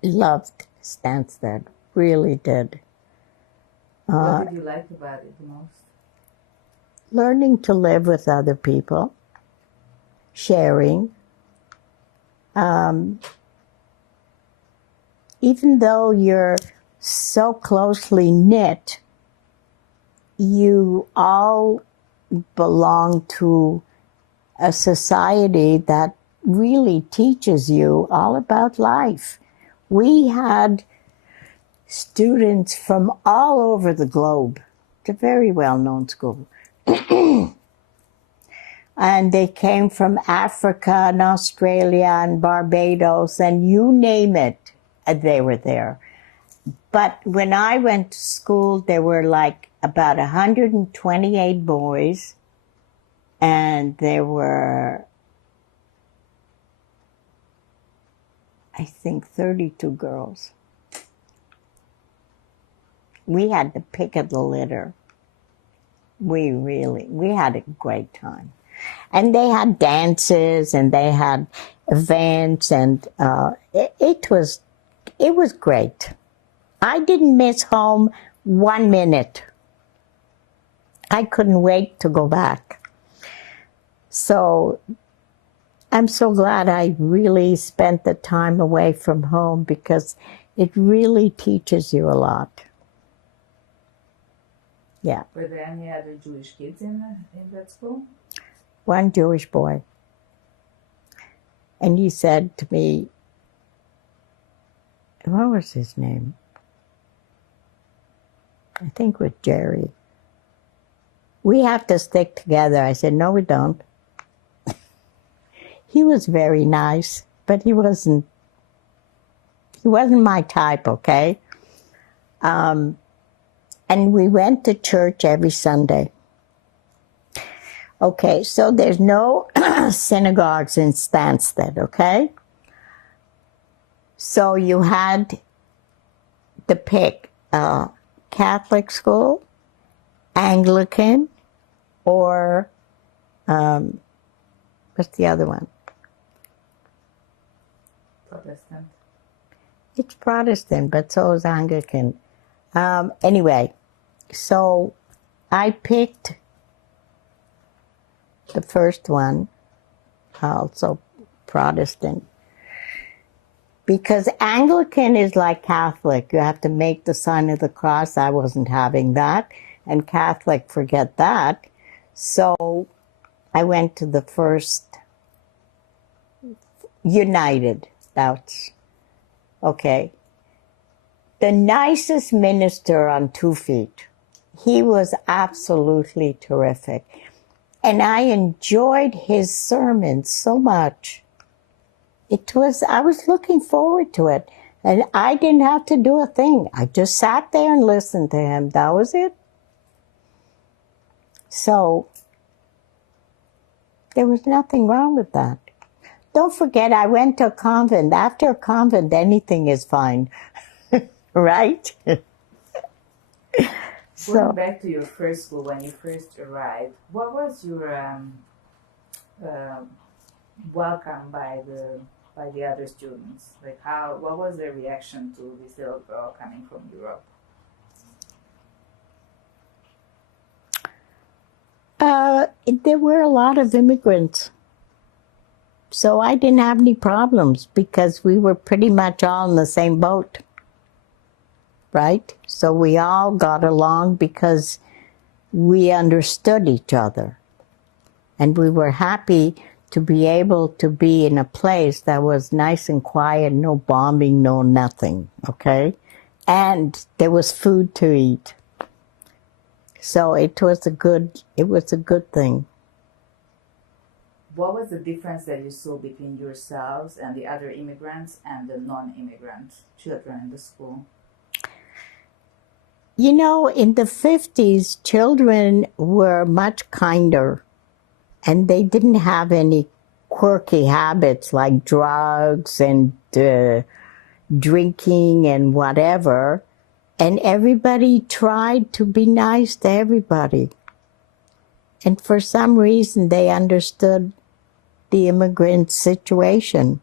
Loved Stansted, really did. What did you like about it the most? Learning to live with other people, sharing. Even though you're so closely knit, you all belong to a society that really teaches you all about life. We had students from all over the globe. It's a very well-known school. And they came from Africa and Australia and Barbados and you name it, they were there. But when I went to school, there were like about 128 boys and there were, I think, 32 girls. We had the pick of the litter. We had a great time. And they had dances and they had events and it was great. I didn't miss home 1 minute. I couldn't wait to go back. So I'm so glad I really spent the time away from home because it really teaches you a lot. Yeah. Were there any other Jewish kids in that school? One Jewish boy. And he said to me, what was his name? I think it was Jerry. We have to stick together. I said, no, we don't. He was very nice, but he wasn't my type, okay? And we went to church every Sunday. Okay, so there's no synagogues in Stansted, okay? So you had to pick Catholic school, Anglican, or what's the other one? Protestant. It's Protestant, but so is Anglican. Anyway, so I picked the first one, also Protestant, because Anglican is like Catholic. You have to make the sign of the cross. I wasn't having that. And Catholic, forget that. So I went to the first United. That's okay. The nicest minister on 2 feet. He was absolutely terrific. And I enjoyed his sermon so much. I was looking forward to it. And I didn't have to do a thing. I just sat there and listened to him. That was it. So there was nothing wrong with that. Don't forget, I went to a convent. After a convent, anything is fine. Right? Going back to your first school, when you first arrived, what was your welcome by the other students? Like what was their reaction to this little girl coming from Europe? There were a lot of immigrants. So I didn't have any problems because we were pretty much all in the same boat. Right? So we all got along because we understood each other. And we were happy to be able to be in a place that was nice and quiet, no bombing, no nothing, okay? And there was food to eat. So it was a good thing. What was the difference that you saw between yourselves and the other immigrants and the non-immigrant children in the school? You know, in the 50s, children were much kinder, and they didn't have any quirky habits like drugs and drinking and whatever, and everybody tried to be nice to everybody. And for some reason, they understood the immigrant situation.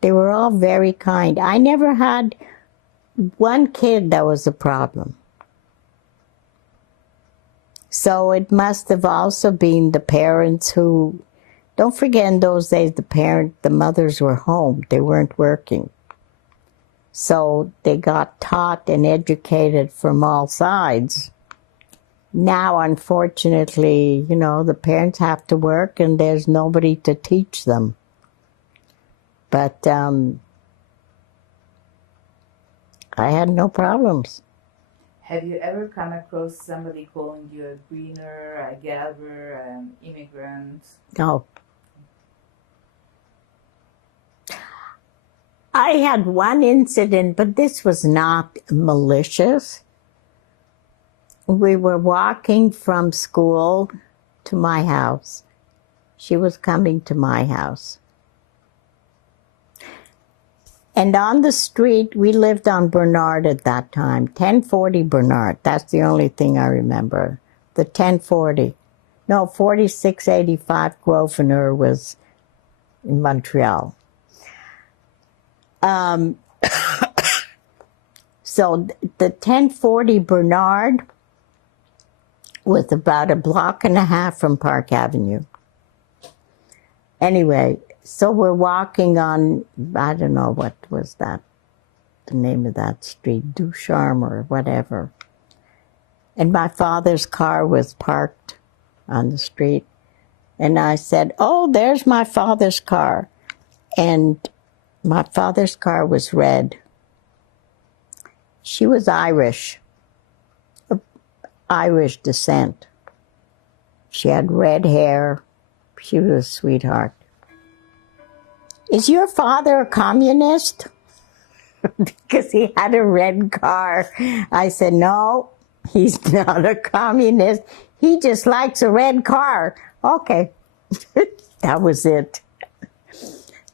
They were all very kind. I never had one kid that was a problem. So it must have also been the parents who, don't forget in those days, the mothers were home. They weren't working. So they got taught and educated from all sides. Now, unfortunately, you know, the parents have to work and there's nobody to teach them. But I had no problems. Have you ever come across somebody calling you a greener, a galver, an immigrant? No. I had one incident, but this was not malicious. We were walking from school to my house. She was coming to my house. And on the street, we lived on Bernard at that time, 1040 Bernard. That's the only thing I remember. The 1040. No, 4685 Grosvenor was in Montreal. So the 1040 Bernard was about a block and a half from Park Avenue. Anyway, so we're walking on, I don't know, what was that, the name of that street, Ducharme or whatever. And my father's car was parked on the street. And I said, oh, there's my father's car. And my father's car was red. She was Irish, of Irish descent. She had red hair. She was a sweetheart. Is your father a communist? Because he had a red car. I said, no, he's not a communist. He just likes a red car. Okay. That was it.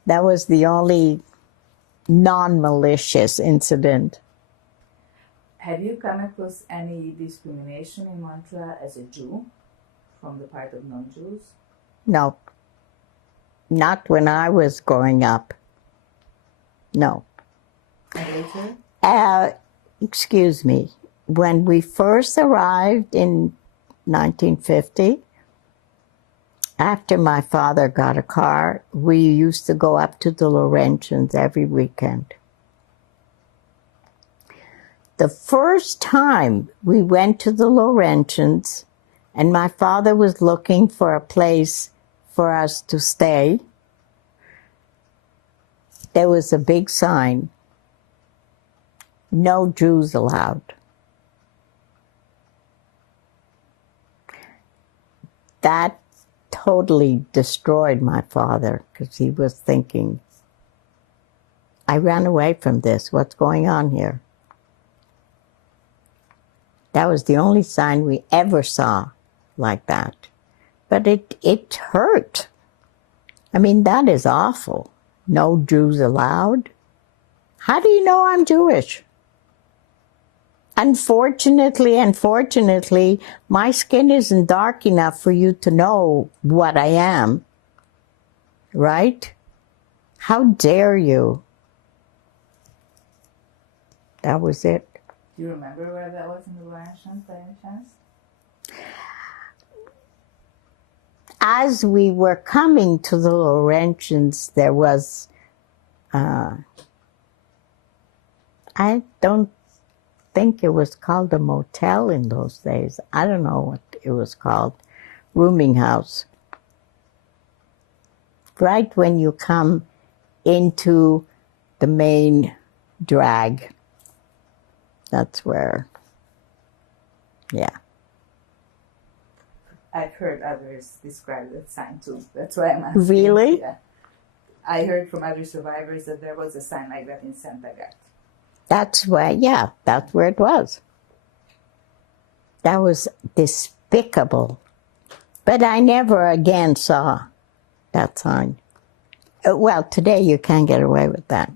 That was the only non-malicious incident. Have you come across any discrimination in Montreal as a Jew from the part of non-Jews? No. Not when I was growing up. No. And later? Excuse me. When we first arrived in 1950, after my father got a car, we used to go up to the Laurentians every weekend. The first time we went to the Laurentians, and my father was looking for a place for us to stay, there was a big sign, no Jews allowed. That totally destroyed my father because he was thinking, I ran away from this. What's going on here? That was the only sign we ever saw like that. But it hurt. I mean, that is awful. No Jews allowed. How do you know I'm Jewish? Unfortunately, my skin isn't dark enough for you to know what I am. Right? How dare you? That was it. Do you remember where that was in the Laurentians by any chance? As we were coming to the Laurentians, there was, I don't think it was called a motel in those days. I don't know what it was called. Rooming house. Right when you come into the main drag. That's where, yeah. I've heard others describe that sign too. That's why I'm asking. Really? Yeah. I heard from other survivors that there was a sign like that in Saint Agathe. That's where, yeah, that's where it was. That was despicable. But I never again saw that sign. Well, today you can't get away with that,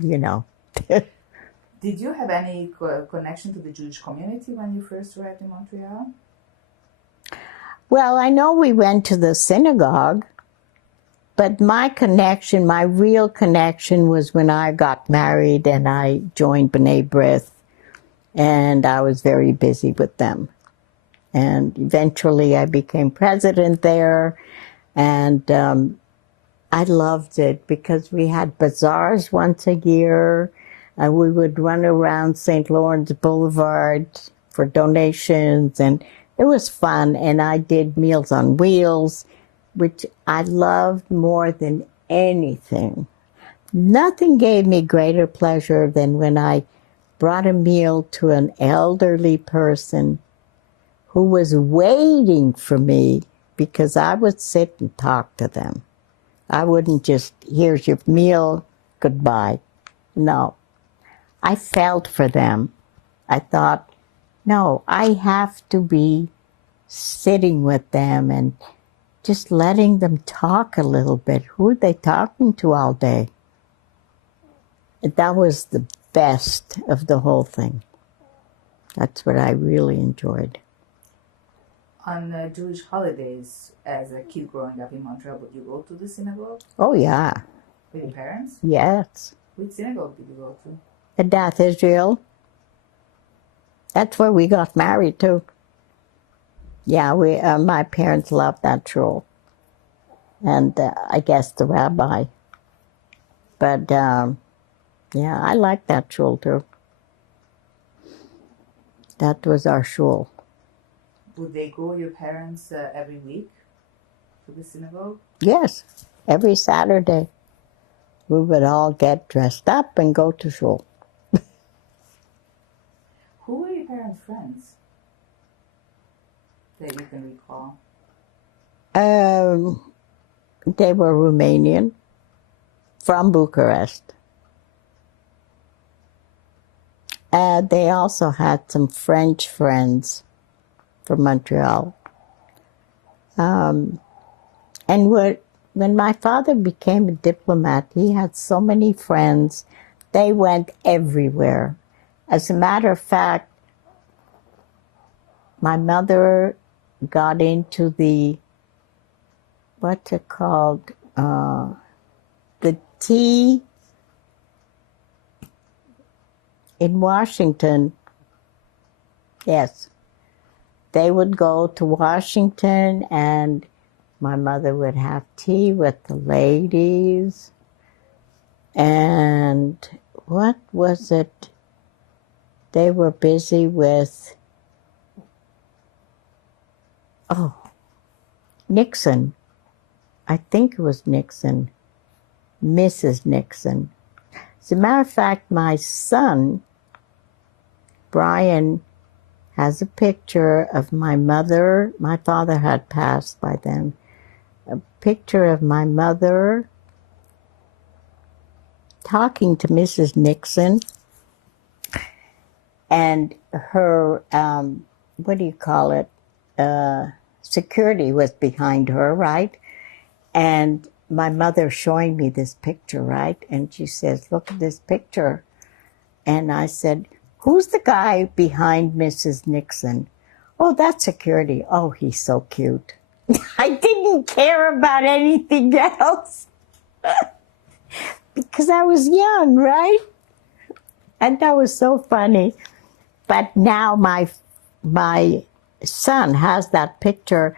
you know. Did you have any connection to the Jewish community when you first arrived in Montreal? Well, I know we went to the synagogue, but my real connection was when I got married and I joined B'nai B'rith, and I was very busy with them. And eventually I became president there, and I loved it because we had bazaars once a year, and we would run around St. Lawrence Boulevard for donations, and it was fun. And I did Meals on Wheels, which I loved more than anything. Nothing gave me greater pleasure than when I brought a meal to an elderly person who was waiting for me, because I would sit and talk to them. I wouldn't just, here's your meal, goodbye. No. I felt for them. I thought, no, I have to be sitting with them and just letting them talk a little bit. Who are they talking to all day? That was the best of the whole thing. That's what I really enjoyed. On Jewish holidays, as a kid growing up in Montreal, would you go to the synagogue? Oh, yeah. With your parents? Yes. Which synagogue did you go to? Adath Israel. That's where we got married too. Yeah, my parents loved that shul, and I guess the rabbi. But yeah, I liked that shul too. That was our shul. Would they go, your parents, every week to the synagogue? Yes, every Saturday. We would all get dressed up and go to shul. Who were your parents' friends that you can recall? They were Romanian from Bucharest. They also had some French friends from Montreal. And when my father became a diplomat, he had so many friends. They went everywhere. As a matter of fact, my mother got into the, what's it called? The tea in Washington. Yes. They would go to Washington, and my mother would have tea with the ladies. And what was it? They were busy with, Nixon. I think it was Nixon. Mrs. Nixon. As a matter of fact, my son, Brian, has a picture of my mother. My father had passed by then. A picture of my mother talking to Mrs. Nixon, and her, what do you call it? Security was behind her, right? And my mother showing me this picture, right? And she says, look at this picture. And I said, who's the guy behind Mrs. Nixon? Oh, that's security. Oh, he's so cute. I didn't care about anything else because I was young, right? And that was so funny. But now my son has that picture.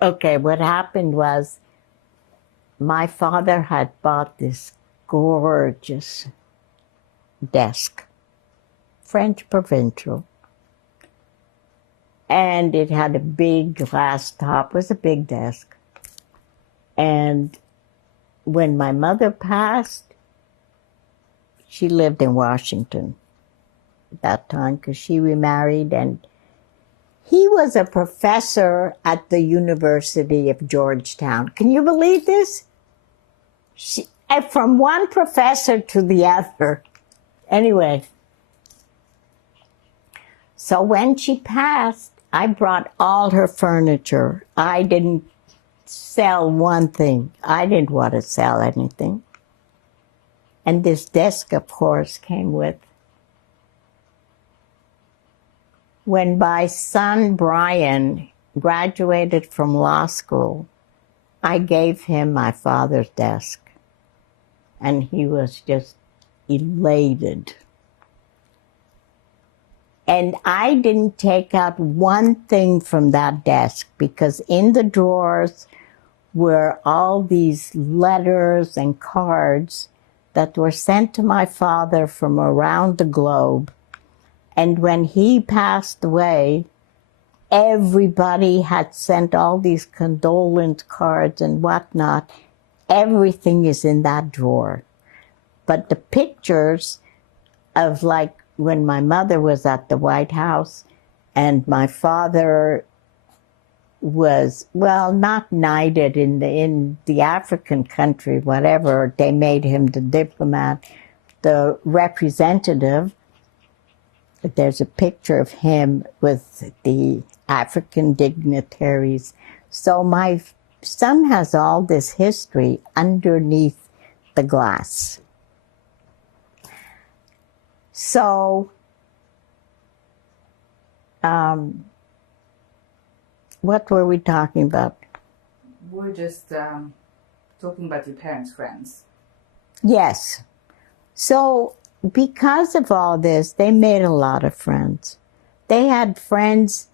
Okay, what happened was my father had bought this gorgeous desk, French provincial, and it had a big glass top. It was a big desk. And when my mother passed, she lived in Washington at that time because she remarried, and he was a professor at the University of Georgetown. Can you believe this? From one professor to the other. Anyway, so when she passed, I brought all her furniture. I didn't sell one thing. I didn't want to sell anything. And this desk, of course, came with. When my son Brian graduated from law school, I gave him my father's desk, and he was just elated. And I didn't take out one thing from that desk, because in the drawers were all these letters and cards that were sent to my father from around the globe. And when he passed away, everybody had sent all these condolence cards and whatnot. Everything is in that drawer. But the pictures of, like, when my mother was at the White House and my father was, well, not knighted in the African country, whatever, they made him the diplomat, the representative. There's a picture of him with the African dignitaries. So my son has all this history underneath the glass. So, what were we talking about? We're just talking about your parents' friends. Yes. So, because of all this, they made a lot of friends. They had friends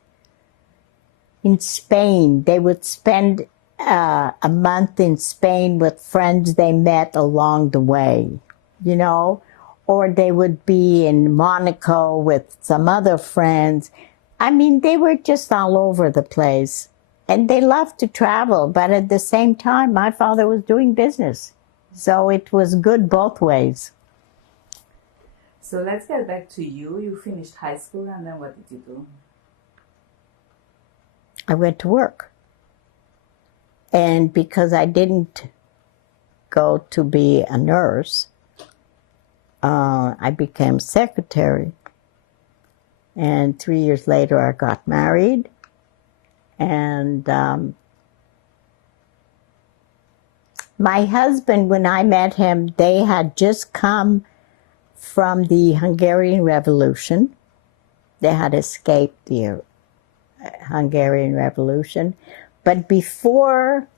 in Spain. They would spend a month in Spain with friends they met along the way, you know, or they would be in Monaco with some other friends. I mean, they were just all over the place. And they loved to travel, but at the same time, my father was doing business. So it was good both ways. So let's get back to you. You finished high school, and then what did you do? I went to work. And because I didn't go to be a nurse, I became secretary. And 3 years later, I got married. And my husband, when I met him, they had just come from the Hungarian Revolution. They had escaped the Hungarian Revolution. But before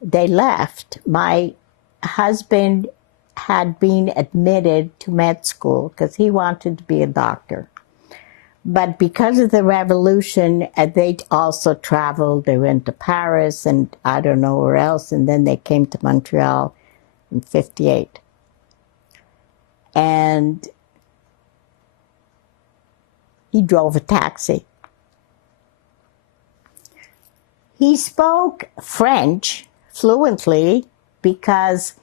they left, my husband had been admitted to med school because he wanted to be a doctor. But because of the revolution, they also traveled. They went to Paris and I don't know where else, and then they came to Montreal in 1958. And he drove a taxi. He spoke French fluently because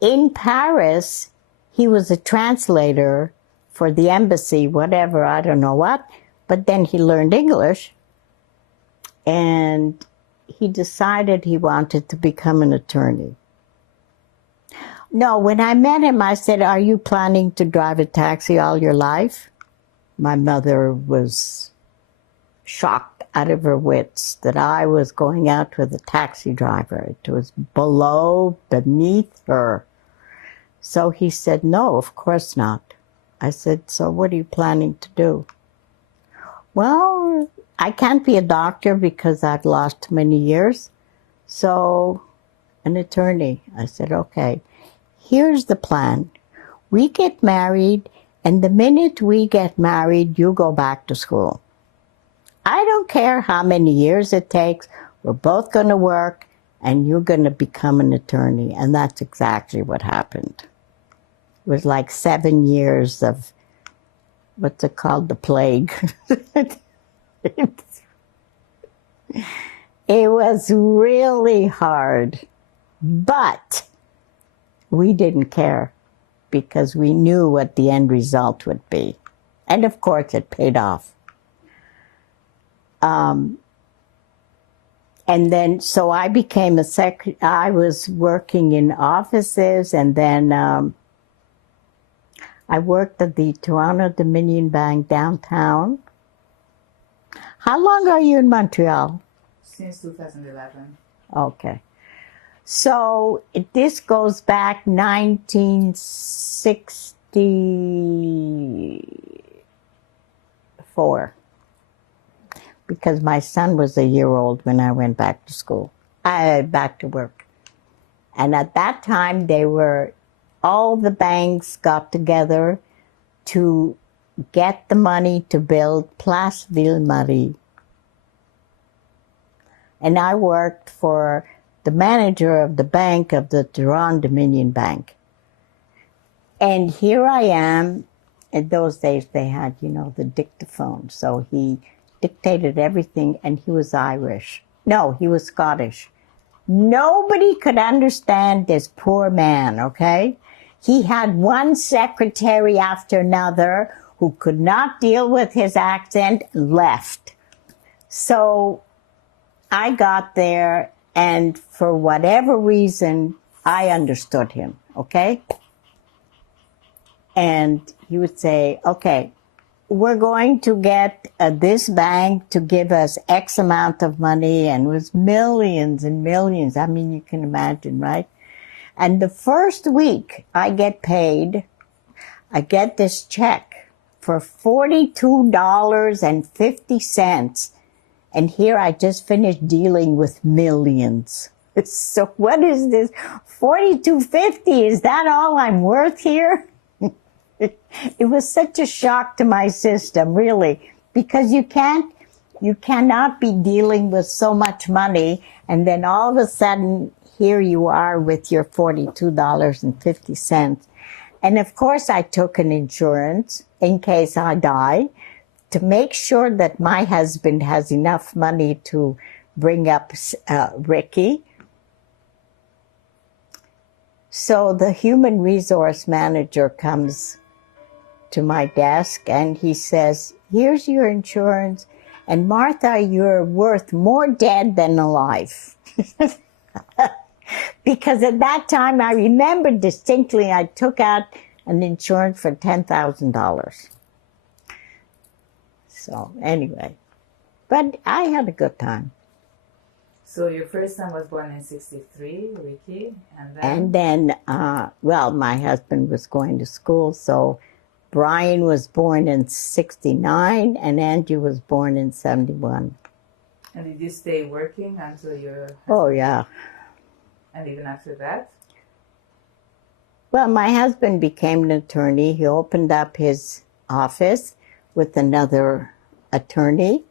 in Paris, he was a translator for the embassy, whatever, I don't know what. But then he learned English, and he decided he wanted to become an attorney. No, when I met him, I said, "Are you planning to drive a taxi all your life?" My mother was shocked out of her wits that I was going out with a taxi driver. It was beneath her. So he said, "No, of course not." I said, "So what are you planning to do?" "Well, I can't be a doctor because I've lost too many years. So an attorney." I said, "Okay, here's the plan. We get married, and the minute we get married, you go back to school. I don't care how many years it takes. We're both going to work, and you're going to become an attorney." And that's exactly what happened. It was like 7 years of, what's it called, the plague. It was really hard, but we didn't care because we knew what the end result would be. And of course, it paid off. And then, so I became a secretary. I was working in offices, and then I worked at the Toronto Dominion Bank downtown. How long are you in Montreal? Since 2011. Okay. So this goes back 1964, because my son was a year old when I went back to school, back to work. And at that time, all the banks got together to get the money to build Place Ville-Marie. And I worked for the manager of the bank, of the Toronto-Dominion Bank. And here I am. In those days, they had, the dictaphone. So he dictated everything, and he was Irish. No, he was Scottish. Nobody could understand this poor man, okay? He had one secretary after another who could not deal with his accent and left. So I got there, and for whatever reason, I understood him, okay? And he would say, okay, we're going to get this bank to give us X amount of money, and it was millions and millions. I mean, you can imagine, right? And the first week I get paid, I get this check for $42.50. And here I just finished dealing with millions. So what is this? $42.50, is that all I'm worth here? It was such a shock to my system, really, because you cannot be dealing with so much money, and then all of a sudden, here you are with your $42.50. And of course, I took an insurance in case I die, to make sure that my husband has enough money to bring up Ricky. So the human resource manager comes to my desk and he says, here's your insurance, and Martha, you're worth more dead than alive. Because at that time, I remember distinctly, I took out an insurance for $10,000. So anyway, but I had a good time. So your first son was born in 63, Ricky, and then well, my husband was going to school, so Brian was born in 69 and Angie was born in 71. And did you stay working until your husband? Oh, yeah. And even after that? Well, my husband became an attorney. He opened up his office with another attorney.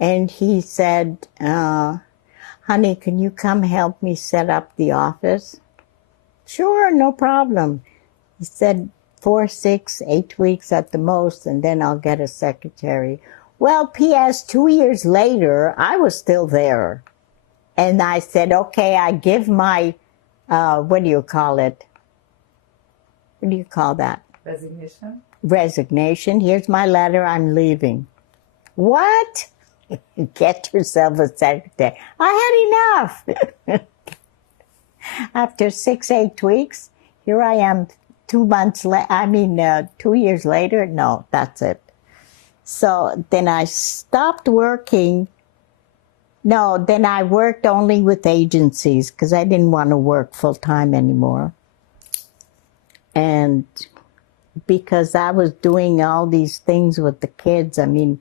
And he said, honey, can you come help me set up the office? Sure, no problem. He said 4, 6, 8 weeks at the most, and then I'll get a secretary. Well, P.S., 2 years later, I was still there. And I said, okay, I give my, what do you call it? What do you call that? Resignation? Resignation. Here's my letter, I'm leaving. What? Get yourself a secretary. I had enough. After 6, 8 weeks, here I am 2 years later. No, that's it. So then I stopped working. No, then I worked only with agencies because I didn't want to work full-time anymore. And because I was doing all these things with the kids, I mean,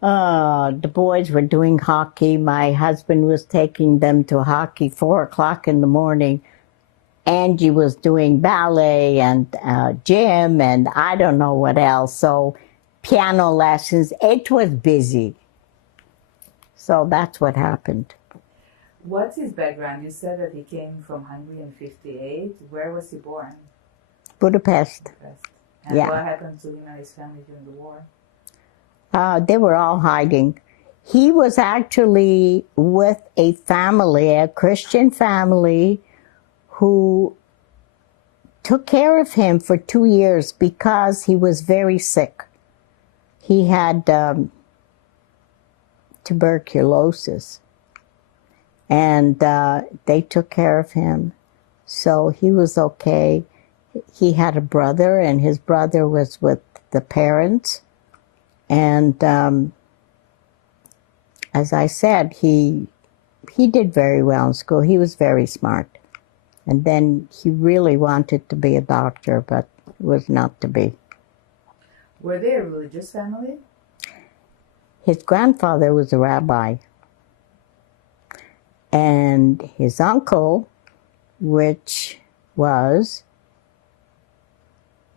the boys were doing hockey. My husband was taking them to hockey 4 o'clock in the morning. Angie was doing ballet and gym and I don't know what else. So piano lessons. It was busy. So that's what happened. What's his background? You said that he came from Hungary in 58. Where was he born? Budapest. And yeah. What happened to him and his family during the war? They were all hiding. He was actually with a family, a Christian family, who took care of him for 2 years because he was very sick. He had tuberculosis, and they took care of him. So he was okay. He had a brother, and his brother was with the parents. And as I said, he he did very well in school. He was very smart. And then he really wanted to be a doctor, but was not to be. Were they a religious family? His grandfather was a rabbi. And his uncle, which was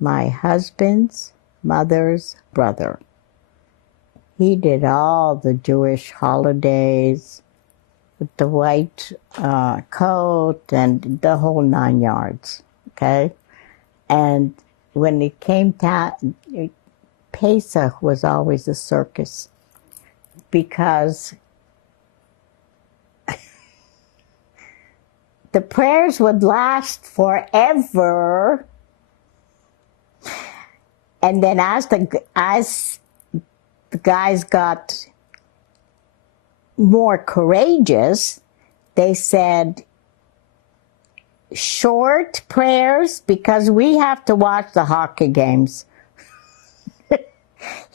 my husband's mother's brother, he did all the Jewish holidays with the white coat and the whole 9 yards, okay? And when it came to Pesach was always a circus because the prayers would last forever. And then as the guys got more courageous, they said, short prayers because we have to watch the hockey games.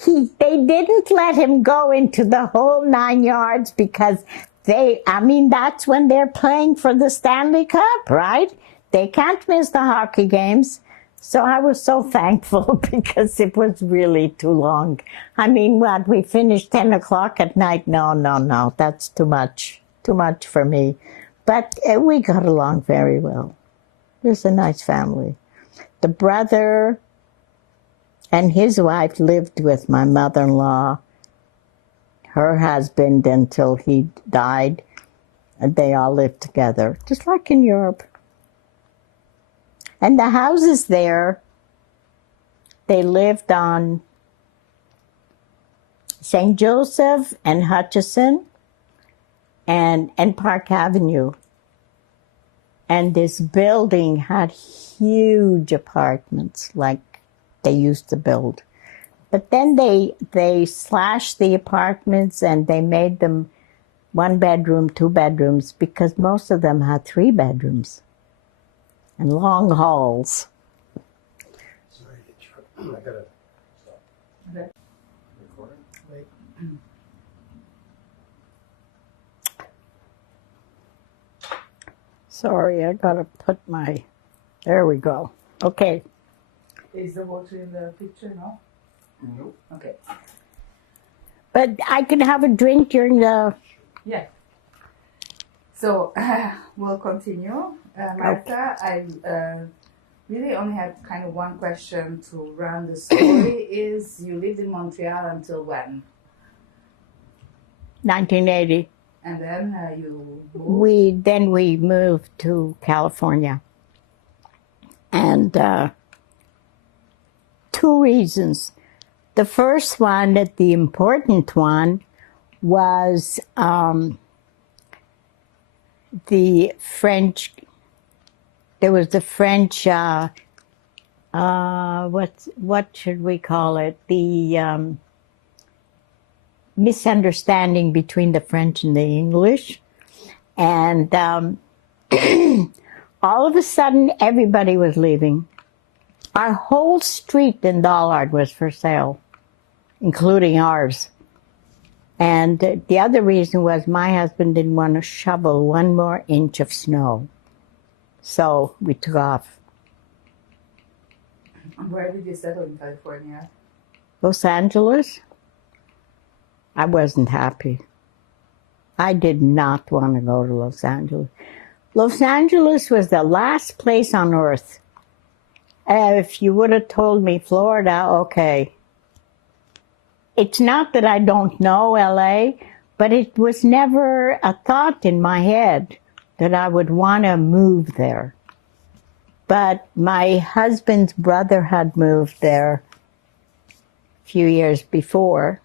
They didn't let him go into the whole 9 yards because that's when they're playing for the Stanley Cup, right? They can't miss the hockey games. So I was so thankful because it was really too long. I mean, we finished 10 o'clock at night? No, that's too much for me. But we got along very well. It was a nice family. The brother and his wife lived with my mother-in-law, her husband until he died. And they all lived together, just like in Europe. And the houses there, they lived on St. Joseph and Hutchison and Park Avenue. And this building had huge apartments like they used to build. But then they slashed the apartments and they made them 1 bedroom, 2 bedrooms, because most of them had 3 bedrooms and long halls. Sorry to interrupt. I gotta stop. Okay. Recording? Wait. Sorry, I gotta put there we go. Okay. Is the water in the picture, no? Nope. Okay. But I can have a drink during the... Yeah. So we'll continue. Martha, I really only had kind of one question to run the story. Is you lived in Montreal until when? 1980. And then you moved? Then we moved to California. And 2 reasons. The first one, the important one, was the French. There was the French. What should we call it? The misunderstanding between the French and the English, and all of a sudden everybody was leaving. Our whole street in Dollard was for sale, including ours. And the other reason was my husband didn't want to shovel 1 more inch of snow. So we took off. Where did you settle in California? Los Angeles. I wasn't happy. I did not want to go to Los Angeles. Los Angeles was the last place on earth. If you would have told me Florida, okay. It's not that I don't know LA, but it was never a thought in my head that I would want to move there. But my husband's brother had moved there a few years before.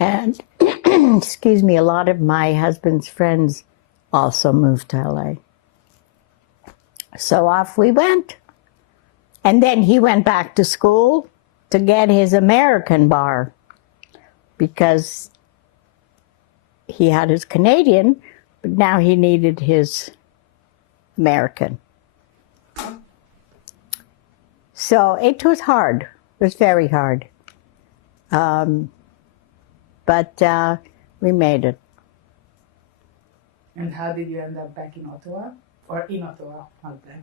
And, excuse me, a lot of my husband's friends also moved to LA. So off we went. And then he went back to school to get his American bar because he had his Canadian, but now he needed his American. So it was hard. It was very hard. But we made it. And how did you end up back in Ottawa? Or in Ottawa, not back?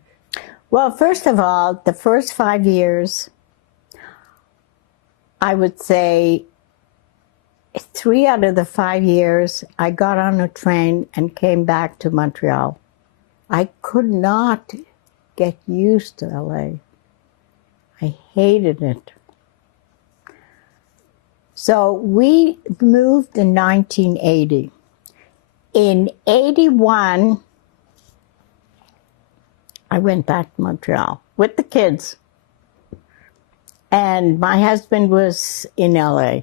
Well, first of all, the first 5 years, I would say 3 out of the 5 years, I got on a train and came back to Montreal. I could not get used to LA. I hated it. So we moved in 1980. In 81, I went back to Montreal with the kids. And my husband was in LA.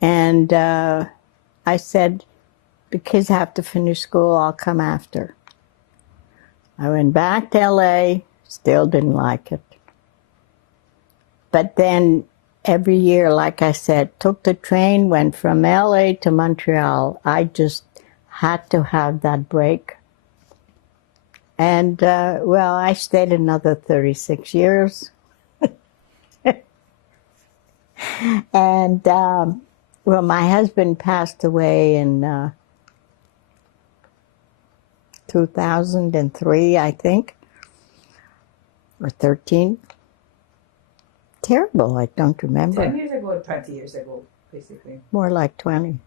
And I said, the kids have to finish school, I'll come after. I went back to LA, still didn't like it. But then every year, like I said, took the train, went from LA to Montreal. I just had to have that break. And, well, I stayed another 36 years. And, well, my husband passed away in 2003, I think, or 13. Terrible, I don't remember. 10 years ago or 20 years ago, basically? More like 20.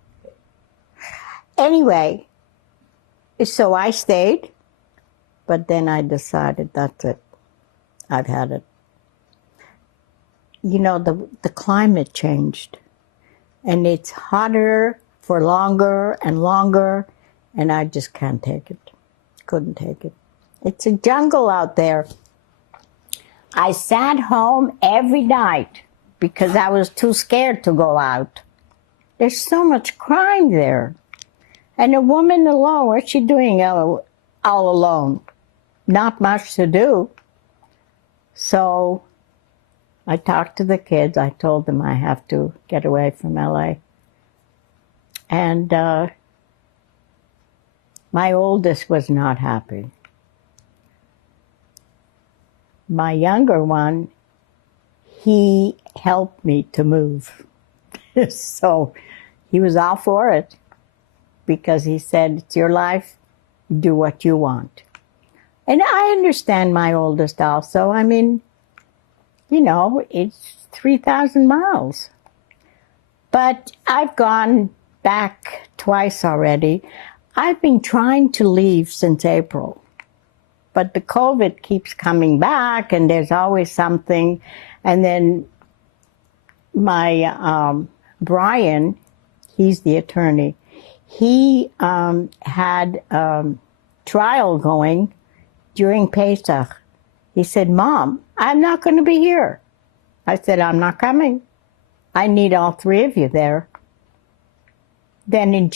Anyway, so I stayed, but then I decided that's it. I've had it. You know, the climate changed, and it's hotter for longer and longer, and I just can't take it. Couldn't take it. It's a jungle out there. I sat home every night because I was too scared to go out. There's so much crime there. And a woman alone, what's she doing all alone? Not much to do. So I talked to the kids. I told them I have to get away from LA. And my oldest was not happy. My younger one, he helped me to move. So he was all for it because he said, it's your life, do what you want. And I understand my oldest also. I mean, you know, it's 3,000 miles. But I've gone back twice already. I've been trying to leave since April. But the COVID keeps coming back, and there's always something. And then my Brian, he's the attorney, he had trial going during Pesach. He said, Mom, I'm not going to be here. I said, I'm not coming. I need all 3 of you there. Then in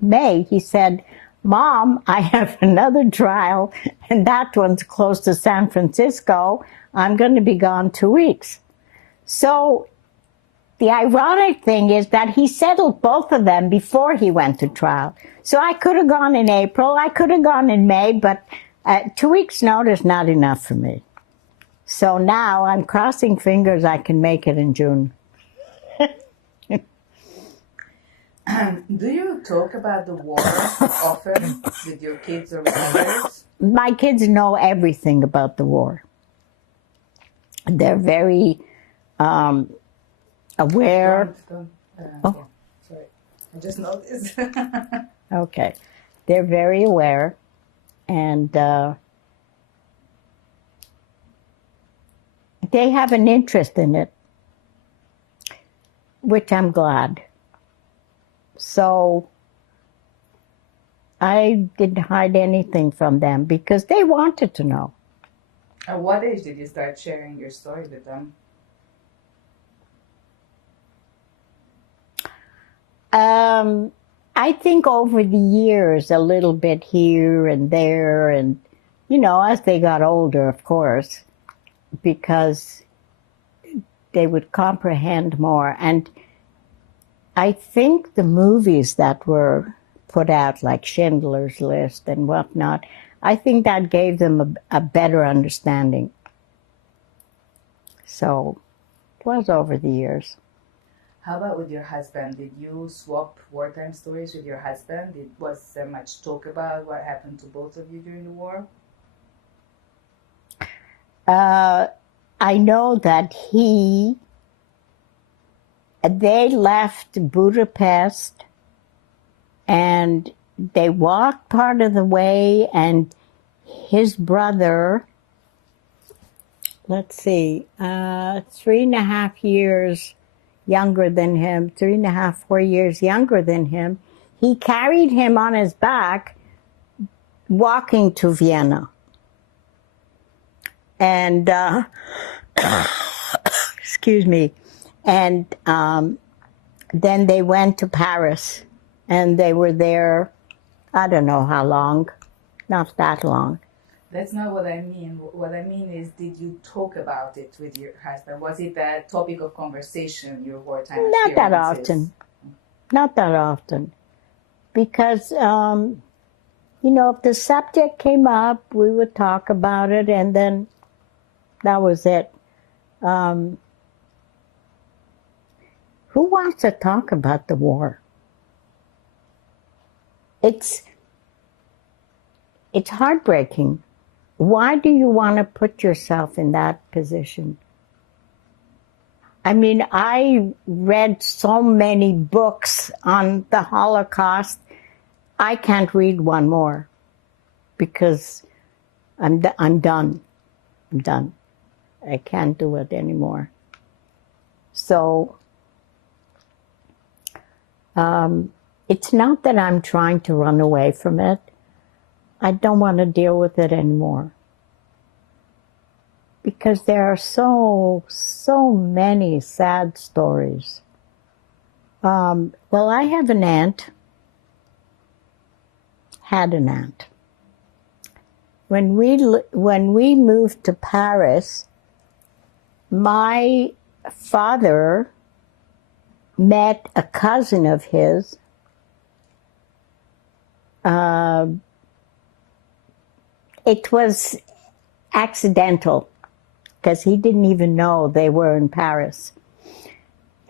May, he said, Mom, I have another trial, and that one's close to San Francisco. I'm going to be gone 2 weeks. So the ironic thing is that he settled both of them before he went to trial. So I could have gone in April, I could have gone in May, but 2 weeks' notice not enough for me. So now I'm crossing fingers I can make it in June. Do you talk about the war often with your kids or with others? My kids know everything about the war. They're very aware. Oh, sorry. I just noticed. Okay. They're very aware, and they have an interest in it, which I'm glad. So I didn't hide anything from them because they wanted to know. At what age did you start sharing your story with them? I think over the years, a little bit here and there, and, you know, as they got older, of course, because they would comprehend more. And I think the movies that were put out, like Schindler's List and whatnot, I think that gave them a better understanding. So it was over the years. How about with your husband? Did you swap wartime stories with your husband? Was there much talk about what happened to both of you during the war? I know that they left Budapest and they walked part of the way, and his brother, let's see, 3.5 years younger than him, 3.5, 4 years younger than him, he carried him on his back walking to Vienna. And, excuse me, and then they went to Paris, and they were there, I don't know how long, not that long. That's not what I mean. What I mean is, did you talk about it with your husband? Was it a topic of conversation, your wartime experiences? Not that often. Not that often. Because, you know, if the subject came up, we would talk about it, and then that was it. Who wants to talk about the war? It's heartbreaking. Why do you want to put yourself in that position? I mean, I read so many books on the Holocaust. I can't read one more because I'm done. I'm done. I can't do it anymore. So it's not that I'm trying to run away from it. I don't want to deal with it anymore. Because there are so many sad stories. Well, I have an aunt, had an aunt. When we moved to Paris, my father met a cousin of his. It was accidental, because he didn't even know they were in Paris.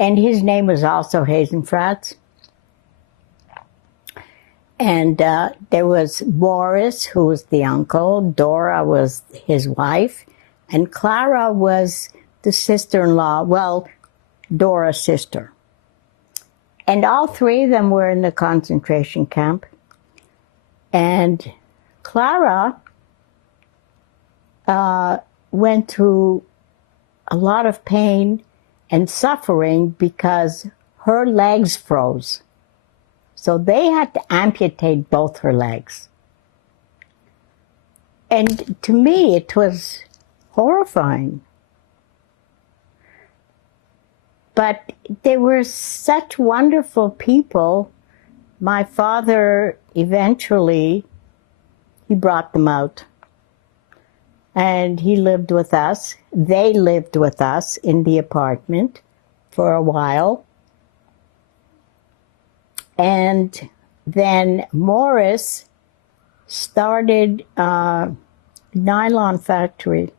And his name was also Hasenfratz. And there was Boris, who was the uncle, Dora was his wife, and Clara was the sister-in-law, well, Dora's sister. And all three of them were in the concentration camp. And Clara went through a lot of pain and suffering because her legs froze. So they had to amputate both her legs. And to me, it was horrifying. But they were such wonderful people. My father eventually, he brought them out. And he lived with us. They lived with us in the apartment for a while. And then Morris started a nylon factory.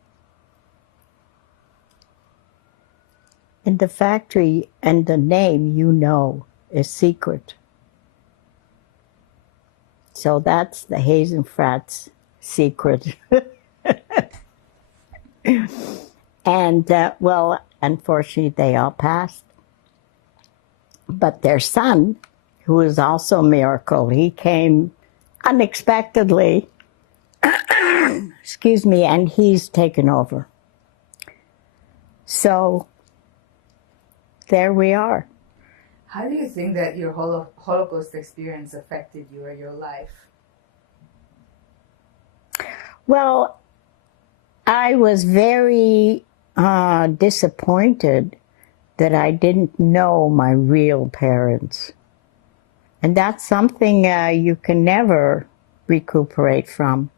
And the factory and the name, you know, is secret. So that's the Hasenfratz secret. And, well, unfortunately, they all passed. But their son, who is also a miracle, he came unexpectedly, excuse me, and he's taken over. So there we are. How do you think that your Holocaust experience affected you or your life? Well, I was very disappointed that I didn't know my real parents. And that's something you can never recuperate from,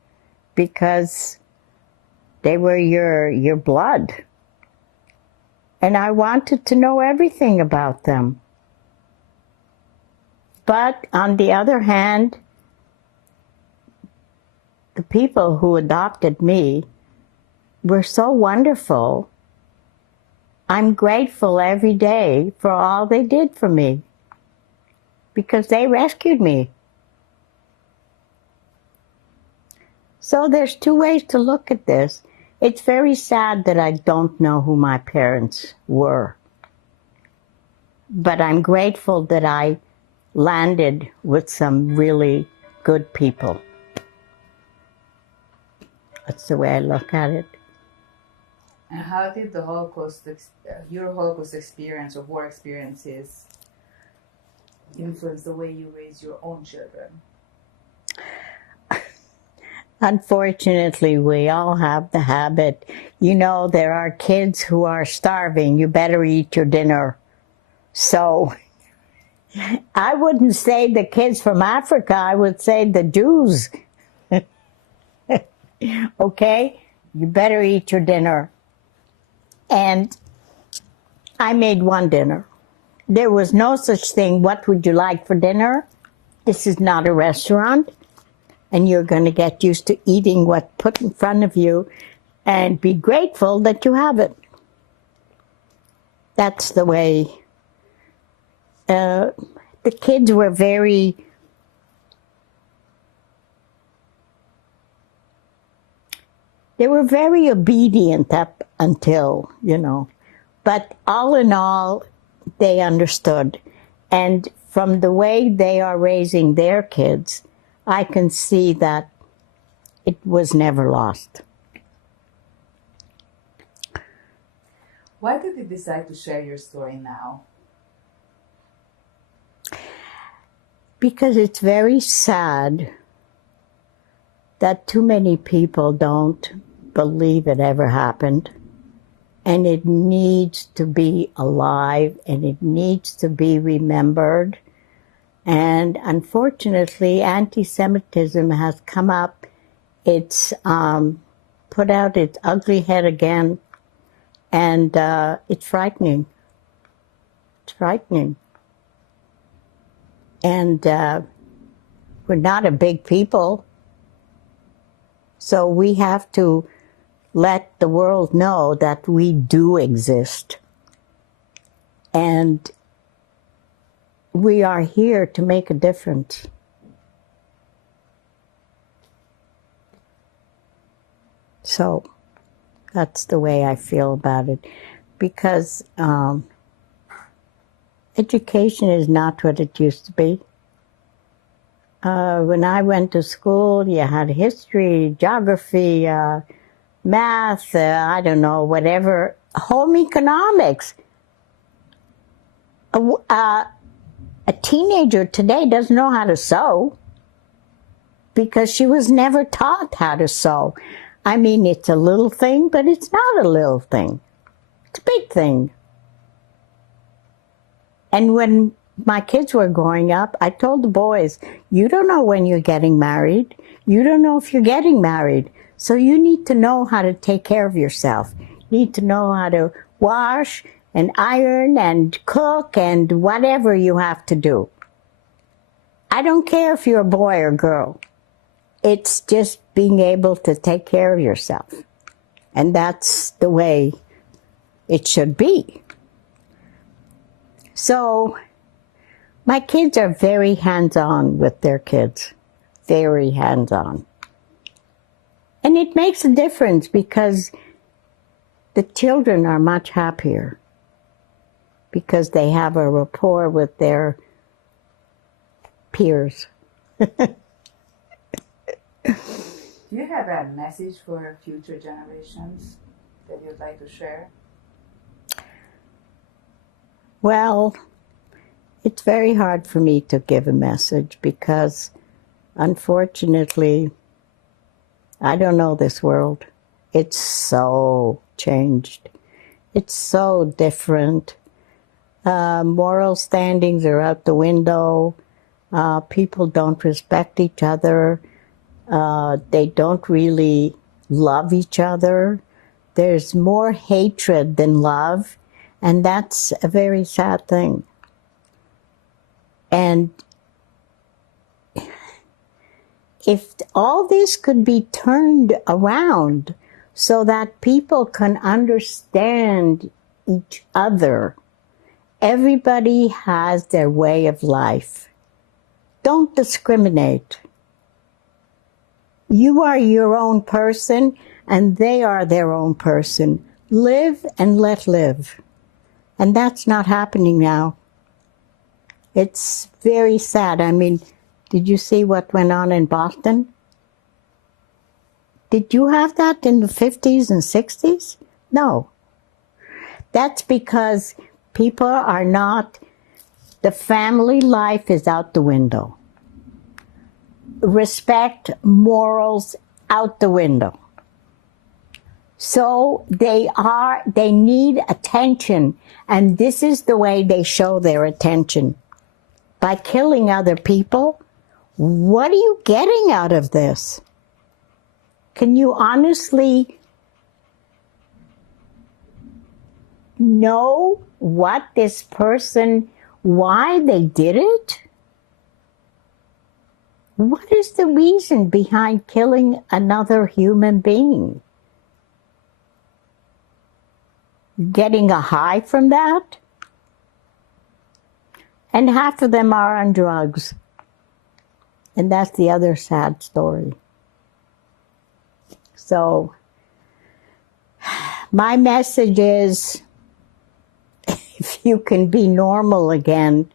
because they were your blood. And I wanted to know everything about them. But on the other hand, the people who adopted me were so wonderful I'm grateful every day for all they did for me, because they rescued me. So there's two ways to look at this. It's very sad that I don't know who my parents were. But I'm grateful that I landed with some really good people. That's the way I look at it. And how did the Holocaust, your Holocaust experience or war experiences, influence the way you raise your own children? Unfortunately, we all have the habit. You know, there are kids who are starving. You better eat your dinner. So I wouldn't say the kids from Africa, I would say the Jews. Okay? You better eat your dinner. And I made one dinner. There was no such thing, what would you like for dinner? This is not a restaurant. And you're going to get used to eating what's put in front of you and be grateful that you have it. That's the way. The kids were very obedient up until, but all in all, they understood. And from the way they are raising their kids, I can see that it was never lost. Why did you decide to share your story now? Because it's very sad that too many people don't believe it ever happened. And it needs to be alive, and it needs to be remembered. And unfortunately, anti-Semitism has come up. It's put out its ugly head again, and it's frightening. It's frightening. And we're not a big people, so we have to let the world know that we do exist. And we are here to make a difference. So that's the way I feel about it. Because education is not what it used to be. When I went to school, you had history, geography, math, I don't know, whatever, home economics. A teenager today doesn't know how to sew because she was never taught how to sew. I mean, it's a little thing, but it's not a little thing. It's a big thing. And when my kids were growing up, I told the boys, you don't know when you're getting married. You don't know if you're getting married. So you need to know how to take care of yourself. You need to know how to wash and iron and cook and whatever you have to do. I don't care if you're a boy or girl. It's just being able to take care of yourself. And that's the way it should be. So my kids are very hands-on with their kids. Very hands-on. And it makes a difference because the children are much happier because they have a rapport with their peers. Do you have a message for future generations that you'd like to share? Well, it's very hard for me to give a message because, unfortunately, I don't know this world. It's so changed. It's so different. Moral standings are out the window. People don't respect each other. They don't really love each other. There's more hatred than love, and that's a very sad thing. And if all this could be turned around so that people can understand each other. Everybody has their way of life. Don't discriminate. You are your own person, and they are their own person. Live and let live. And that's not happening now. It's very sad. I mean, did you see what went on in Boston? Did you have that in the 50s and 60s? No. That's because people are not, the family life is out the window. Respect, morals, out the window. So they need attention, and this is the way they show their attention. By killing other people. What are you getting out of this? Can you honestly know what this person, why they did it? What is the reason behind killing another human being? Getting a high from that? And half of them are on drugs. And that's the other sad story. So, my message is, if you can be normal again,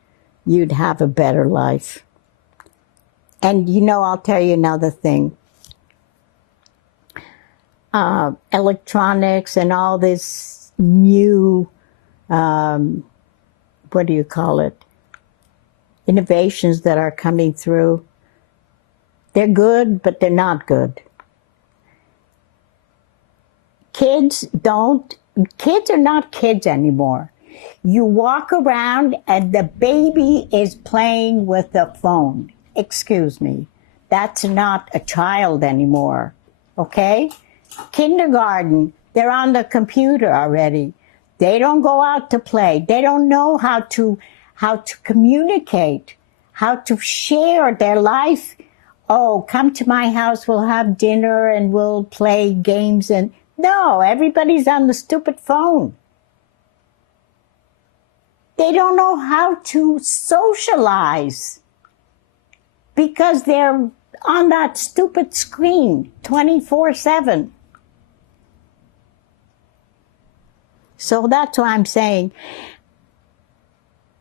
you'd have a better life. And you know, I'll tell you another thing. Electronics and all this new, what do you call it? Innovations that are coming through. They're good, but they're not good. Kids are not kids anymore. You walk around and the baby is playing with the phone. Excuse me. That's not a child anymore. Okay? Kindergarten, they're on the computer already. They don't go out to play. They don't know how to communicate, how to share their life. Oh, come to my house, we'll have dinner and we'll play games. And no, everybody's on the stupid phone. They don't know how to socialize because they're on that stupid screen 24/7. So that's why I'm saying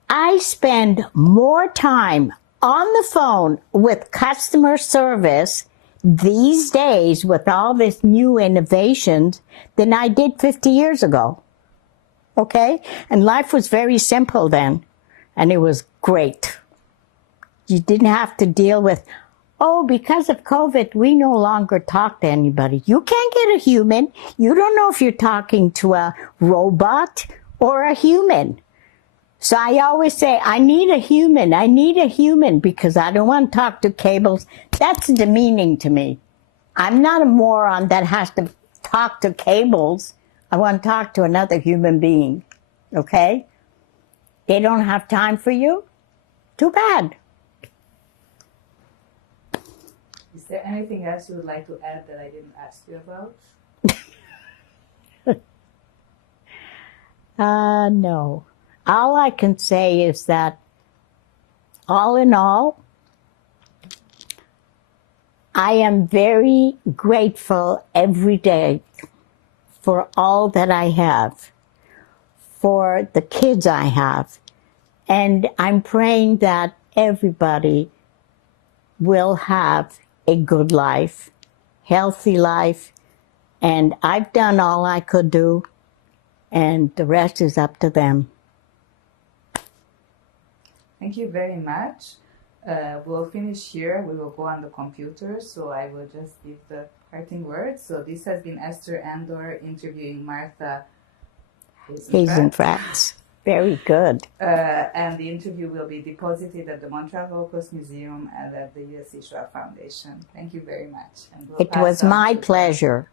I spend more time on the phone with customer service these days with all this new innovations than I did 50 years ago. Okay? And life was very simple then, and it was great. You didn't have to deal with, oh, because of COVID, we no longer talk to anybody. You can't get a human. You don't know if you're talking to a robot or a human. So I always say, I need a human because I don't want to talk to cables. That's demeaning to me. I'm not a moron that has to talk to cables. I want to talk to another human being, okay? They don't have time for you? Too bad. Is there anything else you would like to add that I didn't ask you about? No. All I can say is that, all in all, I am very grateful every day for all that I have, for the kids I have, and I'm praying that everybody will have a good life, healthy life, and I've done all I could do, and the rest is up to them. Thank you very much. We'll finish here. We will go on the computer, so I will just give the parting words. So this has been Esther Andor interviewing Martha Hasenfratz. Very good. And the interview will be deposited at the Montreal Holocaust Museum and at the USC SHOAH Foundation. Thank you very much. And It was my pleasure.